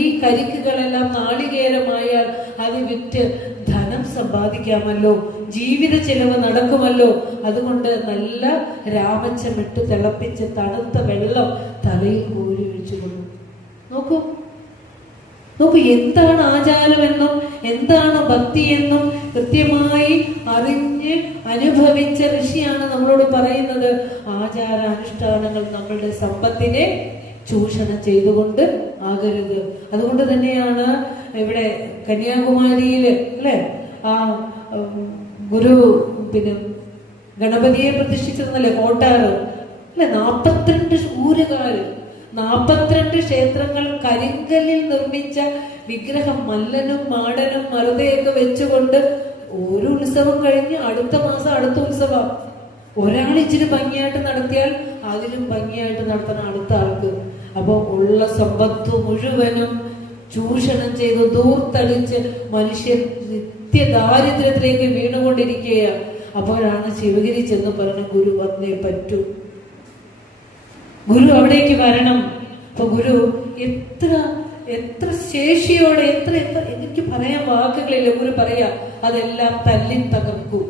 ഈ കരിക്കുകളെല്ലാം നാളികേരമായാൽ അത് വിറ്റ് ധനം സമ്പാദിക്കാമല്ലോ, ജീവിത ചെലവ് നടക്കുമല്ലോ. അതുകൊണ്ട് നല്ല രാമച്ചമിട്ട് തിളപ്പിച്ച് തണുത്ത വെള്ളം തലയിൽ കോരി ഒഴിച്ചു കൊടുക്കും. നോക്കൂ എന്താണ് ആചാരമെന്നും എന്താണ് ഭക്തിയെന്നും കൃത്യമായി അറിഞ്ഞ് അനുഭവിച്ച ഋഷിയാണ് നമ്മളോട് പറയുന്നത്. ആചാരാനുഷ്ഠാനങ്ങൾ നമ്മളുടെ സമ്പത്തിനെ ചൂഷണം ചെയ്തുകൊണ്ട് ആകരുത്. അതുകൊണ്ട് തന്നെയാണ് ഇവിടെ കന്യാകുമാരിയില്, അല്ലെ, ആ ഗുരു ഗണപതിയെ പ്രതിഷ്ഠിച്ചിരുന്നല്ലേ കോട്ടാറ്, അല്ലെ, 42 ഊരുകാര്, 42 ക്ഷേത്രങ്ങൾ, കരിങ്കല്ലിൽ നിർമ്മിച്ച വിഗ്രഹം, മല്ലനും മാടനും മറുതയൊക്കെ വെച്ചുകൊണ്ട് ഒരു ഉത്സവം കഴിഞ്ഞ് അടുത്ത മാസം അടുത്ത ഉത്സവം. ഒരാൾ ഇച്ചിരി ഭംഗിയായിട്ട് നടത്തിയാൽ അതിലും ഭംഗിയായിട്ട് നടത്തണം അടുത്ത ആൾക്ക്. അപ്പൊ ഉള്ള സമ്പത്ത് മുഴുവനും ചൂഷണം ചെയ്ത് ദൂർത്തടിച്ച് മനുഷ്യൻ നിത്യദാരിദ്ര്യത്തിലേക്ക് വീണുകൊണ്ടിരിക്കുകയാണ്. അപ്പോഴാണ് ശിവഗിരി ചെന്ന് പറഞ്ഞ ഗുരു വന്നേ പറ്റൂ, ഗുരു അവിടേക്ക് വരണം. അപ്പൊ ഗുരു എത്ര ശേഷിയോടെ എത്ര എനിക്ക് പറയാൻ വാക്കുകളില്ല. ഗുരു പറയാ അതെല്ലാം തല്ലി തകർക്കൂ.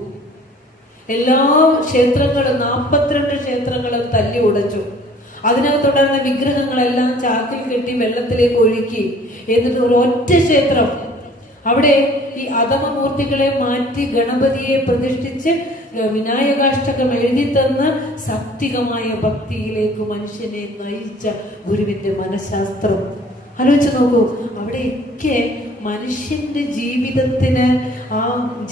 എല്ലാ ക്ഷേത്രങ്ങളും 42 ക്ഷേത്രങ്ങളും തല്ലി ഉടച്ചു. അതിനകത്തുണ്ടായിരുന്ന വിഗ്രഹങ്ങളെല്ലാം ചാക്കിൽ കെട്ടി വെള്ളത്തിലേക്ക് ഒഴുക്കി. എന്നിട്ട് ഒരു ഒറ്റ ക്ഷേത്രം, അവിടെ ഈ അധമമൂർത്തികളെ മാറ്റി ഗണപതിയെ പ്രതിഷ്ഠിച്ച് വിനായകാഷ്ടകം എഴുതി തന്ന് സാത്വികമായ ഭക്തിയിലേക്ക് മനുഷ്യനെ നയിച്ച ഗുരുവിന്റെ മനഃശാസ്ത്രം ആലോചിച്ച് നോക്കൂ. അവിടെയൊക്കെ മനുഷ്യന്റെ ജീവിതത്തിന്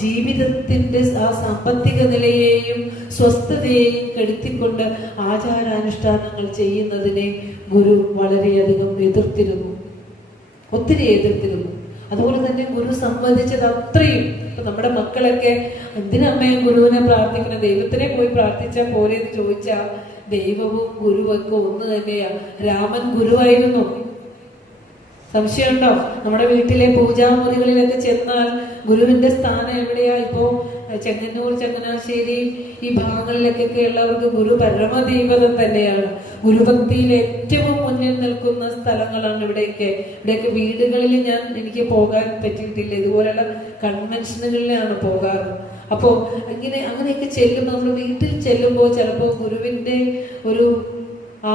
ജീവിതത്തിന്റെ ആ സാമ്പത്തിക നിലയെയും സ്വസ്ഥതയെയും കെടുത്തിക്കൊണ്ട് ആചാരാനുഷ്ഠാനങ്ങൾ ചെയ്യുന്നതിനെ ഗുരു വളരെയധികം ഒത്തിരി എതിർത്തിരുന്നു. അതുപോലെ തന്നെ ഗുരു സംവദിച്ചത് അത്രയും. ഇപ്പൊ നമ്മുടെ മക്കളൊക്കെ എന്തിനമ്മയും ഗുരുവിനെ പ്രാർത്ഥിക്കണം, ദൈവത്തിനെ പോയി പ്രാർത്ഥിച്ചാൽ പോലെ എന്ന് ചോദിച്ചാൽ ദൈവവും ഗുരുവൊക്കെ ഒന്ന് തന്നെയാ. രാമൻ ഗുരുവായിരുന്നു, സംശയമുണ്ടോ? നമ്മുടെ വീട്ടിലെ പൂജാമുറികളിലൊക്കെ ചെന്നാൽ ഗുരുവിന്റെ സ്ഥാനം എവിടെയാ? ഇപ്പോ ചെങ്ങന്നൂർ, ചങ്ങനാശ്ശേരി ഈ ഭാഗങ്ങളിലൊക്കെ ഉള്ളവർക്ക് ഗുരു പരമദൈവതം തന്നെയാണ്. ഗുരുഭക്തിയിൽ ഏറ്റവും മുന്നിൽ നിൽക്കുന്ന സ്ഥലങ്ങളാണ് ഇവിടെയൊക്കെ. വീടുകളിൽ എനിക്ക് പോകാൻ പറ്റിയിട്ടില്ല, ഇതുപോലെയുള്ള കൺവെൻഷനുകളിലാണ് പോകാറ്. അപ്പോ അങ്ങനെയൊക്കെ ചെല്ലുമ്പോൾ, നമ്മൾ വീട്ടിൽ ചെല്ലുമ്പോൾ ചിലപ്പോൾ ഗുരുവിന്റെ ഒരു ആ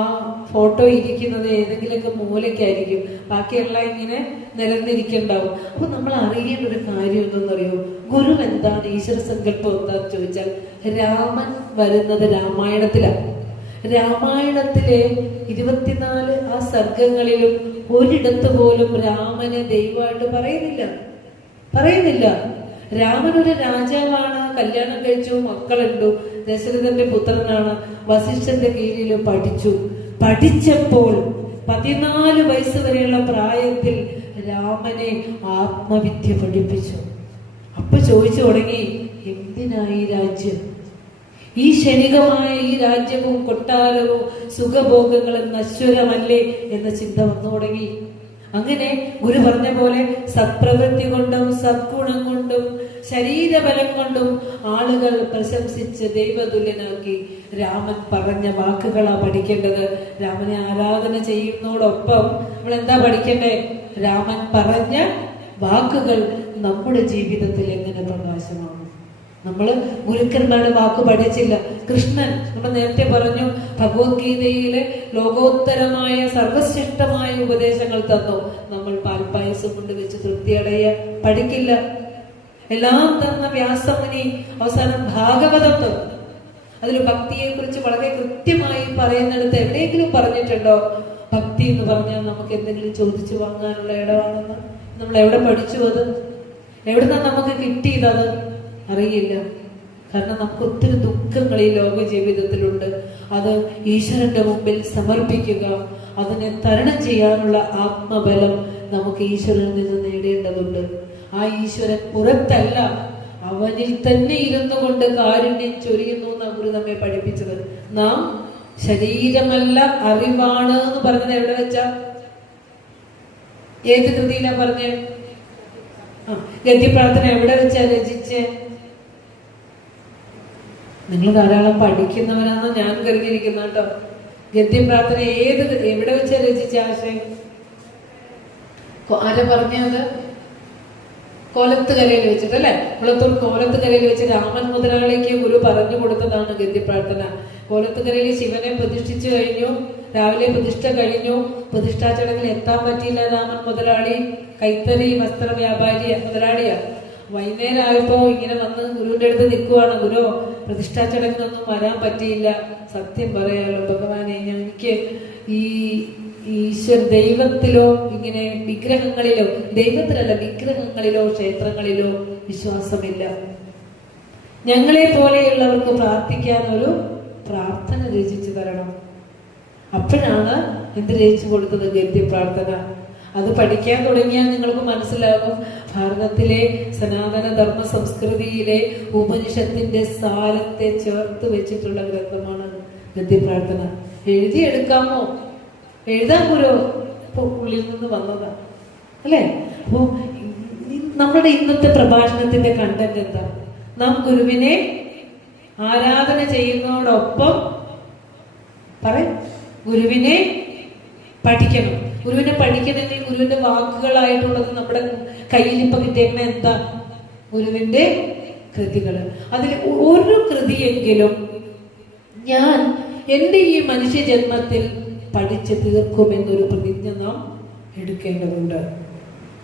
ഫോട്ടോ ഇരിക്കുന്നത് ഏതെങ്കിലുമൊക്കെ മൂലയ്ക്കായിരിക്കും, ബാക്കിയെല്ലാം ഇങ്ങനെ നിരന്നിരിക്കുന്നുണ്ടാവും. അപ്പൊ നമ്മൾ അറിയേണ്ട ഒരു കാര്യം എന്തെന്നറിയോ? ഗുരു എന്താണ്, ഈശ്വര സങ്കല്പം എന്താന്ന് ചോദിച്ചാൽ, രാമൻ വരുന്നത് രാമായണത്തിലാണ്. രാമായണത്തിലെ 24 ആ സർഗങ്ങളിലും ഒരിടത്ത് പോലും രാമനെ ദൈവമായിട്ട് പറയുന്നില്ല. രാമനൊരു രാജാവാണ്, കല്യാണം കഴിച്ചു, മക്കളുണ്ട്, ദശരഥന്റെ പുത്രനാണ്, വസിഷ്ഠന്റെ കീഴിൽ പഠിച്ചപ്പോൾ 14 വയസ്സ് വരെയുള്ള പ്രായത്തിൽ രാമനെ ആത്മവിദ്യ പഠിപ്പിച്ചു. അപ്പൊ ചോദിച്ചു തുടങ്ങി, എന്തിനായി രാജ്യം? ഈ ക്ഷണികമായ ഈ രാജ്യവും കൊട്ടാരവും സുഖഭോഗങ്ങളും നശ്വരമല്ലേ എന്ന ചിന്ത വന്നു തുടങ്ങി. അങ്ങനെ ഗുരു പറഞ്ഞ പോലെ സത്പ്രവൃത്തി കൊണ്ടും സദ്ഗുണം കൊണ്ടും ശരീരബലം കൊണ്ടും ആളുകൾ പ്രശംസിച്ച് ദൈവതുല്യനാക്കി. രാമൻ പറഞ്ഞ വാക്കുകളാ പഠിക്കേണ്ടത്. രാമനെ ആരാധന ചെയ്യുന്നതോടൊപ്പം നമ്മൾ എന്താ പഠിക്കണ്ടേ? രാമൻ പറഞ്ഞ വാക്കുകൾ നമ്മുടെ ജീവിതത്തിൽ എങ്ങനെ പ്രകാശമാണ്. നമ്മള് ഗുരുക്കന്മാരുടെ വാക്ക് പഠിച്ചില്ല. കൃഷ്ണൻ നമ്മൾ നേരത്തെ പറഞ്ഞു, ഭഗവത്ഗീതയിലെ ലോകോത്തരമായ സർവശ്രേഷ്ഠമായ ഉപദേശങ്ങൾ തന്നു. നമ്മൾ പാൽപ്പായസം കൊണ്ട് വെച്ച് തൃപ്തിയടയ പഠിക്കില്ല. എല്ലാം തന്ന വ്യാസമുനി അവസാനം ഭാഗവതം തന്നു. അതിൽ ഭക്തിയെ കുറിച്ച് വളരെ കൃത്യമായി പറയുന്നിടത്ത് എവിടെയെങ്കിലും പറഞ്ഞിട്ടുണ്ടോ ഭക്തി എന്ന് പറഞ്ഞാൽ നമുക്ക് എന്തെങ്കിലും ചോദിച്ചു വാങ്ങാനുള്ള ഇടമാണെന്ന്? നമ്മൾ എവിടെ പഠിച്ചു? അത് എവിടുന്നാ നമുക്ക് കിട്ടിയതത്? അറിയില്ല. കാരണം നമുക്ക് ഒത്തിരി ദുഃഖങ്ങൾ ഈ ലോക ജീവിതത്തിലുണ്ട്. അത് ഈശ്വരന്റെ മുമ്പിൽ സമർപ്പിക്കുക, അതിനെ തരണം ചെയ്യാനുള്ള ആത്മബലം നമുക്ക് ഈശ്വരനിൽ നിന്ന് നേടേണ്ടതുണ്ട്. ആ ഈശ്വരൻ പുറത്തല്ല, അവനിൽ തന്നെ ഇരുന്നു കൊണ്ട് കാരുണ്യം ചൊരിയുന്നു എന്നാണ് ഗുരു നമ്മെ പഠിപ്പിച്ചത്. നാം ശരീരമല്ല അറിവാണ് എന്ന് പറഞ്ഞത് എവിടെ വെച്ചാ? ഏത് കൃതിയിലാ പറഞ്ഞേ? ഗദ്യപ്രാർത്ഥന എവിടെ വെച്ചാ രചിച്ചേ? നിങ്ങൾ ധാരാളം പഠിക്കുന്നവരാണെന്ന് ഞാൻ കരുതിയിരിക്കുന്ന കേട്ടോ. ഗദ്യപ്രാർത്ഥന എവിടെ വെച്ചാ രചിച്ച ആശയം? ആരെ പറഞ്ഞത്? കോലത്തുകരയിൽ വെച്ചിട്ട് അല്ലെ? കുളത്തൂർ കോലത്തുകരയിൽ വെച്ച് രാമൻ മുതലാളിക്ക് ഗുരു പറഞ്ഞു കൊടുത്തതാണ് ഗദ്യപ്രാർത്ഥന. കോലത്തുകരയിൽ ശിവനെ പ്രതിഷ്ഠിച്ചു കഴിഞ്ഞു, രാവിലെ പ്രതിഷ്ഠ കഴിഞ്ഞു. പ്രതിഷ്ഠാ ചടങ്ങിൽ എത്താൻ പറ്റിയില്ല രാമൻ മുതലാളി. കൈത്തറി വസ്ത്ര വ്യാപാരി മുതലാളിയാ. വൈകുന്നേരം ആയപ്പോ ഇങ്ങനെ വന്ന് ഗുരുവിന്റെ അടുത്ത് നിൽക്കുവാണ്. ഗുരു, പ്രതിഷ്ഠാ ചടങ്ങിനൊന്നും വരാൻ പറ്റിയില്ല. സത്യം പറയാലോ ഭഗവാനെ, എനിക്ക് ഈ ഈശ്വര ദൈവത്തിലോ ഇങ്ങനെ വിഗ്രഹങ്ങളിലോ, ദൈവത്തിലല്ല വിഗ്രഹങ്ങളിലോ ക്ഷേത്രങ്ങളിലോ വിശ്വാസമില്ല. ഞങ്ങളെ പോലെയുള്ളവർക്ക് പ്രാർത്ഥിക്കാൻ ഒരു പ്രാർത്ഥന രചിച്ചു തരണം. അപ്പോഴാണ് എന്ത് രചിച്ചു കൊടുത്തത്? ഗദ്യപ്രാർത്ഥന. അത് പഠിക്കാൻ തുടങ്ങിയാൽ നിങ്ങൾക്ക് മനസ്സിലാകും ഭാരതത്തിലെ സനാതന ധർമ്മ സംസ്കൃതിയിലെ ഉപനിഷത്തിന്റെ സാരത്തെ ചേർത്ത് വെച്ചിട്ടുള്ള ഗ്രന്ഥമാണ് ഗദ്യപ്രാർത്ഥന. എഴുതിയെടുക്കാമോ? എഴുതാൻ ഗുരു ഉള്ളിൽ നിന്ന് വന്നതാ അല്ലെ? അപ്പോ നമ്മുടെ ഇന്നത്തെ പ്രഭാഷണത്തിന്റെ കണ്ടന്റ് എന്താ? നാം ഗുരുവിനെ ആരാധന ചെയ്യുന്നതോടൊപ്പം ഗുരുവിനെ പഠിക്കണം. ഗുരുവിനെ പഠിക്കണമെങ്കിൽ ഗുരുവിന്റെ വാക്കുകളായിട്ടുള്ളത് നമ്മുടെ കയ്യിൽ ഇപ്പൊ കിട്ടിയേക്കണ എന്താ? ഗുരുവിന്റെ കൃതികള്. അതിൽ ഒരു കൃതിയെങ്കിലും ഞാൻ എന്റെ ഈ മനുഷ്യ ജന്മത്തിൽ പഠിച്ചു തീർക്കുമെന്നൊരു പ്രതിജ്ഞ നാം എടുക്കേണ്ടതുണ്ട്.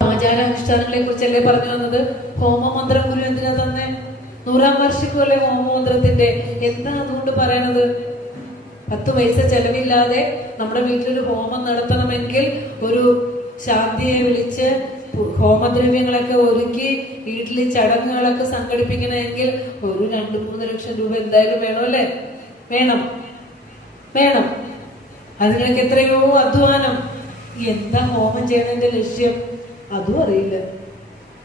ആചാരാനുഷ്ഠാനങ്ങളെ കുറിച്ചല്ലേ പറഞ്ഞു വന്നത്? ഹോമമന്ത്രം ഗുരു എന്തിനാ തന്നെ? 100-ാം വാർഷികമല്ലേ ഹോമമന്ത്രത്തിന്റെ? എന്താ അതുകൊണ്ട് പറയണത്? 10 പൈസ ചെലവില്ലാതെ നമ്മുടെ വീട്ടിലൊരു ഹോമം നടത്തണമെങ്കിൽ ഒരു ശാന്തിയെ വിളിച്ച് ഹോമദ്രവ്യങ്ങളൊക്കെ ഒരുക്കി വീട്ടിൽ ചടങ്ങുകളൊക്കെ സംഘടിപ്പിക്കണമെങ്കിൽ ഒരു 2-3 ലക്ഷം രൂപ എന്തായാലും വേണമല്ലേ? വേണം. അതിനൊക്കെ എത്രയോ അധ്വാനം. എന്താ ഹോമം ചെയ്യണതിന്റെ ലക്ഷ്യം? അതും അറിയില്ല.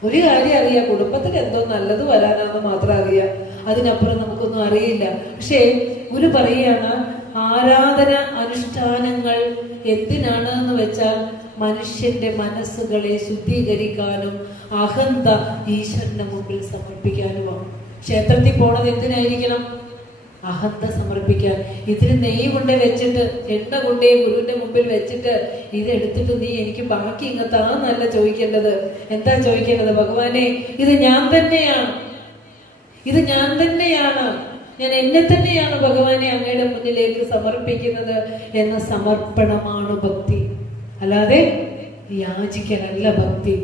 ഒരു കാര്യം അറിയാം, കുടുംബത്തിൽ എന്തോ നല്ലത് വരാനാണെന്ന് മാത്രം അറിയാം. അതിനപ്പുറം നമുക്കൊന്നും അറിയില്ല. പക്ഷേ ഗുരു പറയുകയാണ്, ആരാധന അനുഷ്ഠാനങ്ങൾ എന്തിനാണ് എന്ന് വെച്ചാൽ മനുഷ്യന്റെ മനസ്സുകളെ ശുദ്ധീകരിക്കാനും അഹന്ത ഈശ്വരന്റെ മുമ്പിൽ സമർപ്പിക്കാനുമാണ്. ക്ഷേത്രത്തിൽ പോണത് എന്തിനായിരിക്കണം? അഹന്ത സമർപ്പിക്കാൻ. ഇതിന് നെയ്യ് കൊണ്ടേ വെച്ചിട്ട്, എണ്ണ കൊണ്ടേ ഗുരുവിന്റെ മുമ്പിൽ വെച്ചിട്ട് ഇതെടുത്തിട്ട് നീ എനിക്ക് ബാക്കി ഇങ്ങത്താന്നല്ല ചോദിക്കേണ്ടത്. എന്താ ചോദിക്കേണ്ടത്? ഭഗവാനെ, ഇത് ഞാൻ തന്നെയാണ്, ഞാൻ എന്നെ തന്നെയാണ് ഭഗവാനെ അങ്ങയുടെ മുന്നിലേക്ക് സമർപ്പിക്കുന്നത് എന്ന സമർപ്പണമാണ് ഭക്തി. അല്ലാതെ യാചിക്കലല്ല ഭക്തി.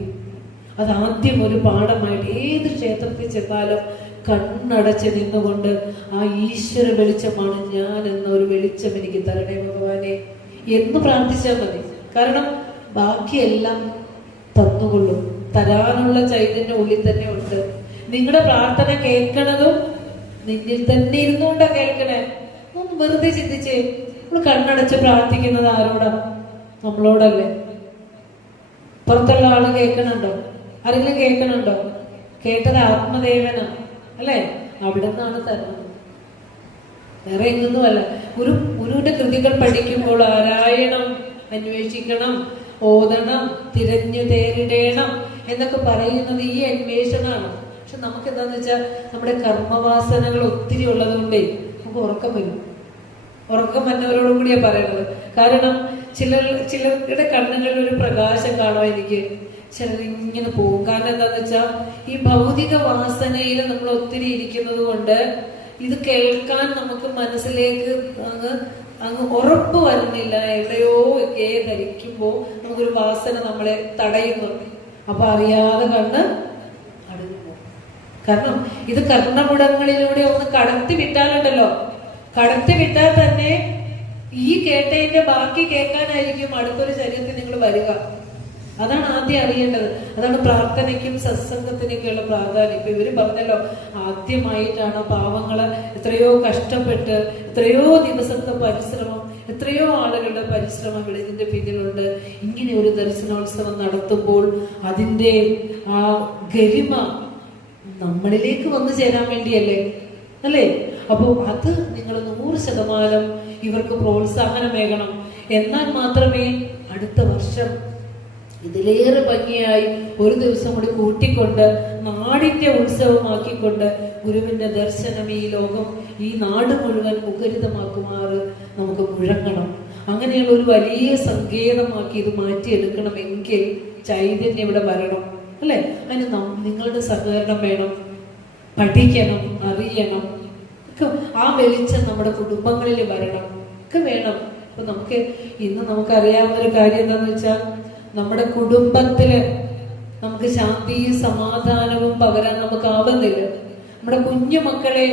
അതാദ്യം ഒരു പാഠമായിട്ട് ഏത് ക്ഷേത്രത്തിൽ ചെന്നാലും കണ്ണടച്ച് നിന്നുകൊണ്ട് ആ ഈശ്വര വെളിച്ചമാണ് ഞാൻ എന്നൊരു വെളിച്ചം എനിക്ക് തരണേ ഭഗവാനെ എന്ന് പ്രാർത്ഥിച്ചാൽ മതി. കാരണം ബാക്കിയെല്ലാം തന്നുകൊള്ളും. തരാനുള്ള ചൈതന്യം ഉള്ളിൽ തന്നെ ഉണ്ട്. നിങ്ങളുടെ പ്രാർത്ഥന കേൾക്കണതും നിന്നിൽ തന്നെ ഇരുന്നുകൊണ്ടാ കേൾക്കണേ. ഒന്ന് വെറുതെ ചിന്തിച്ചേ. നമ്മൾ കണ്ണടച്ച് പ്രാർത്ഥിക്കുന്നത് ആരോടാ? നമ്മളോടല്ലേ? പുറത്തുള്ള ആള് കേൾക്കണുണ്ടോ? ആരെങ്കിലും കേൾക്കണുണ്ടോ? കേട്ടത് ആത്മദേവന അല്ലെ? അവിടെ നിന്നാണ് തരുന്നത്, വേറെ എങ്ങൊന്നുമല്ല. ഗുരുവിന്റെ കൃതികൾ പഠിക്കുമ്പോൾ ആരായണം, അന്വേഷിക്കണം, ഓതണം, തിരഞ്ഞു തേരിടേണം എന്നൊക്കെ പറയുന്നത് ഈ അന്വേഷണമാണ്. പക്ഷെ നമുക്ക് എന്താന്ന് വെച്ചാൽ നമ്മുടെ കർമ്മവാസനകൾ ഒത്തിരി ഉള്ളത് കൊണ്ടേ നമുക്ക് ഉറക്കം വരും. ഉറക്കം വന്നവരോടും കൂടിയാ പറയണത്. കാരണം ചിലരുടെ കണ്ണുകളിൽ ഒരു പ്രകാശം കാണുമായിരിക്കും, ചിലർ ഇങ്ങനെ പോകും. കാരണം എന്താന്ന് വെച്ചാൽ ഈ ഭൗതിക വാസനയിൽ നമ്മൾ ഒത്തിരി ഇരിക്കുന്നത് കൊണ്ട് ഇത് കേൾക്കാൻ നമുക്ക് മനസ്സിലേക്ക് അങ്ങ് ഉറപ്പ് വരുന്നില്ല. എവിടെയോ ധരിക്കുമ്പോ നമുക്കൊരു വാസന നമ്മളെ തടയുന്നു. അപ്പൊ അറിയാതെ കണ്ണ് അടഞ്ഞു പോകും. കാരണം ഇത് കർണപുടങ്ങളിലൂടെ ഒന്ന് കടത്തി വിട്ടാലുണ്ടല്ലോ, കടത്തി വിട്ടാൽ തന്നെ ഈ കേട്ടതിന്റെ ബാക്കി കേൾക്കാനായിരിക്കും അടുത്തൊരു ശരീരത്തിൽ നിങ്ങൾ വരിക. അതാണ് ആദ്യം അറിയേണ്ടത്. അതാണ് പ്രാർത്ഥനയ്ക്കും സത്സംഗത്തിനൊക്കെയുള്ള പ്രാധാന്യം. ഇപ്പൊ ഇവര് പറഞ്ഞല്ലോ, ആദ്യമായിട്ടാണ് പാവങ്ങള് എത്രയോ കഷ്ടപ്പെട്ട്, എത്രയോ ദിവസത്തെ പരിശ്രമം, എത്രയോ ആളുകളുടെ പരിശ്രമം ഇതിന്റെ പിന്നിലുണ്ട്. ഇങ്ങനെ ഒരു ദർശനോത്സവം നടത്തുമ്പോൾ അതിന്റെ ആ ഗരിമ നമ്മളിലേക്ക് വന്നു ചേരാൻ വേണ്ടിയല്ലേ, അല്ലേ? അപ്പോ അത് നിങ്ങൾ 100% ഇവർക്ക് പ്രോത്സാഹനമേകണം. എന്നാൽ മാത്രമേ അടുത്ത വർഷം ഇതിലേറെ ഭംഗിയായി ഒരു ദിവസം കൂടി കൂട്ടിക്കൊണ്ട് നാടിന്റെ ഉത്സവമാക്കിക്കൊണ്ട് ഗുരുവിന്റെ ദർശനം ഈ ലോകം, ഈ നാട് മുഴുവൻ മുഖരിതമാക്കുമാറ് നമുക്ക് മുഴങ്ങണം. അങ്ങനെയുള്ള ഒരു വലിയ സങ്കേതമാക്കി ഇത് മാറ്റിയെടുക്കണമെങ്കിൽ ചൈതന്യം ഇവിടെ വരണം, അല്ലെ? അതിന് നിങ്ങളുടെ സഹകരണം വേണം. പഠിക്കണം, അറിയണം, ആ വെളിച്ചം നമ്മുടെ കുടുംബങ്ങളിൽ വരണം ഒക്കെ വേണം. അപ്പൊ ഇന്ന് നമുക്കറിയാവുന്ന ഒരു കാര്യം എന്താന്ന് വെച്ചാൽ, നമ്മുടെ കുടുംബത്തില് നമുക്ക് ശാന്തിയും സമാധാനവും പകരാൻ നമുക്കാവുന്നില്ല. നമ്മുടെ കുഞ്ഞു മക്കളെ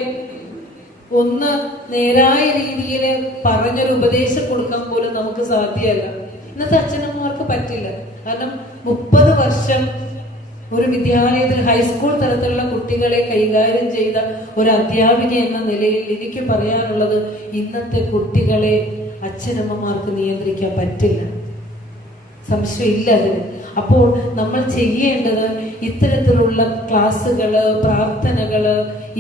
ഒന്ന് നേരായ രീതിയിൽ പറഞ്ഞൊരു ഉപദേശം കൊടുക്കാൻ പോലും നമുക്ക് സാധ്യമല്ല. ഇന്നത്തെ അച്ഛനമ്മമാർക്ക് പറ്റില്ല. കാരണം 30 വർഷം ഒരു വിദ്യാലയത്തിൽ ഹൈസ്കൂൾ തലത്തിലുള്ള കുട്ടികളെ കൈകാര്യം ചെയ്ത ഒരു അധ്യാപിക എന്ന നിലയിൽ എനിക്ക് പറയാനുള്ളത്, ഇന്നത്തെ കുട്ടികളെ അച്ഛനമ്മമാർക്ക് നിയന്ത്രിക്കാൻ പറ്റില്ല, സംശയമില്ല അതിന്. അപ്പോൾ നമ്മൾ ചെയ്യേണ്ടത് ഇത്തരത്തിലുള്ള ക്ലാസ്സുകള്, പ്രാർത്ഥനകള്,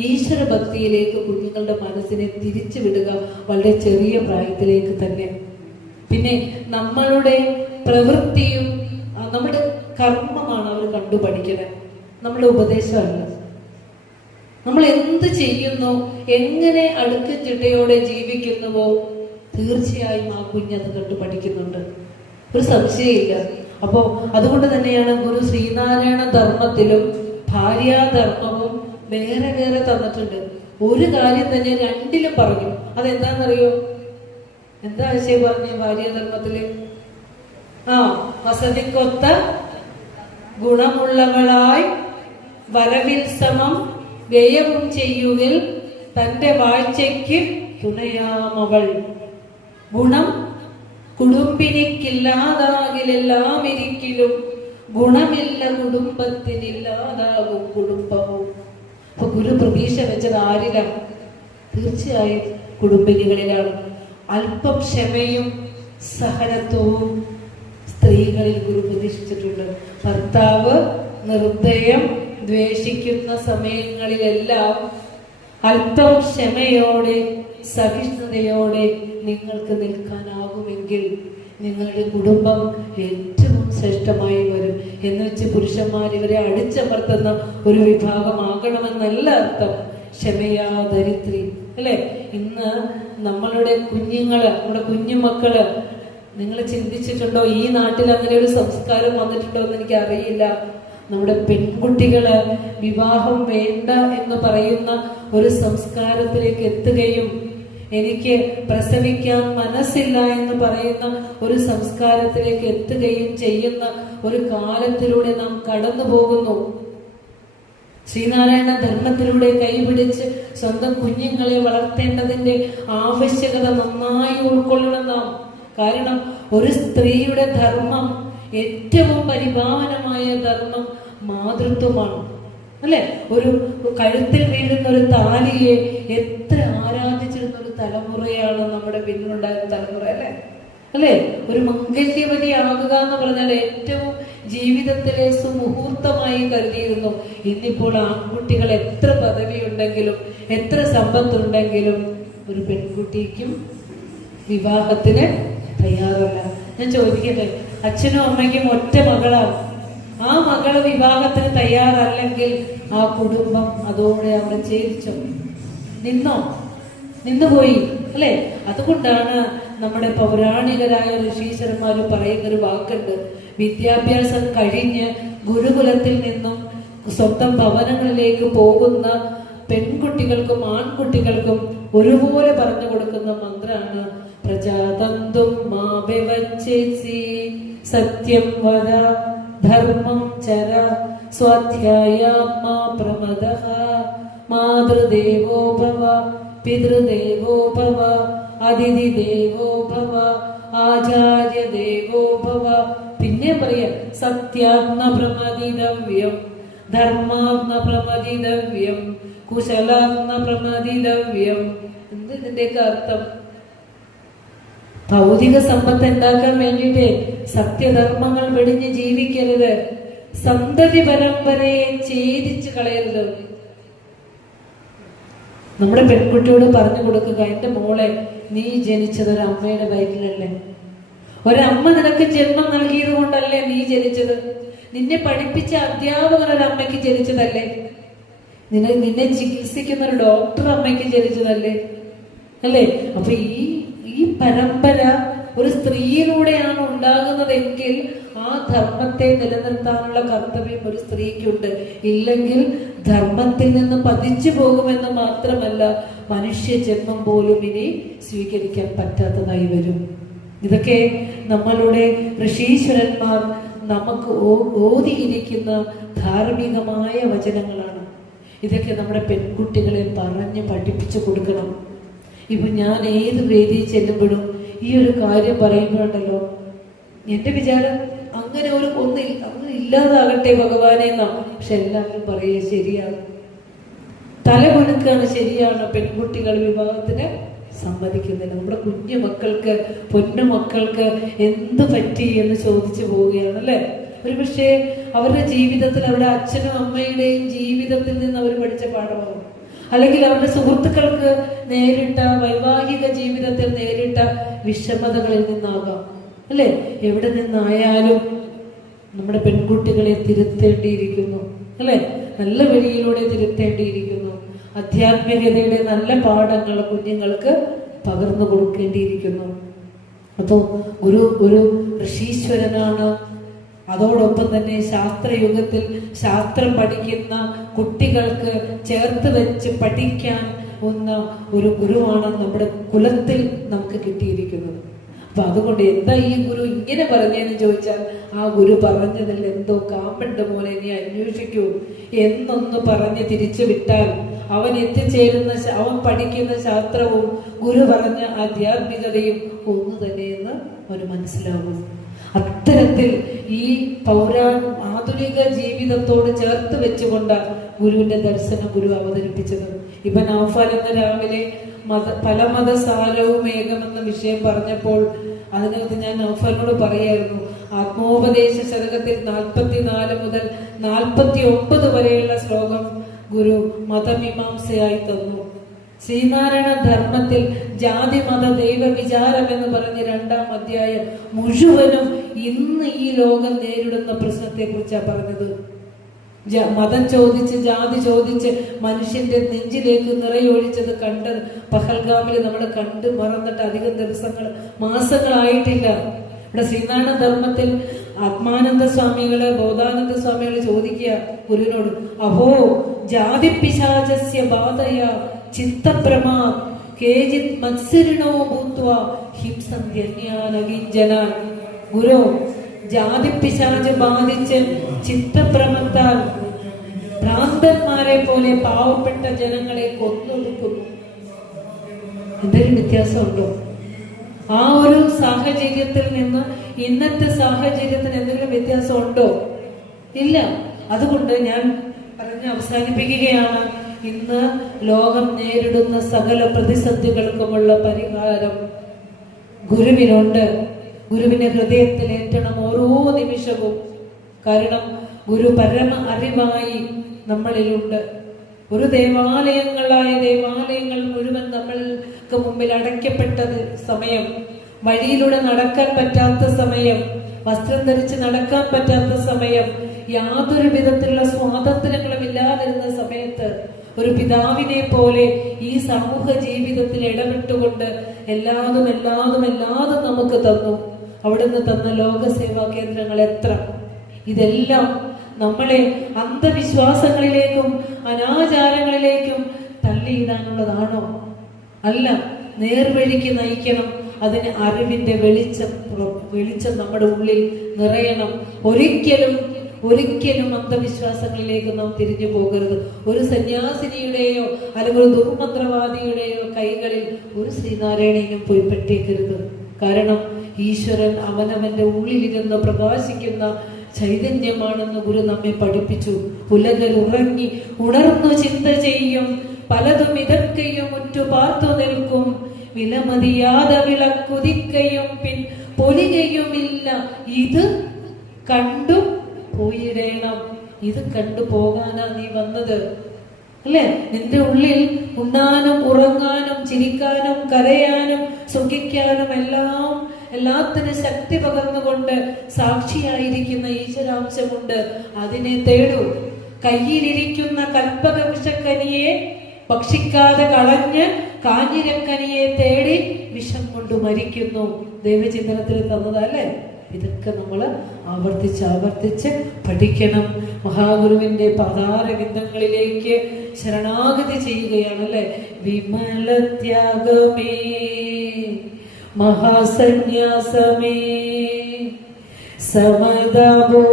ഈശ്വര ഭക്തിയിലേക്ക് കുഞ്ഞുങ്ങളുടെ മനസ്സിനെ തിരിച്ചു വിടുക, വളരെ ചെറിയ പ്രായത്തിലേക്ക് തന്നെ. പിന്നെ നമ്മളുടെ പ്രവൃത്തിയും നമ്മുടെ കർമ്മമാണ് അവർ കണ്ടു പഠിക്കുന്നത്, നമ്മുടെ ഉപദേശമല്ല. നമ്മൾ എന്ത് ചെയ്യുന്നു, എങ്ങനെ അടുക്കും ചിട്ടയോടെ ജീവിക്കുന്നുവോ തീർച്ചയായും ആ കുഞ്ഞത് കണ്ടു പഠിക്കുന്നുണ്ട്, ഒരു സംശയമില്ല. അപ്പോ അതുകൊണ്ട് തന്നെയാണ് ഗുരു ശ്രീനാരായണ ധർമ്മത്തിലും ഭാര്യാധർമ്മവും വേറെ വേറെ തന്നിട്ടുണ്ട്. ഒരു കാര്യം തന്നെ രണ്ടിലും പറഞ്ഞു. അതെന്താണെന്നറിയോ? എന്താ ആശയം പറഞ്ഞ ഭാര്യാധർമ്മത്തില്? വസതിക്കൊത്ത ഗുണമുള്ളവളായി വരവിൽ സമം വ്യയവും ചെയ്യുകിൽ തന്റെ വാഴ്ചയ്ക്ക് തുണയാമവൾ. ഗുണം കുടുംബിനിക്കില്ലാതാകിലെല്ലാം ഇരിക്കലും ഗുണമില്ല കുടുംബത്തിനില്ലാതാകും കുടുംബവും. അപ്പൊ ഗുരു പ്രതീക്ഷ വെച്ചത് ആരിലാണ്? തീർച്ചയായും കുടുംബിനികളിലാണ്. അല്പം ക്ഷമയും സഹനത്വവും സ്ത്രീകളിൽ ഗുരു പ്രതീക്ഷിച്ചിട്ടുണ്ട്. ഭർത്താവ് നിർദ്ദയം ദ്വേഷിക്കുന്ന സമയങ്ങളിലെല്ലാം അല്പം ക്ഷമയോടെ സഹിഷ്ണുതയോടെ നിങ്ങൾക്ക് നിൽക്കാനാകുമെങ്കിൽ നിങ്ങളുടെ കുടുംബം ഏറ്റവും ശ്രേഷ്ഠമായി വരും. എന്ന് വെച്ച് പുരുഷന്മാർ ഇവരെ അടിച്ചമർത്തുന്ന ഒരു വിഭാഗമാകണമെന്നല്ല അർത്ഥം. ക്ഷമയാ ദരിദ്രി, അല്ലെ? ഇന്ന് നമ്മളുടെ കുഞ്ഞുങ്ങള്, നമ്മുടെ കുഞ്ഞുമക്കള്, നിങ്ങൾ ചിന്തിച്ചിട്ടുണ്ടോ ഈ നാട്ടിൽ അങ്ങനെ ഒരു സംസ്കാരം വന്നിട്ടുണ്ടോ എന്ന് എനിക്ക് അറിയില്ല. നമ്മുടെ പെൺകുട്ടികള് വിവാഹം വേണ്ട എന്ന് പറയുന്ന ഒരു സംസ്കാരത്തിലേക്ക് എത്തുകയും എനിക്ക് പ്രസവിക്കാൻ മനസ്സില്ല എന്ന് പറയുന്ന ഒരു സംസ്കാരത്തിലേക്ക് എത്തുകയും ചെയ്യുന്ന ഒരു കാലത്തിലൂടെ നാം കടന്നു പോകുന്നു. ശ്രീനാരായണ ധർമ്മത്തിലൂടെ കൈപിടിച്ച് സ്വന്തം കുഞ്ഞുങ്ങളെ വളർത്തേണ്ടതിന്റെ ആവശ്യകത നന്നായി ഉൾക്കൊള്ളണം നാം. കാരണം ഒരു സ്ത്രീയുടെ ധർമ്മം, ഏറ്റവും പരിപാവനമായ ധർമ്മം മാതൃത്വമാണ്, അല്ലെ? ഒരു കഴുത്തിൽ വീഴുന്ന ഒരു താലിയെ എത്ര ആരാധിച്ചിരുന്ന ഒരു തലമുറയാണ് നമ്മുടെ പിന്നിലുണ്ടായിരുന്ന തലമുറ, അല്ലെ? ഒരു മംഗല്യവതിയാകുക എന്ന് പറഞ്ഞാൽ ഏറ്റവും ജീവിതത്തിലെ സുമുഹൂർത്തമായി കരുതിയിരുന്നു. ഇന്നിപ്പോൾ ആൺകുട്ടികൾ എത്ര പദവി ഉണ്ടെങ്കിലും എത്ര സമ്പത്തുണ്ടെങ്കിലും ഒരു പെൺകുട്ടിക്കും വിവാഹത്തിന് തയ്യാറല്ല. ഞാൻ ചോദിക്കട്ടെ, അച്ഛനും അമ്മയ്ക്കും ഒറ്റ മകളാണ്, ആ മകള് വിവാഹത്തിന് തയ്യാറല്ലെങ്കിൽ ആ കുടുംബം അതോടെ അവിടെ ഛേദിച്ചോ? നിന്നുപോയി, അല്ലെ? അതുകൊണ്ടാണ് നമ്മുടെ പൗരാണികരായ ഋഷീശ്വരന്മാര് പറയുന്നൊരു വാക്കുണ്ട്, വിദ്യാഭ്യാസം കഴിഞ്ഞ് ഗുരുകുലത്തിൽ നിന്നും സ്വന്തം ഭവനങ്ങളിലേക്ക് പോകുന്ന പെൺകുട്ടികൾക്കും ആൺകുട്ടികൾക്കും ഒരുപോലെ പറഞ്ഞു കൊടുക്കുന്ന മന്ത്രമാണ് പ്രജാതന്തും മാ വ്യവച്ഛേസി സത്യം വദ ധർമ്മം ചര സ്വാധ്യായാം മാ പ്രമദഃ മാതൃദേവോ ഭവ പിതൃദേവോ ഭവ അതിഥി ദേവോ ഭവ ആചാര്യ ദേവോ ഭവ. പിന്നെ പറയാം സത്യാത്മ പ്രമദിതവ്യം ധർമാത്മ പ്രമദിതവ്യം കുശലാത്മ പ്രമദിതവ്യം. എന്ത് ഇതിന്റെയൊക്കെ അർത്ഥം? ഭൗതിക സമ്പത്ത് ഉണ്ടാക്കാൻ വേണ്ടിയിട്ട് സത്യധർമ്മങ്ങൾ വെടിഞ്ഞ് ജീവിക്കരുത്, സന്തതി പരമ്പരയെ ഛേദിച്ച് കളയരുത്. നമ്മുടെ പെൺകുട്ടിയോട് പറഞ്ഞു കൊടുക്കുക, എന്റെ മോളെ, നീ ജനിച്ചത് ഒരു അമ്മയുടെ വയറ്റിലല്ലേ? ഒരമ്മ നിനക്ക് ജന്മം നൽകിയത് കൊണ്ടല്ലേ നീ ജനിച്ചത്? നിന്നെ പഠിപ്പിച്ച അധ്യാപകർ ഒരു അമ്മയ്ക്ക് ജനിച്ചതല്ലേ? നിന്നെ ചികിത്സിക്കുന്ന ഒരു ഡോക്ടർ അമ്മയ്ക്ക് ജനിച്ചതല്ലേ? അല്ലേ? അപ്പൊ ഈ പരമ്പര ഒരു സ്ത്രീയിലൂടെയാണ് ഉണ്ടാകുന്നതെങ്കിൽ ആ ധർമ്മത്തെ നിലനിർത്താനുള്ള കർത്തവ്യം ഒരു സ്ത്രീക്കുണ്ട്. ഇല്ലെങ്കിൽ ധർമ്മത്തിൽ നിന്ന് പതിച്ചു പോകുമെന്ന് മാത്രമല്ല, മനുഷ്യ ജന്മം പോലും ഇനി സ്വീകരിക്കാൻ പറ്റാത്തതായി വരും. ഇതൊക്കെ നമ്മളുടെ ഋഷീശ്വരന്മാർ നമുക്ക് ഓതിയിരിക്കുന്ന ധാർമ്മികമായ വചനങ്ങളാണ്. ഇതൊക്കെ നമ്മുടെ പെൺകുട്ടികളെ പറഞ്ഞ് പഠിപ്പിച്ചു കൊടുക്കണം. ഇപ്പൊ ഞാൻ ഏത് വേദിയിൽ ചെല്ലുമ്പോഴും ഈ ഒരു കാര്യം പറയുമ്പോഴുണ്ടല്ലോ, എന്റെ വിചാരം അങ്ങനെ അങ്ങനെ ഇല്ലാതാകട്ടെ ഭഗവാനെ എന്നാ. പക്ഷെ എല്ലാവരും പറയുക ശരിയാണ്, തലകൊടുക്കാണ്, ശരിയാണ്. പെൺകുട്ടികൾ വിവാഹത്തിന് സമ്മതിക്കുന്നില്ല. നമ്മുടെ കുഞ്ഞു മക്കൾക്ക്, പൊന്നു മക്കൾക്ക് എന്ത് പറ്റി എന്ന് ചോദിച്ചു പോവുകയാണ്, അല്ലെ? ഒരു പക്ഷേ അവരുടെ ജീവിതത്തിൽ, അവരുടെ അച്ഛനും അമ്മയുടെയും ജീവിതത്തിൽ നിന്ന് അവർ പഠിച്ച പാഠമാകും. അല്ലെങ്കിൽ അവരുടെ സുഹൃത്തുക്കൾക്ക് നേരിട്ട വൈവാഹിക ജീവിതത്തിൽ നേരിട്ട വിഷമതകളിൽ നിന്നാകാം, അല്ലെ? എവിടെ നിന്നായാലും നമ്മുടെ പെൺകുട്ടികളെ തിരുത്തേണ്ടിയിരിക്കുന്നു, അല്ലെ? നല്ല വഴിയിലൂടെ തിരുത്തേണ്ടിയിരിക്കുന്നു. ആധ്യാത്മികതയുടെ നല്ല പാഠങ്ങൾ കുഞ്ഞുങ്ങൾക്ക് പകർന്നു കൊടുക്കേണ്ടിയിരിക്കുന്നു. അപ്പോ ഒരു ഋഷീശ്വരനാണ്. അതോടൊപ്പം തന്നെ ശാസ്ത്രയുഗത്തിൽ ശാസ്ത്രം പഠിക്കുന്ന കുട്ടികൾക്ക് ചേർത്ത് വെച്ച് പഠിക്കാൻ ഒരു ഗുരുവാണ് നമ്മുടെ കുലത്തിൽ നമുക്ക് കിട്ടിയിരിക്കുന്നത്. അപ്പൊ അതുകൊണ്ട് എന്താ ഈ ഗുരു ഇങ്ങനെ പറഞ്ഞതെന്ന് ചോദിച്ചാൽ, ആ ഗുരു പറഞ്ഞതിൽ എന്തോ കാമ്പുണ്ട് മോനെ, നീ അന്വേഷിക്കൂ എന്നൊന്ന് പറഞ്ഞ് തിരിച്ചു വിട്ടാൽ അവൻ എത്തിച്ചേരുന്ന, അവൻ പഠിക്കുന്ന ശാസ്ത്രവും ഗുരു പറഞ്ഞ ആധ്യാത്മികതയും ഒന്നു തന്നെയെന്ന് അവന് മനസ്സിലാവും. അത്തരത്തിൽ ഈ ആധുനിക ജീവിതത്തോട് ചേർത്ത് വെച്ചുകൊണ്ട് ഗുരുവിന്റെ ദർശനം ഗുരു അവതരിപ്പിച്ചത്. ഇബൻ ആഫാൽ എന്ന രാവിലെ പല മതസാരവും ഏകമെന്ന വിഷയം പറഞ്ഞപ്പോൾ അതിനകത്ത് ഞാൻ നൗഫലിനോട് പറയായിരുന്നു, ആത്മോപദേശ ശതകത്തിൽ 44 മുതൽ 49 വരെയുള്ള ശ്ലോകം ഗുരു മതമീമാംസയായി തന്നു. ശ്രീനാരായണ ധർമ്മത്തിൽ ജാതി മത ദൈവ വിചാരം എന്ന് പറഞ്ഞ് 2-ാം അധ്യായം മുഴുവനും ഇന്ന് ഈ ലോകം നേരിടുന്ന പ്രശ്നത്തെ കുറിച്ചാണ് പറഞ്ഞത്. മതം ചോദിച്ച്, ജാതി ചോദിച്ച് മനുഷ്യന്റെ നെഞ്ചിലേക്ക് നിറയൊഴിച്ചത് കണ്ട് പഹൽഗാമിൽ നമ്മൾ കണ്ട് മറന്നിട്ട് അധികം മാസങ്ങളായിട്ടില്ല. ഇവിടെ ശ്രീനാരായണ ധർമ്മത്തിൽ ആത്മാനന്ദ സ്വാമികള്, ബോധാനന്ദ സ്വാമികള് ചോദിക്കുക ഗുരുവിനോട്, അഹോ ജാതി പിശാചസ്യ ബാധയ ചിത്തപ്രമാ കേജിത് മത്സരിണോ ഭൂത്വാ ഹിംസന്യന്യാനഗിഞ്ജനാൻ. ഗുരു, ജാതി പിശാച് ബാധിച്ച് ചിത്തഭ്രമത്താൽ ഭ്രാന്തന്മാരെ പോലെ പാവപ്പെട്ട ജനങ്ങളെ കൊന്നൊടുക്കുന്നു. എന്തെങ്കിലും വ്യത്യാസമുണ്ടോ? ആ ഒരു സാഹചര്യത്തിൽ നിന്ന് ഇന്നത്തെ സാഹചര്യത്തിന് എന്തെങ്കിലും വ്യത്യാസം ഉണ്ടോ? ഇല്ല. അതുകൊണ്ട് ഞാൻ പറഞ്ഞ് അവസാനിപ്പിക്കുകയാണ്. ഇന്ന് ലോകം നേരിടുന്ന സകല പ്രതിസന്ധികൾക്കുമുള്ള പരിഹാരം ഗുരുവിനുണ്ട്. ഗുരുവിനെ ഹൃദയത്തിലേറ്റണം ഓരോ നിമിഷവും. കാരണം ഗുരു പരമ അറിവായി നമ്മളിലുണ്ട്. ഒരു ദേവാലയങ്ങൾ മുഴുവൻ നമ്മൾക്ക് മുമ്പിൽ അടയ്ക്കപ്പെട്ട സമയം, വഴിയിലൂടെ നടക്കാൻ പറ്റാത്ത സമയം, വസ്ത്രം ധരിച്ച് നടക്കാൻ പറ്റാത്ത സമയം, യാതൊരു വിധത്തിലുള്ള സ്വാതന്ത്ര്യങ്ങളും ഇല്ലാതിരുന്ന സമയത്ത് ഒരു പിതാവിനെ പോലെ ഈ സമൂഹ ജീവിതത്തിൽ ഇടപെട്ടുകൊണ്ട് എല്ലാതും നമുക്ക് തന്നു. അവിടുന്ന് തന്ന ലോകസേവാ കേന്ദ്രങ്ങൾ എത്ര! ഇതെല്ലാം നമ്മളെ അന്ധവിശ്വാസങ്ങളിലേക്കും അനാചാരങ്ങളിലേക്കും തള്ളിയിടാനുള്ളതാണോ? അല്ല, നേർവഴിക്ക് നയിക്കണം. അതിന് അറിവിന്റെ വെളിച്ചം നമ്മുടെ ഉള്ളിൽ നിറയണം. ഒരിക്കലും അന്ധവിശ്വാസങ്ങളിലേക്ക് നാം തിരിഞ്ഞു പോകരുത്. ഒരു സന്യാസിനിയുടെയോ അല്ലെങ്കിൽ ഒരു ദുർമന്ത്രവാദിയുടെയോ കൈകളിൽ ഒരു ശ്രീനാരായണനും പോയി പെട്ടേക്കരുത്. കാരണം ഈശ്വരൻ അവനവന്റെ ഉള്ളിലിരുന്ന് പ്രകാശിക്കുന്ന ചൈതന്യമാണെന്ന് ഗുരു നമ്മെ പഠിപ്പിച്ചു. ഉലകൽ ഉറങ്ങി ഉണർന്നു ചിന്ത ചെയ്യും, പലതും ഇതൊക്കെയും ഉറ്റുപാർത്തു നിൽക്കും, വിലമതിയാതെ വിളക്കുതിക്കയും പിൻ പൊലികയുമില്ല, ഇത് കണ്ടു പോയിടേണം. ഇത് കണ്ടു പോകാനാ നീ വന്നത്, അല്ലെ? നിന്റെ ഉള്ളിൽ ഉണ്ണാനും ഉറങ്ങാനും ചിരിക്കാനും കരയാനും സുഖിക്കാനും എല്ലാത്തിനും ശക്തി പകർന്നുകൊണ്ട് സാക്ഷിയായിരിക്കുന്ന ഈശ്വരാംശമുണ്ട്. അതിനെ തേടൂ. കയ്യിലിരിക്കുന്ന കൽപ്പക വൃക്ഷക്കനിയെ ഭക്ഷിക്കാതെ കളഞ്ഞ് കാഞ്ഞിരക്കനിയെ തേടി വിഷം മരിക്കുന്നു. ദൈവചിന്തനത്തിൽ തന്നതല്ലേ? ഇതൊക്കെ നമ്മൾ ആവർത്തിച്ച് പഠിക്കണം. മഹാഗുരുവിന്റെ പാതാരവിന്ദങ്ങളിലേക്ക് ശരണാഗതി ചെയ്യുകയാണല്ലേ. വിമലത്യാഗമേ മഹാസന്യാസമേ സമതാബോധത്തിൻ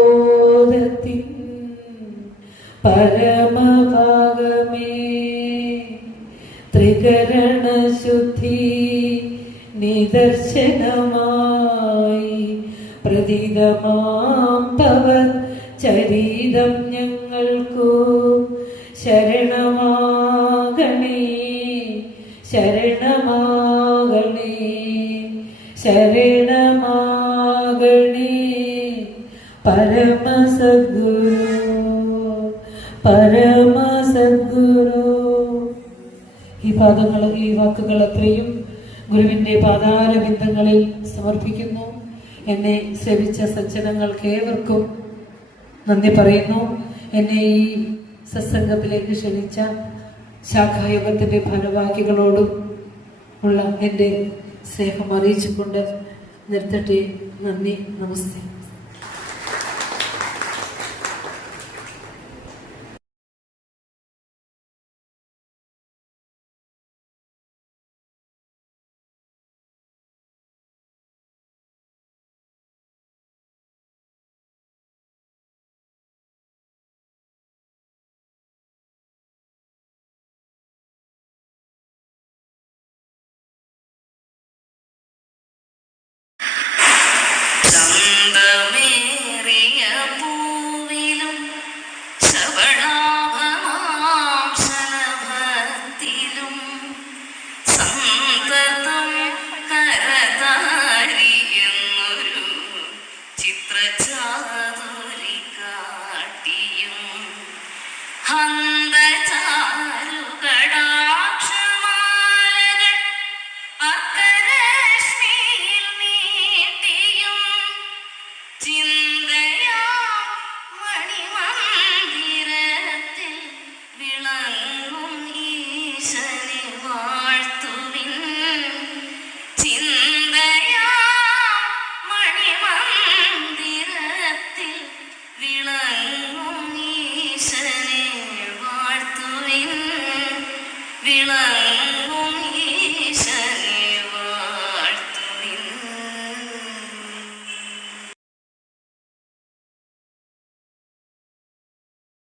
പരമഭാഗമേ ത്രികരണ ശുദ്ധി നിദർശനമായി പ്രതീതമാം ഭവത് ചരിതം ഞങ്ങൾക്കു ശരണമാകണേ ശരണമാകണേ ശരണമാകണേ പരമസദ്ഗുരു. ഈ വാക്കുകൾ അത്രയും ഗുരുവിന്റെ പാതാരബിന്ദങ്ങളിൽ സമർപ്പിക്കുന്നു. എന്നെ ശ്രവിച്ച സജ്ജനങ്ങൾക്ക് ഏവർക്കും നന്ദി പറയുന്നു. എന്നെ ഈ സത്സംഗത്തിലേക്ക് ക്ഷണിച്ച ശാഖായോഗത്തിന്റെ ഭാരവാഹികളോടും ഉള്ള എൻ്റെ സ്നേഹം അറിയിച്ചുകൊണ്ട് നിർത്തട്ടെ. നന്ദി, നമസ്തേ.